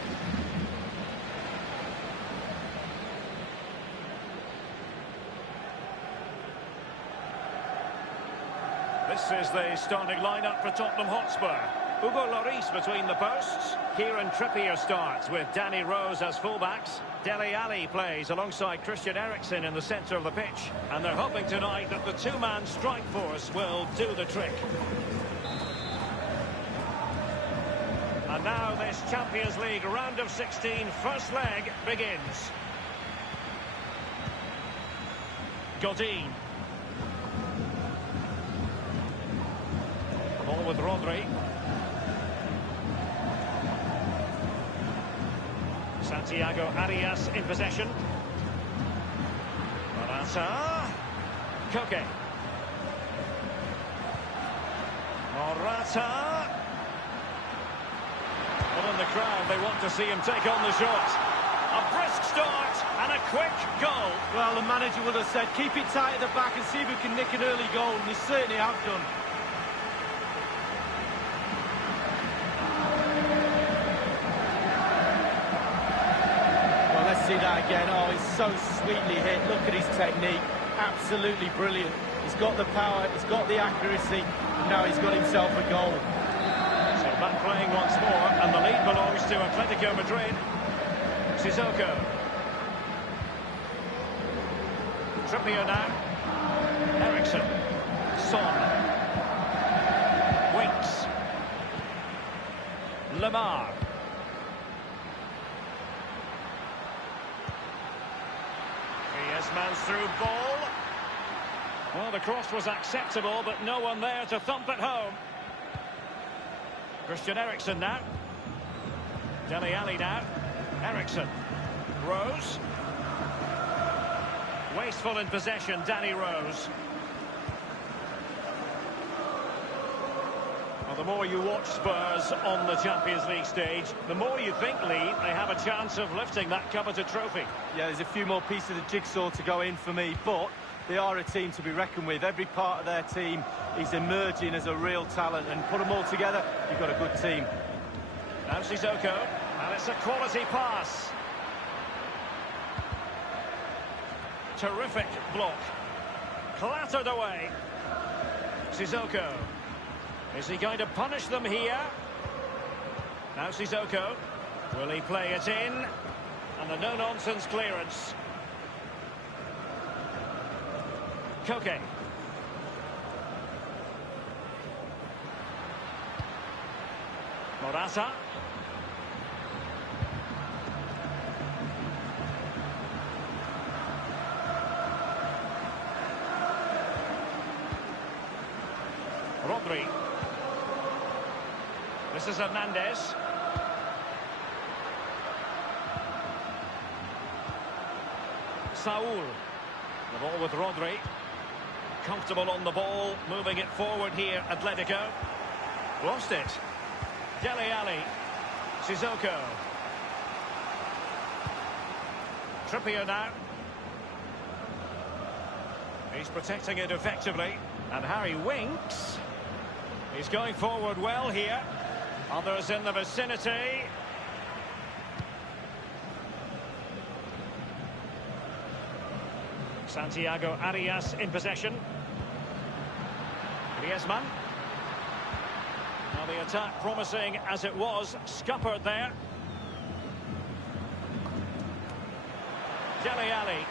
This is the starting lineup for Tottenham Hotspur. Hugo Lloris between the posts. Kieran Trippier starts with Danny Rose as fullbacks. Dele Alli plays alongside Christian Eriksen in the centre of the pitch. And they're hoping tonight that the two-man strike force will do the trick. And now this Champions League round of 16 first leg begins. Godin. Ball with Rodri. Santiago Arias in possession. Morata. Koke. Morata. Well, in the crowd, they want to see him take on the shot. A brisk start and a quick goal. Well, the manager would have said, keep it tight at the back and see if we can nick an early goal, and they certainly have done. See that again. Oh, he's so sweetly hit. Look at his technique. Absolutely brilliant. He's got the power, he's got the accuracy, and now he's got himself a goal. So back playing once more, and the lead belongs to Atletico Madrid. Sissoko. Trippier now. Eriksen. Son. Winks. Lamar. Man's through ball. Well, the cross was acceptable, but no one there to thump it home. Christian Eriksen now. Dele Alli now. Eriksen. Rose. Wasteful in possession, Danny Rose. Well, the more you watch Spurs on the Champions League stage, the more you think, Lee, they have a chance of lifting that coveted trophy. Yeah, there's a few more pieces of the jigsaw to go in for me, but they are a team to be reckoned with. Every part of their team is emerging as a real talent, and put them all together, you've got a good team. Now Sissoko, and it's a quality pass. Terrific block. Clattered away. Sissoko. Is he going to punish them here? Now Sissoko. Will he play it in? And the no-nonsense clearance. Koke. Morata. Rodri. This is Hernandez. Saul. The ball with Rodri. Comfortable on the ball, moving it forward here, Atletico. Lost it. Dele Alli. Sissoko. Trippier now. He's protecting it effectively. And Harry Winks. He's going forward well here. Others in the vicinity. Santiago Arias in possession. Griezmann. Now the attack promising as it was. Scuppered there. Dele Alli.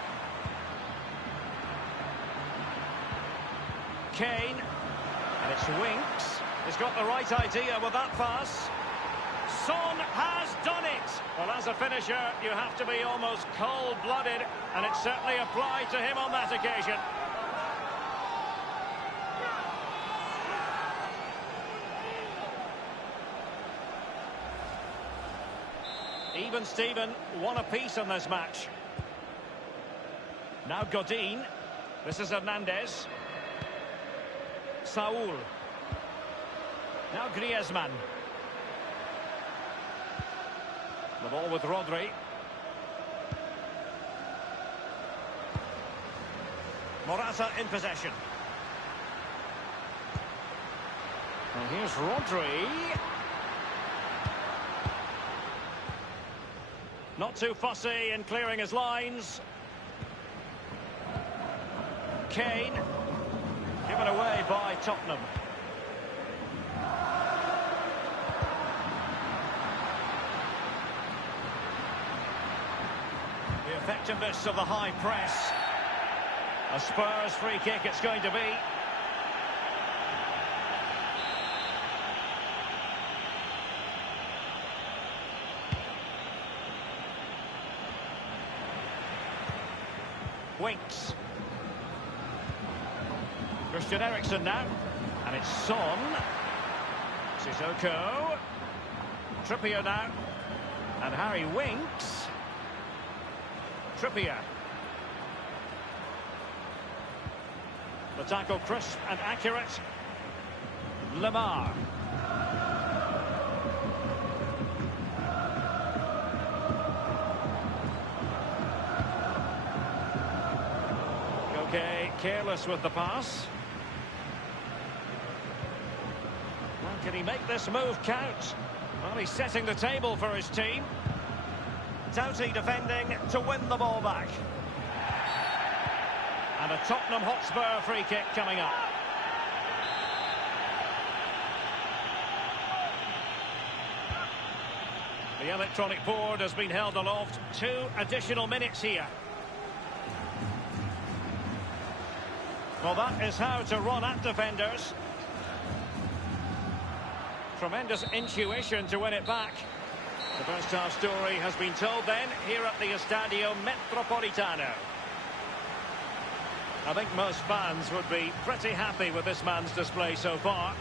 Kane. And it's Winks. He's got the right idea with that pass. Son has done it. Well, as a finisher, you have to be almost cold-blooded, and it certainly applied to him on that occasion. Even Steven, one apiece in this match. Now Godin. This is Hernandez. Saul. Now Griezmann. The ball with Rodri. Morata in possession. And here's Rodri. Not too fussy in clearing his lines. Kane. Given away by Tottenham. The effectiveness of the high press. A Spurs free kick it's going to be. Winks. Christian Eriksen now. And it's Son. Sissoko. Trippier now. And Harry Winks. Trippier. The tackle crisp and accurate. Lamar. Okay, careless with the pass. Well, can he make this move count? Well, he's setting the table for his team. Doughty defending to win the ball back. And a Tottenham Hotspur free kick coming up. The electronic board has been held aloft. 2 additional minutes here. Well, that is how to run at defenders. Tremendous intuition to win it back. The first half story has been told then here at the Estadio Metropolitano. I think most fans would be pretty happy with this man's display so far.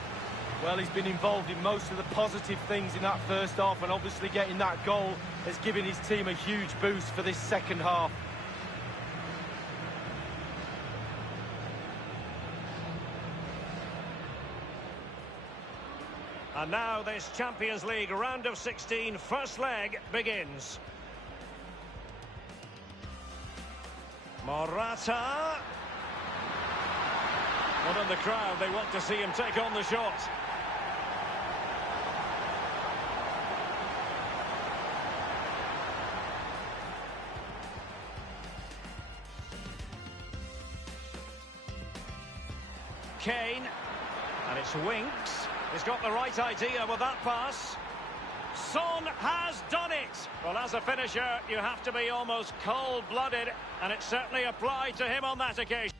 Well, he's been involved in most of the positive things in that first half, and obviously getting that goal has given his team a huge boost for this second half. And now this Champions League round of 16 first leg begins. Morata. Well, in the crowd, they want to see him take on the shot. Kane. And it's Winks. He's got the right idea with that pass. Son has done it. Well, as a finisher, you have to be almost cold-blooded, and it certainly applied to him on that occasion.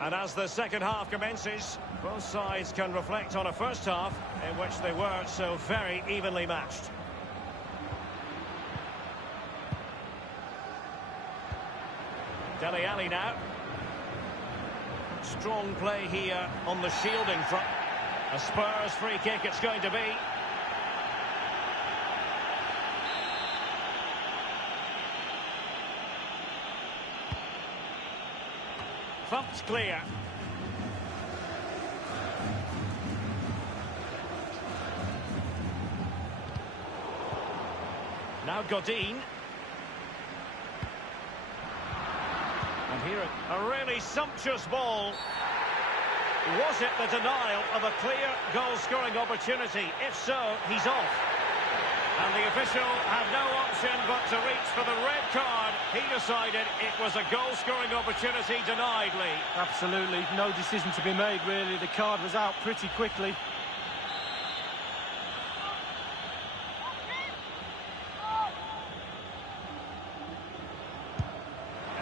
And as the second half commences, both sides can reflect on a first half in which they were so very evenly matched. Dele Alli now. Strong play here on the shielding front. A Spurs free kick it's going to be. Thumped clear. Now Godin. And here a really sumptuous ball. Was it the denial of a clear goal-scoring opportunity? If so, he's off. And the official had no option but to reach for the red card. He decided it was a goal-scoring opportunity denied, Lee. Absolutely, no decision to be made, really. The card was out pretty quickly.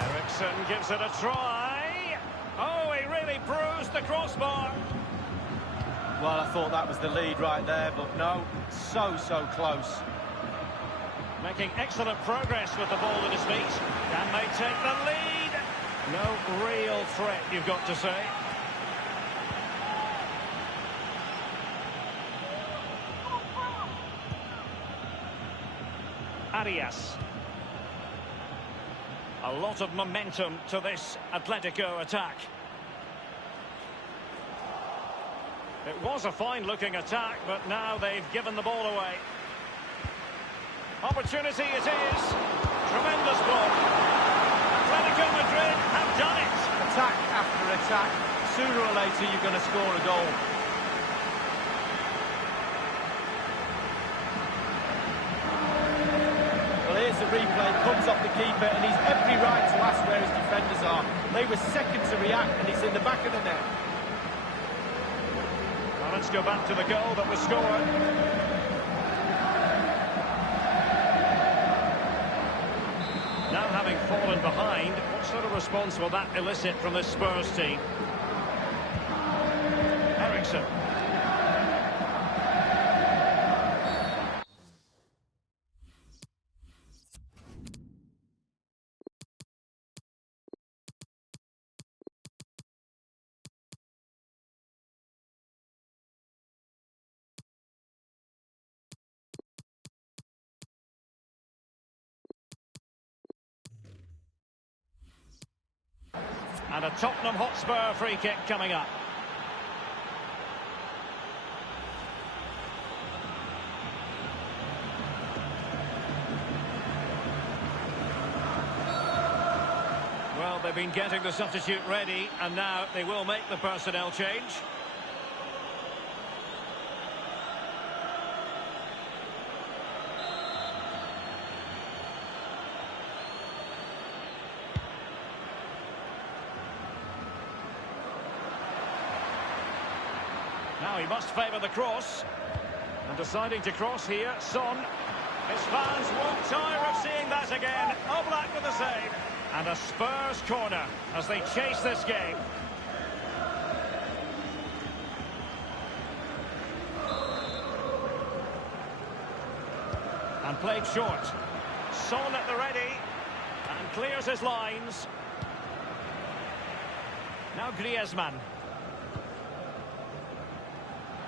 Eriksen gives it a try. Oh, he really bruised the crossbar. Well, I thought that was the lead right there, but no, so close. Making excellent progress with the ball at his feet. Can they take the lead? No real threat, you've got to say. Arias. A lot of momentum to this Atletico attack. It was a fine-looking attack, but now they've given the ball away. Opportunity it is. Tremendous block. Atletico Madrid have done it. Attack after attack. Sooner or later, you're going to score a goal. Well, here's the replay. Comes off the keeper, and he's every right to ask where his defenders are. They were second to react, and he's in the back of the net. Well, let's go back to the goal that was scored. Now having fallen behind, what sort of response will that elicit from this Spurs team? Ericsson. And a Tottenham Hotspur free kick coming up. Well, they've been getting the substitute ready, and now they will make the personnel change. Now he must favour the cross. And deciding to cross here, Son. His fans won't tire of seeing that again. Oblak with the save. And a Spurs corner as they chase this game. And played short. Son at the ready. And clears his lines. Now Griezmann.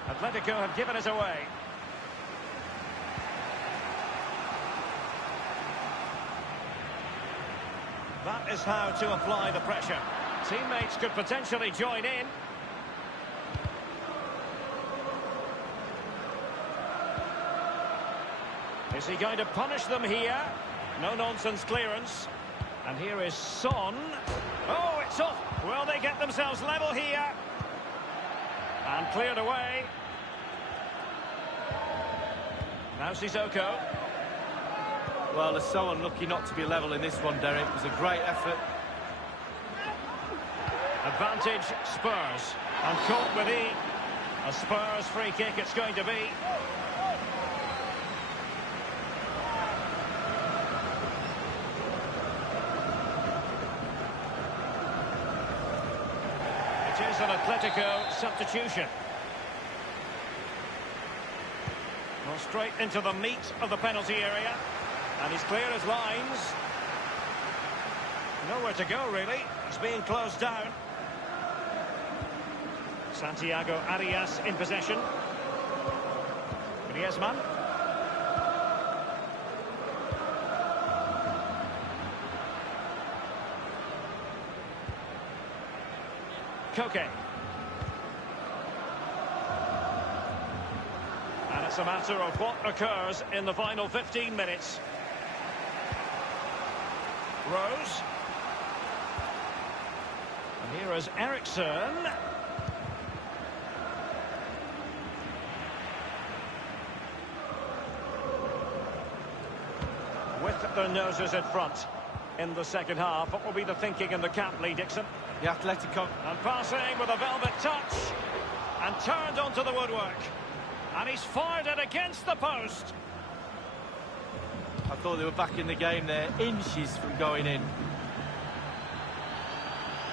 Atletico have given it away. That is how to apply the pressure. Teammates could potentially join in. Is he going to punish them here? No-nonsense clearance. And here is Son. Oh, it's off. Will they get themselves level here? And cleared away. Now Sissoko. Well, they're so unlucky not to be level in this one, Derek. It was a great effort. Advantage Spurs. And caught with E. A Spurs free kick it's going to be. It is an Atletico substitution. Well, straight into the meat of the penalty area. And he's cleared his lines. Nowhere to go, really. He's being closed down. Santiago Arias in possession. Griezmann. Koke. And it's a matter of what occurs in the final 15 minutes. Rose. And here is Ericsson. With their noses in front in the second half. What will be the thinking in the camp, Lee Dixon? The Atletico. And passing with a velvet touch. And turned onto the woodwork. And he's fired it against the post. I thought they were back in the game there, inches from going in.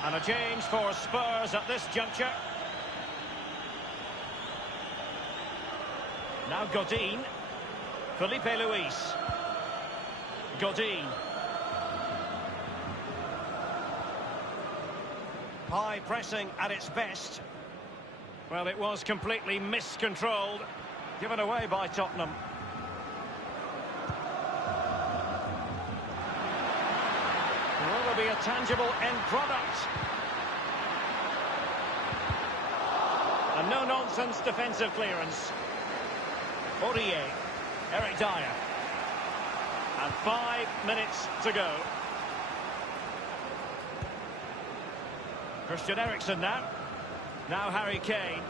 And a change for Spurs at this juncture. Now Godin. Felipe Luis. Godin. High pressing at its best. Well, it was completely miscontrolled. Given away by Tottenham. Will there be a tangible end product? A no-nonsense defensive clearance. Aurier. Eric Dyer. And 5 minutes to go. Christian Eriksen now. Now Harry Kane.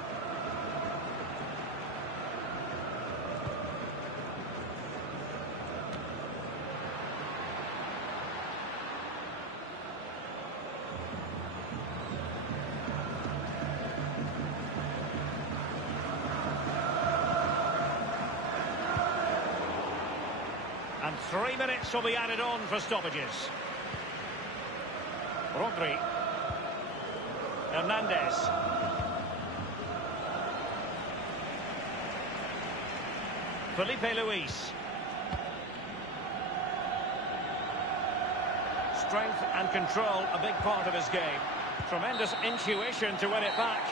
And 3 minutes will be added on for stoppages. Rodri. Hernandez. Felipe Luis. Strength and control, a big part of his game. Tremendous intuition to win it back.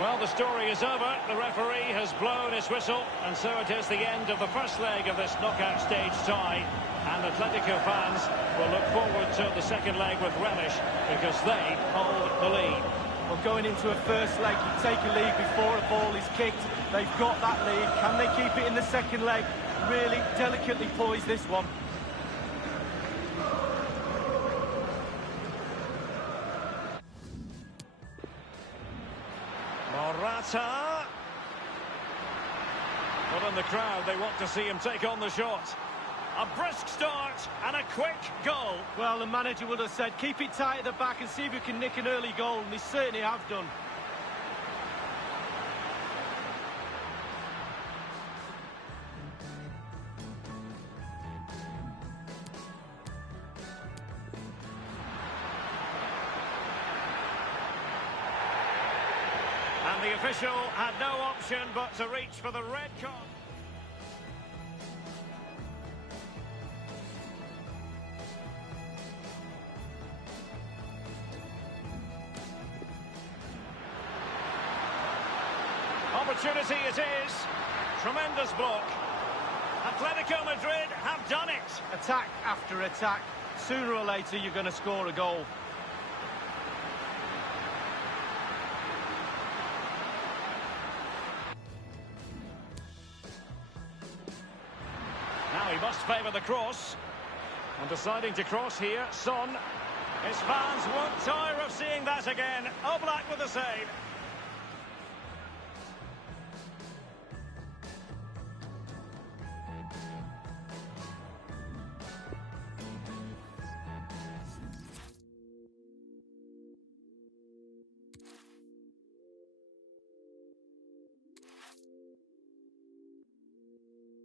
Well, the story is over. The referee has blown his whistle, and so it is the end of the first leg of this knockout stage tie. And Atletico fans will look forward to the second leg with relish, because they hold the lead. Well, going into a first leg, you take a lead before a ball is kicked. They've got that lead. Can they keep it in the second leg? Really delicately poised, this one. Morata. Well, in the crowd, they want to see him take on the shot. A brisk start and a quick goal. Well, the manager would have said, keep it tight at the back and see if you can nick an early goal, and they certainly have done. And the official had no option but to reach for the red card. Opportunity it is. Tremendous block. Atletico Madrid have done it. Attack after attack. Sooner or later, you're going to score a goal. Now he must favour the cross. And deciding to cross here, Son. His fans won't tire of seeing that again. Oblak with the save.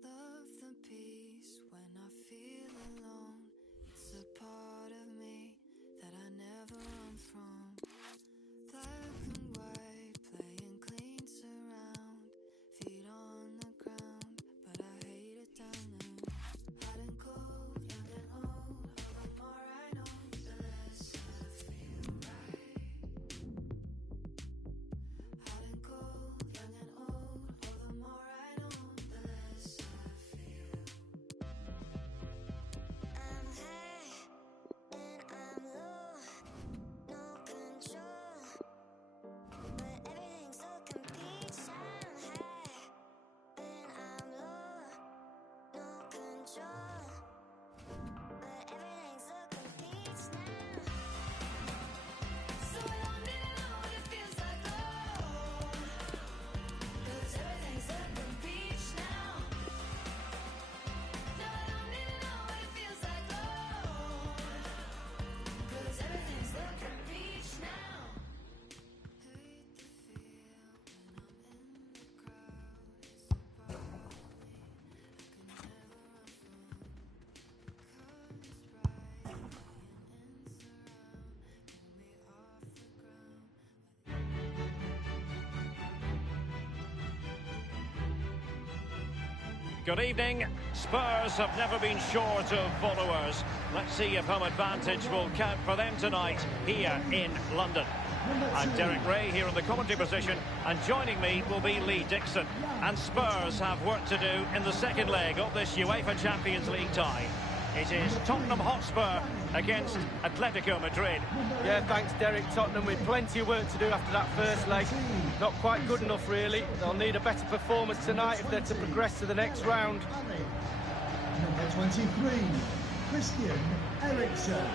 Love the peace when I feel alone. It's a part of me that I never run from. Black and white, playing clean surround. Feet on the ground, but I hate it down there. Hot and cold, young and old. All the more I know, the less I feel right. Hot and cold, young and old. All the more I know, the less I feel. I'm high and I'm low, no control, but everything's looking peach. I'm high and I'm low, no control, but everything's looking peach now. So I don't really know what it feels like, oh, 'cause everything's looking peach now. No, I don't really know what it feels like, oh, 'cause everything's looking peach now. Hate the feel when I'm in the crowd. It's a part of me I can never run from. Colors bright, and surround, pull me off the ground. Good evening. Spurs have never been short of followers. Let's see if home advantage will count for them tonight here in London. I'm Derek Ray here in the commentary position, and joining me will be Lee Dixon. And Spurs have work to do in the second leg of this UEFA Champions League tie. It is Tottenham Hotspur against Atletico Madrid. Yeah, thanks, Derek. Tottenham with plenty of work to do after that first leg. Not quite good enough, really. They'll need a better performance tonight if they're to progress to the next round. Number 23, Christian Eriksen.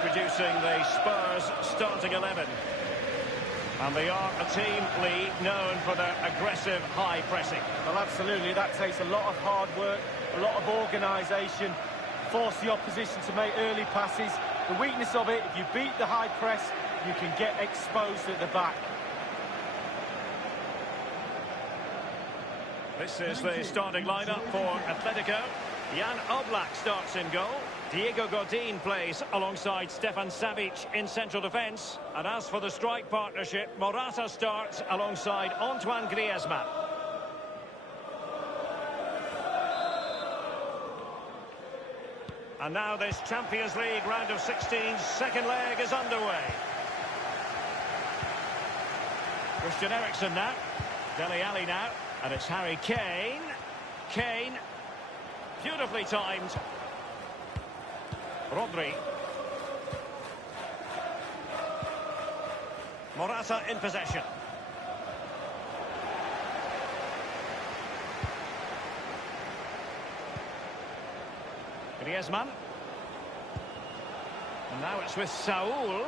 Introducing the Spurs starting 11. And they are a team, Lee, known for their aggressive high pressing. Well, absolutely. That takes a lot of hard work, a lot of organisation, force the opposition to make early passes. The weakness of it, if you beat the high press, you can get exposed at the back. This is the starting lineup for Atletico. Jan Oblak starts in goal. Diego Godin plays alongside Stefan Savic in central defence. And as for the strike partnership, Morata starts alongside Antoine Griezmann. And now this Champions League round of 16's second leg is underway. Christian Eriksen now. Dele Alli now. And it's Harry Kane. Kane. Beautifully timed. Rodri. Morata in possession. Griezmann. And now it's with Saul.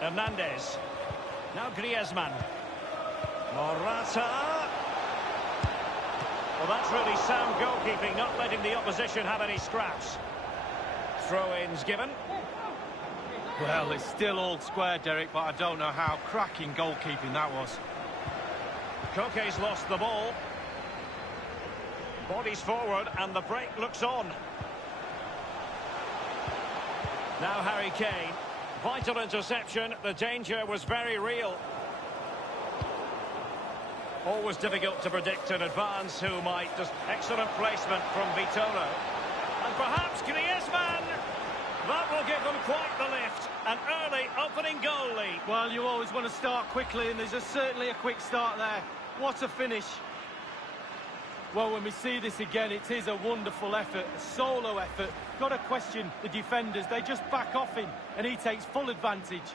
Hernandez. Now Griezmann. Morata. Well, that's really sound goalkeeping, not letting the opposition have any scraps. Throw-ins given. Well, it's still all square, Derek, but I don't know how cracking goalkeeping that was. Koke's lost the ball. Bodies forward and the break looks on. Now Harry Kane. Vital interception. The danger was very real. Always difficult to predict in advance who might. Just excellent placement from Vitolo. And perhaps Griezmann. That will give them quite the lift. An early opening goal lead. Well, you always want to start quickly, and there's certainly a quick start there. What a finish. Well, when we see this again, it is a wonderful effort, a solo effort. Got to question the defenders. They just back off him, and he takes full advantage.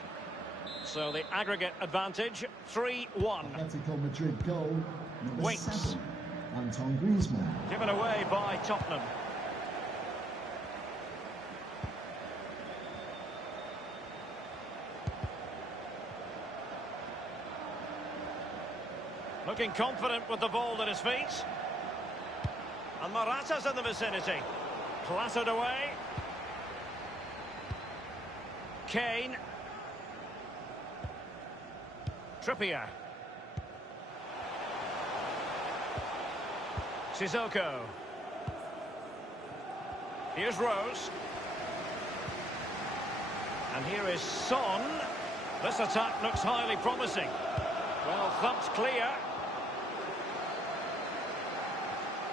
So the aggregate advantage, 3-1. Atletico Madrid goal, number Winks. 7, Antoine Griezmann. Given away by Tottenham. Looking confident with the ball at his feet. And Morata's in the vicinity. Clattered away. Kane. Trippier. Sissoko. Here's Rose. And here is Son. This attack looks highly promising. Well, thumped clear.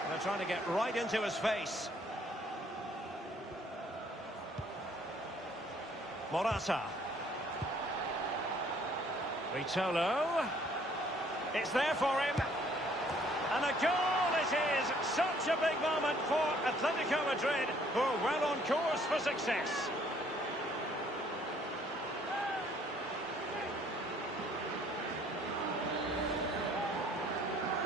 They're trying to get right into his face. Morata. Vitolo. It's there for him. And a goal it is. Such a big moment for Atletico Madrid, who are well on course for success.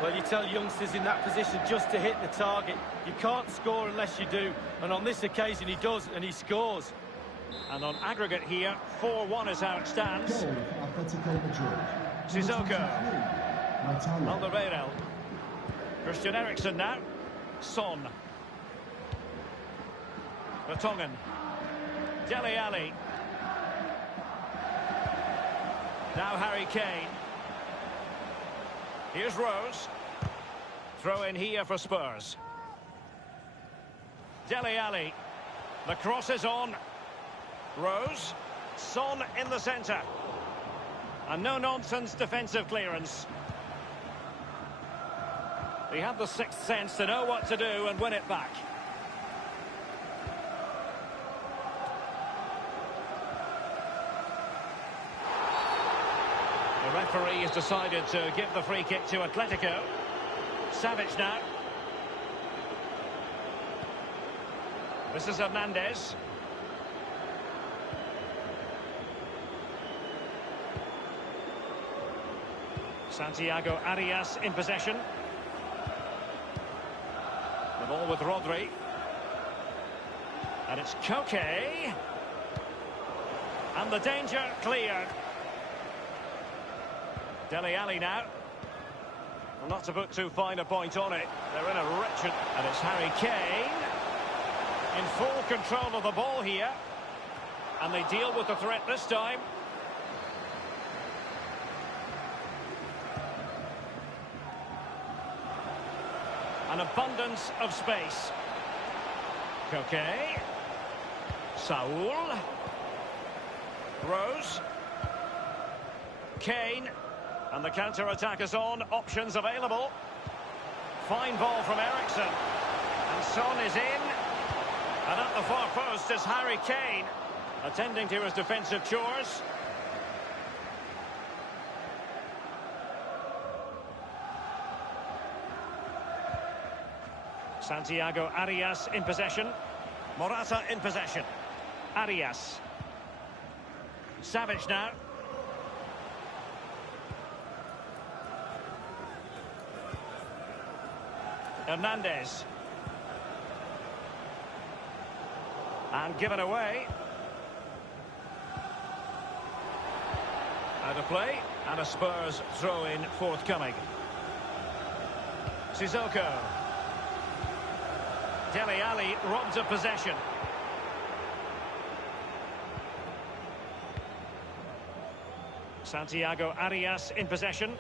Well, you tell youngsters in that position just to hit the target. You can't score unless you do. And on this occasion, he does, and he scores. And on aggregate here, 4-1 is how it stands. Goal for Atletico Madrid. Sissoko. Italian. Alderweireld. Christian Eriksen now. Son. Vertonghen. Dele Alli. Now Harry Kane. Here's Rose. Throw in here for Spurs. Dele Alli. The cross is on. Rose. Son in the centre. And no-nonsense defensive clearance. He had the sixth sense to know what to do and win it back. The referee has decided to give the free kick to Atletico. Savic now. This is Hernandez. Santiago Arias in possession. The ball with Rodri. And it's Koke. And the danger cleared. Dele Alli now. Well, not to put too fine a point on it. They're in a wretched... And it's Harry Kane. In full control of the ball here. And they deal with the threat this time. An abundance of space. Koke. Saul. Rose. Kane. And the counter-attack is on. Options available. Fine ball from Eriksen. And Son is in. And at the far post is Harry Kane, attending to his defensive chores. Santiago Arias in possession. Morata in possession. Arias. Savic now. Hernandez. And given away. Out of play. And a Spurs throw-in forthcoming. Sissoko. Dele Alli robbed of possession. Santiago Arias in possession.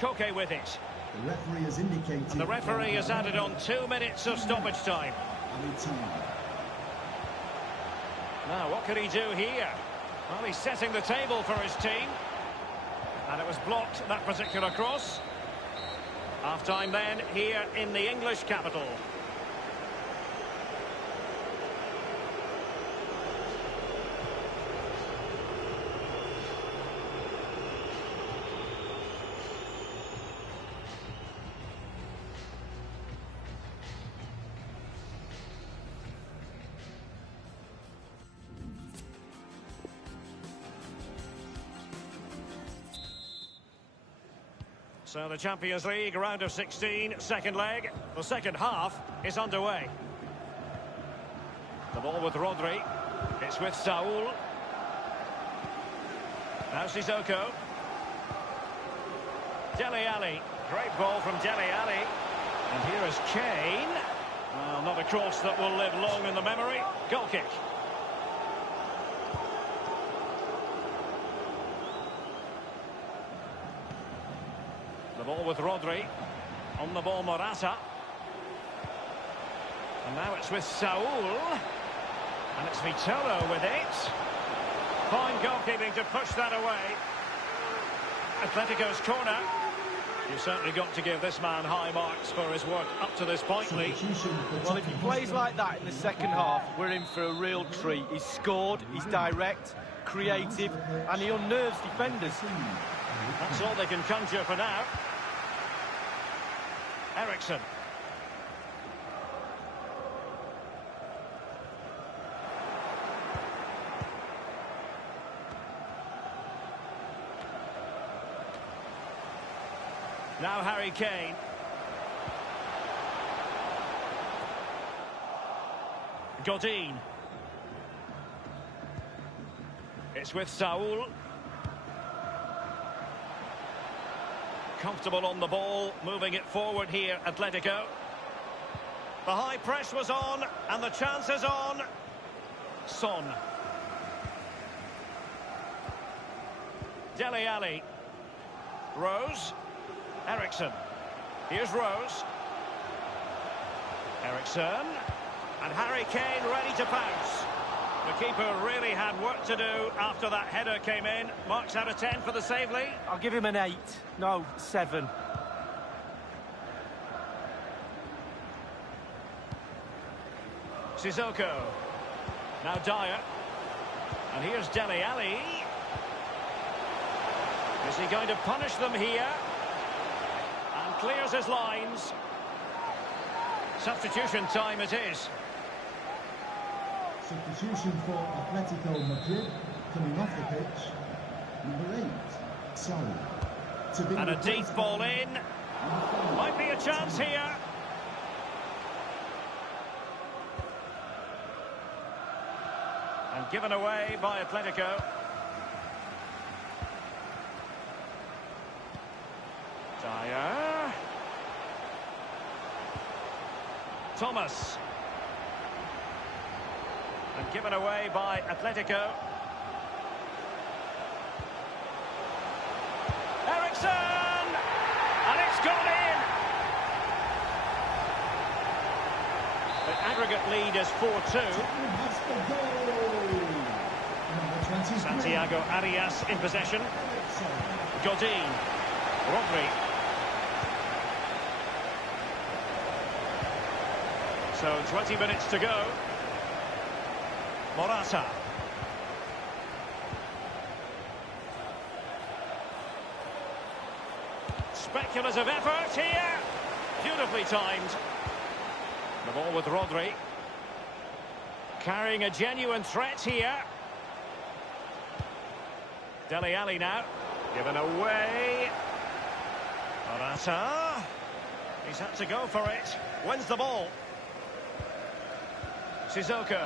Koke with it. The referee has indicated... And the referee has added on 2 minutes of stoppage time. Now, what can he do here? Well, he's setting the table for his team. And it was blocked, that particular cross. Half-time then, here in the English capital. So the Champions League round of 16, second leg. The second half is underway. The ball with Rodri. It's with Saul. Now Sissoko. Dele Alli. Great ball from Dele Alli. And here is Kane. Well, not a cross that will live long in the memory. Goal kick. The ball with Rodri. On the ball, Morata. And now it's with Saul. And it's Vitolo with it. Fine goalkeeping to push that away. Atletico's corner. You've certainly got to give this man high marks for his work up to this point, Lee. Well, if he plays like that in the second half, we're in for a real treat. He's scored, he's direct, creative, and he unnerves defenders. That's all they can conjure for now. Eriksen. Now Harry Kane. Godin. It's with Saul. Comfortable on the ball, moving it forward here, Atletico. The high press was on, and the chance is on. Son. Dele Alli. Rose. Eriksson. Here's Rose. Eriksson. And Harry Kane ready to pounce. The keeper really had work to do after that header came in. Marks out of 10 for the save, Lee. I'll give him an 8. No, 7. Sissoko. Now Dyer. And here's Dele Alli. Is he going to punish them here? And clears his lines. Substitution time it is. Substitution for Atletico Madrid, coming off the pitch, number 8, Saul. And a deep ball in. Might be a chance here. And given away by Atletico. Dyer. Thomas. And given away by Atletico. Eriksson! And it's gone in! The aggregate lead is 4-2. Santiago Arias in possession. Godin. Rodri. So 20 minutes to go. Morata. Speculative effort here. Beautifully timed. The ball with Rodri. Carrying a genuine threat here. Dele Alli now. Given away. Morata. He's had to go for it. Wins the ball. Sissoko.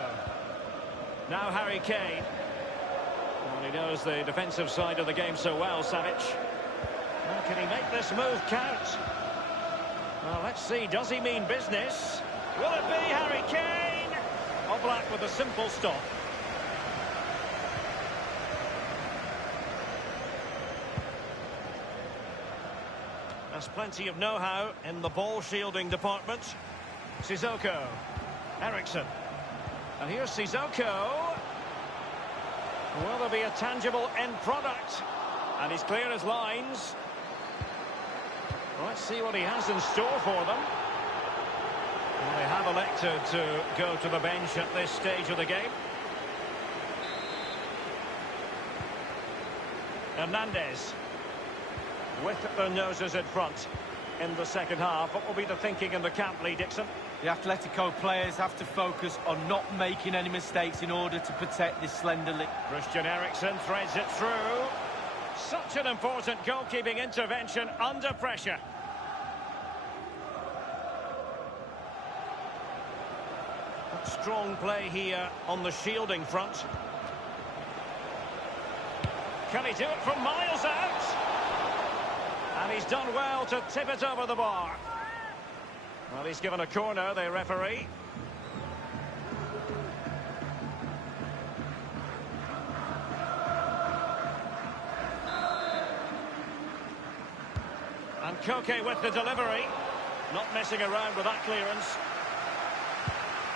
Now Harry Kane. Well, he knows the defensive side of the game so well, Savic. Well, can he make this move count? Well, let's see. Does he mean business? Will it be Harry Kane? Oblak with a simple stop. There's plenty of know-how in the ball shielding department. Sissoko. Eriksson. And here's Sissoko. Will there be a tangible end product? And he's clear his lines. Let's see what he has in store for them. Well, they have elected to go to the bench at this stage of the game. Hernandez. With their noses in front in the second half. What will be the thinking in the camp, Lee Dixon? The Atletico players have to focus on not making any mistakes in order to protect this slender lead. Christian Eriksen threads it through. Such an important goalkeeping intervention under pressure. Strong play here on the shielding front. Can he do it from miles out? And he's done well to tip it over the bar. Well, he's given a corner, the referee. And Koke with the delivery. Not messing around with that clearance.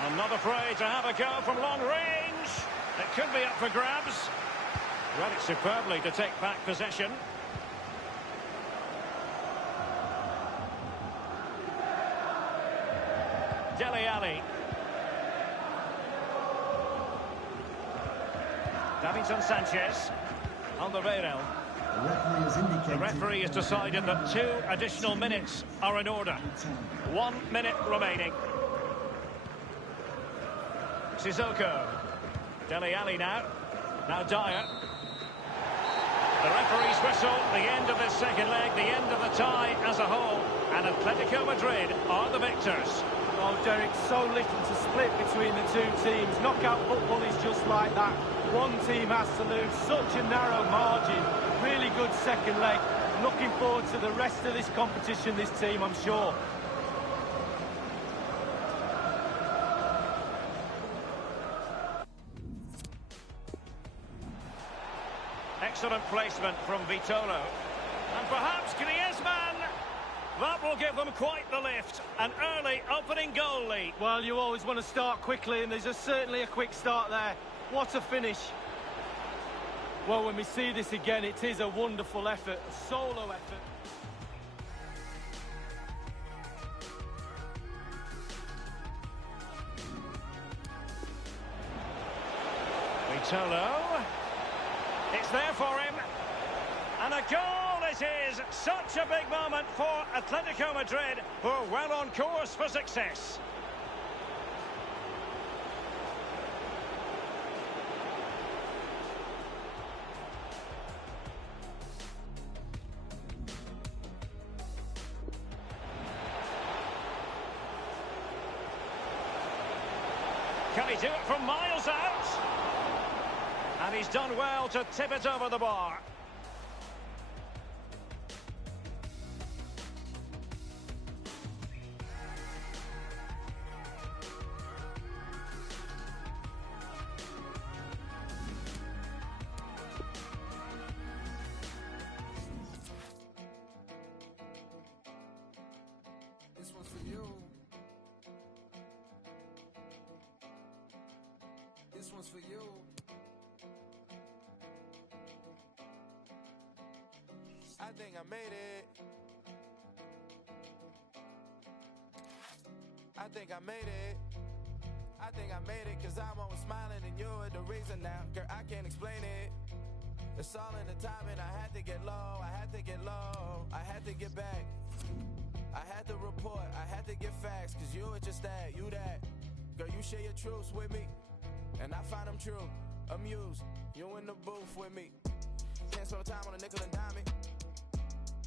And not afraid to have a go from long range. It could be up for grabs. Read it superbly to take back possession. Dele Alli. Davinson Sanchez. Alderweireld. The referee has decided that 2 additional minutes are in order. 1 minute remaining. Sissoko. Dele Alli now. Now Dyer. The referee's whistle, the end of this second leg, the end of the tie as a whole, and Atletico Madrid are the victors. Oh, Derek, so little to split between the two teams. Knockout football is just like that. One team has to lose, such a narrow margin. Really good second leg. Looking forward to the rest of this competition, this team, I'm sure. Excellent placement from Vitolo. And perhaps Griezmann. That will give them quite the lift. An early opening goal lead. Well, you always want to start quickly, and there's certainly a quick start there. What a finish. Well, when we see this again, it is a wonderful effort, a solo effort. Vitolo. It's there for him. And a goal it is. Such a big moment for Atletico Madrid, who are well on course for success. Can he do it from miles out? And he's done well to tip it over the bar. This one's for you. This one's for you. I think I made it. I think I made it. I think I made it, cause I'm always smiling and you're the reason now. Girl, I can't explain it. It's all in the timing. I had to get low, I had to get low, I had to get back. I had to report, I had to get facts, cause you were just that, you that. Girl, you share your truths with me, and I find them true. Amused, you in the booth with me. Can't spend time on a nickel and dime it.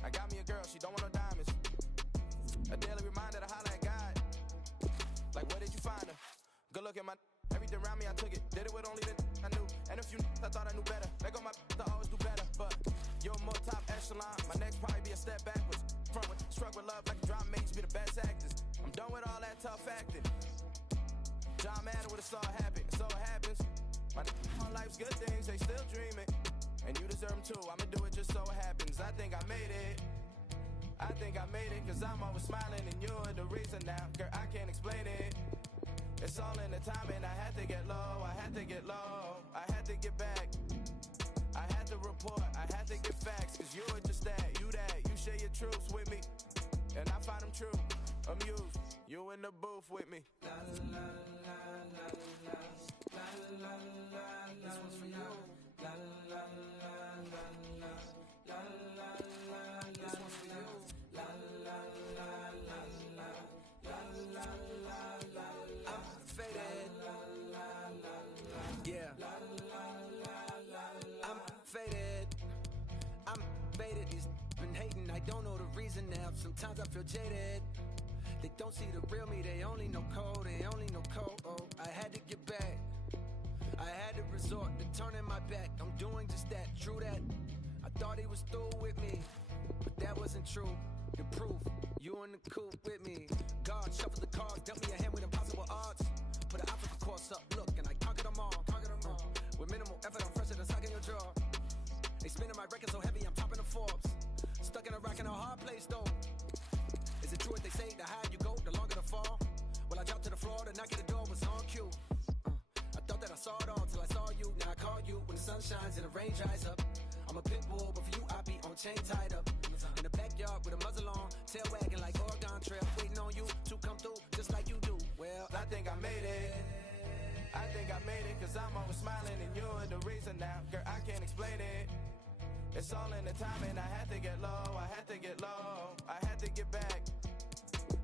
I got me a girl, she don't want no diamonds. A daily reminder to holler at God. Like, where did you find her? Good look at my everything around me, I took it. Did it with only the I knew. And a few I thought I knew better. They go my to always do better. But you're more top echelon. My next probably be a step backwards. Front with, struck with love like a drama makes be the best actors. I'm done with all that tough acting. John Madden would have saw it happen. So it happens. My life's good things, they still dreaming. And you deserve them too, I'ma do it just so it happens. I think I made it. I think I made it, cause I'm always smiling and you're the reason now. Girl, I can't explain it. It's all in the timing. I had to get low, I had to get low, I had to get back. I had to report, I had to get facts, cause you were just that, you that. You share your truths with me, and I find them true. Amused, you in the booth with me. La la la la la la la la. This one's for you. La la la la la la la la. This one's for you. La la la la la la la la la. I'm faded. Yeah. I'm faded. I'm faded. These been hating. I don't know the reason now. Sometimes I feel jaded. They don't see the real me. They only know cold. They only know cold. Oh, I had to get back. I had to resort to turning my back. I'm doing just that, true that. I thought he was through with me, but that wasn't true. The proof, you in the coop with me. God shuffled the cards, dealt me a hand with impossible odds. Put an obstacle course up, look, and I conquered them all. With minimal effort, I'm fresher than sock in your jaw. They spinning my record so heavy, I'm topping the Forbes. Stuck in a rock in a hard place though. Is it true what they say, the higher you go, the longer the fall? Well, I dropped to the floor, the knock at the door was on cue. I thought that I saw it all till I saw you. Now I call you when the sun shines and the rain dries up. I'm a pit bull, but for you I be on chain tied up. In the backyard with a muzzle on, tail wagging like Oregon Trail, waiting on you to come through just like you do. Well, I think I made it. I think I made it, cause I'm always smiling and you're the reason now. Girl, I can't explain it. It's all in the timing. I had to get low, I had to get low, I had to get back.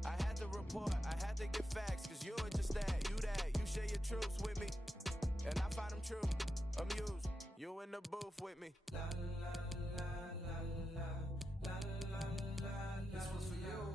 I had to report, I had to get facts, cause you're just that, you that. You share your truths with me, and I find them true. amused. You in the booth with me. This was for you.